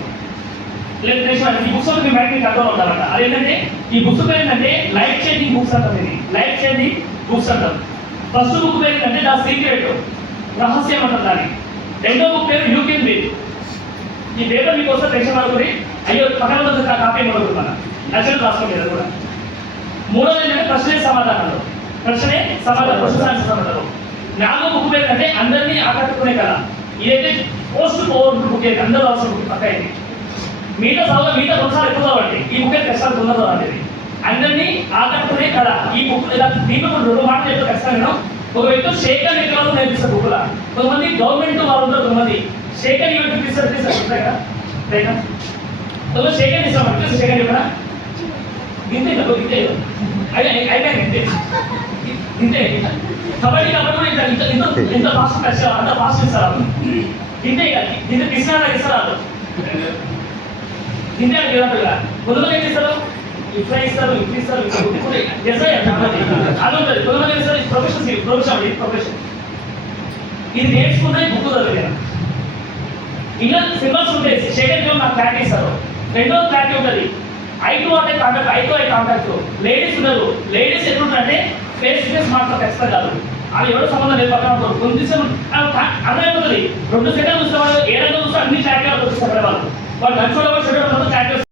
లేకపోతే ఈ బుక్స్ మీ మైండ్ మీ కంట్రోల్ అవుతారట. అదేంటంటే ఈ బుక్స్ పేరు ఏంటంటే లైఫ్ చేంజింగ్ బుక్స్ అంటారు. ఇది లైఫ్ చేంజింగ్ బుక్స్ అంటారు. ఫస్ట్ బుక్ పేరు ఏంటంటే ద సీక్రెట్, రహస్యం అంటారు దాన్ని. రెండో బుక్ పేరు యూ కెన్ బి. ఈ పేపర్ మీకు వస్తే టెన్షన్ అనుకుని అయ్యో పక్కన కాపీ అనుకుంటున్నాను నచ్చలు రాసుకోలేదు కూడా. మూడోది ఏంటంటే ప్రశ్నే సమాధానాలు, క్వశ్చన్ ఆన్సర్ సమాధానం. నాలుగో బుక్ పేరు అంటే అందరినీ ఆకట్టుకునే కదా. ఇదైతే పోస్ట్ పవర్ఫుల్ బుక్, అందరూ రాసిన బుక్ పక్క ఇది. మిగతా కొన్నిసార్లు ఎక్కువ చదవండి, ఈ బుక్ అయితే కష్టాలు తొందర చదవండి. అందరినీ ఆకట్టుకునే కదా ఈ బుక్. దీంట్లో 2 మాటలు చెప్తే ఖచ్చితంగా ఒక వ్యక్తి షేకర్ ఎక్కడ నేర్పిస్తారు బుక్లా. కొంతమంది గవర్నమెంట్ వాళ్ళు ఉంటారు, కొంతమంది షేకర్ ఈవెంట్ తీస్తారు ఉంటాయి కదా. కొంతమంది షేకర్ ఇస్తామంటే షేకర్ చెప్పరా గింతే గింతే అయిపోయింది ఇంతే కబడ్డీ కూడా ఇంత ఫాస్ట్ టచ్ అంత ఫాస్ట్ ఇస్తారు ఇంతే ఇంత కృష్ణ ఇస్తారు ఇంతే కదా కొంతమంది ఏం చేస్తారు ఇట్లా ఇస్తారు అది ఉంటుంది కొంతమంది ఇస్తారు ప్రొఫెషన్ ఇది నేర్చుకుంటే బుక్ చదివే ఇలా సింబల్స్ ఉంటాయి సెకండ్ టైం నాకు క్లారిటీ ఇస్తారు రెండో క్లారిటీ ఉంటుంది I to eye contact ladies ఉన్నారు లేడీస్ ఎట్లుంటారంటే ఫేస్ టు ఫేస్ మాట్లాడ ఖచ్చితంగా కాదు అది ఎవరో సంబంధం లేదు పక్కన కొంచెం అర్థమైపోతుంది 2 సెకండ్లు చూస్తే వాళ్ళు 7 చూస్తే అన్ని క్లారిటీగా చూస్తారు వాళ్ళు మంచి వాళ్ళు క్లారిటీ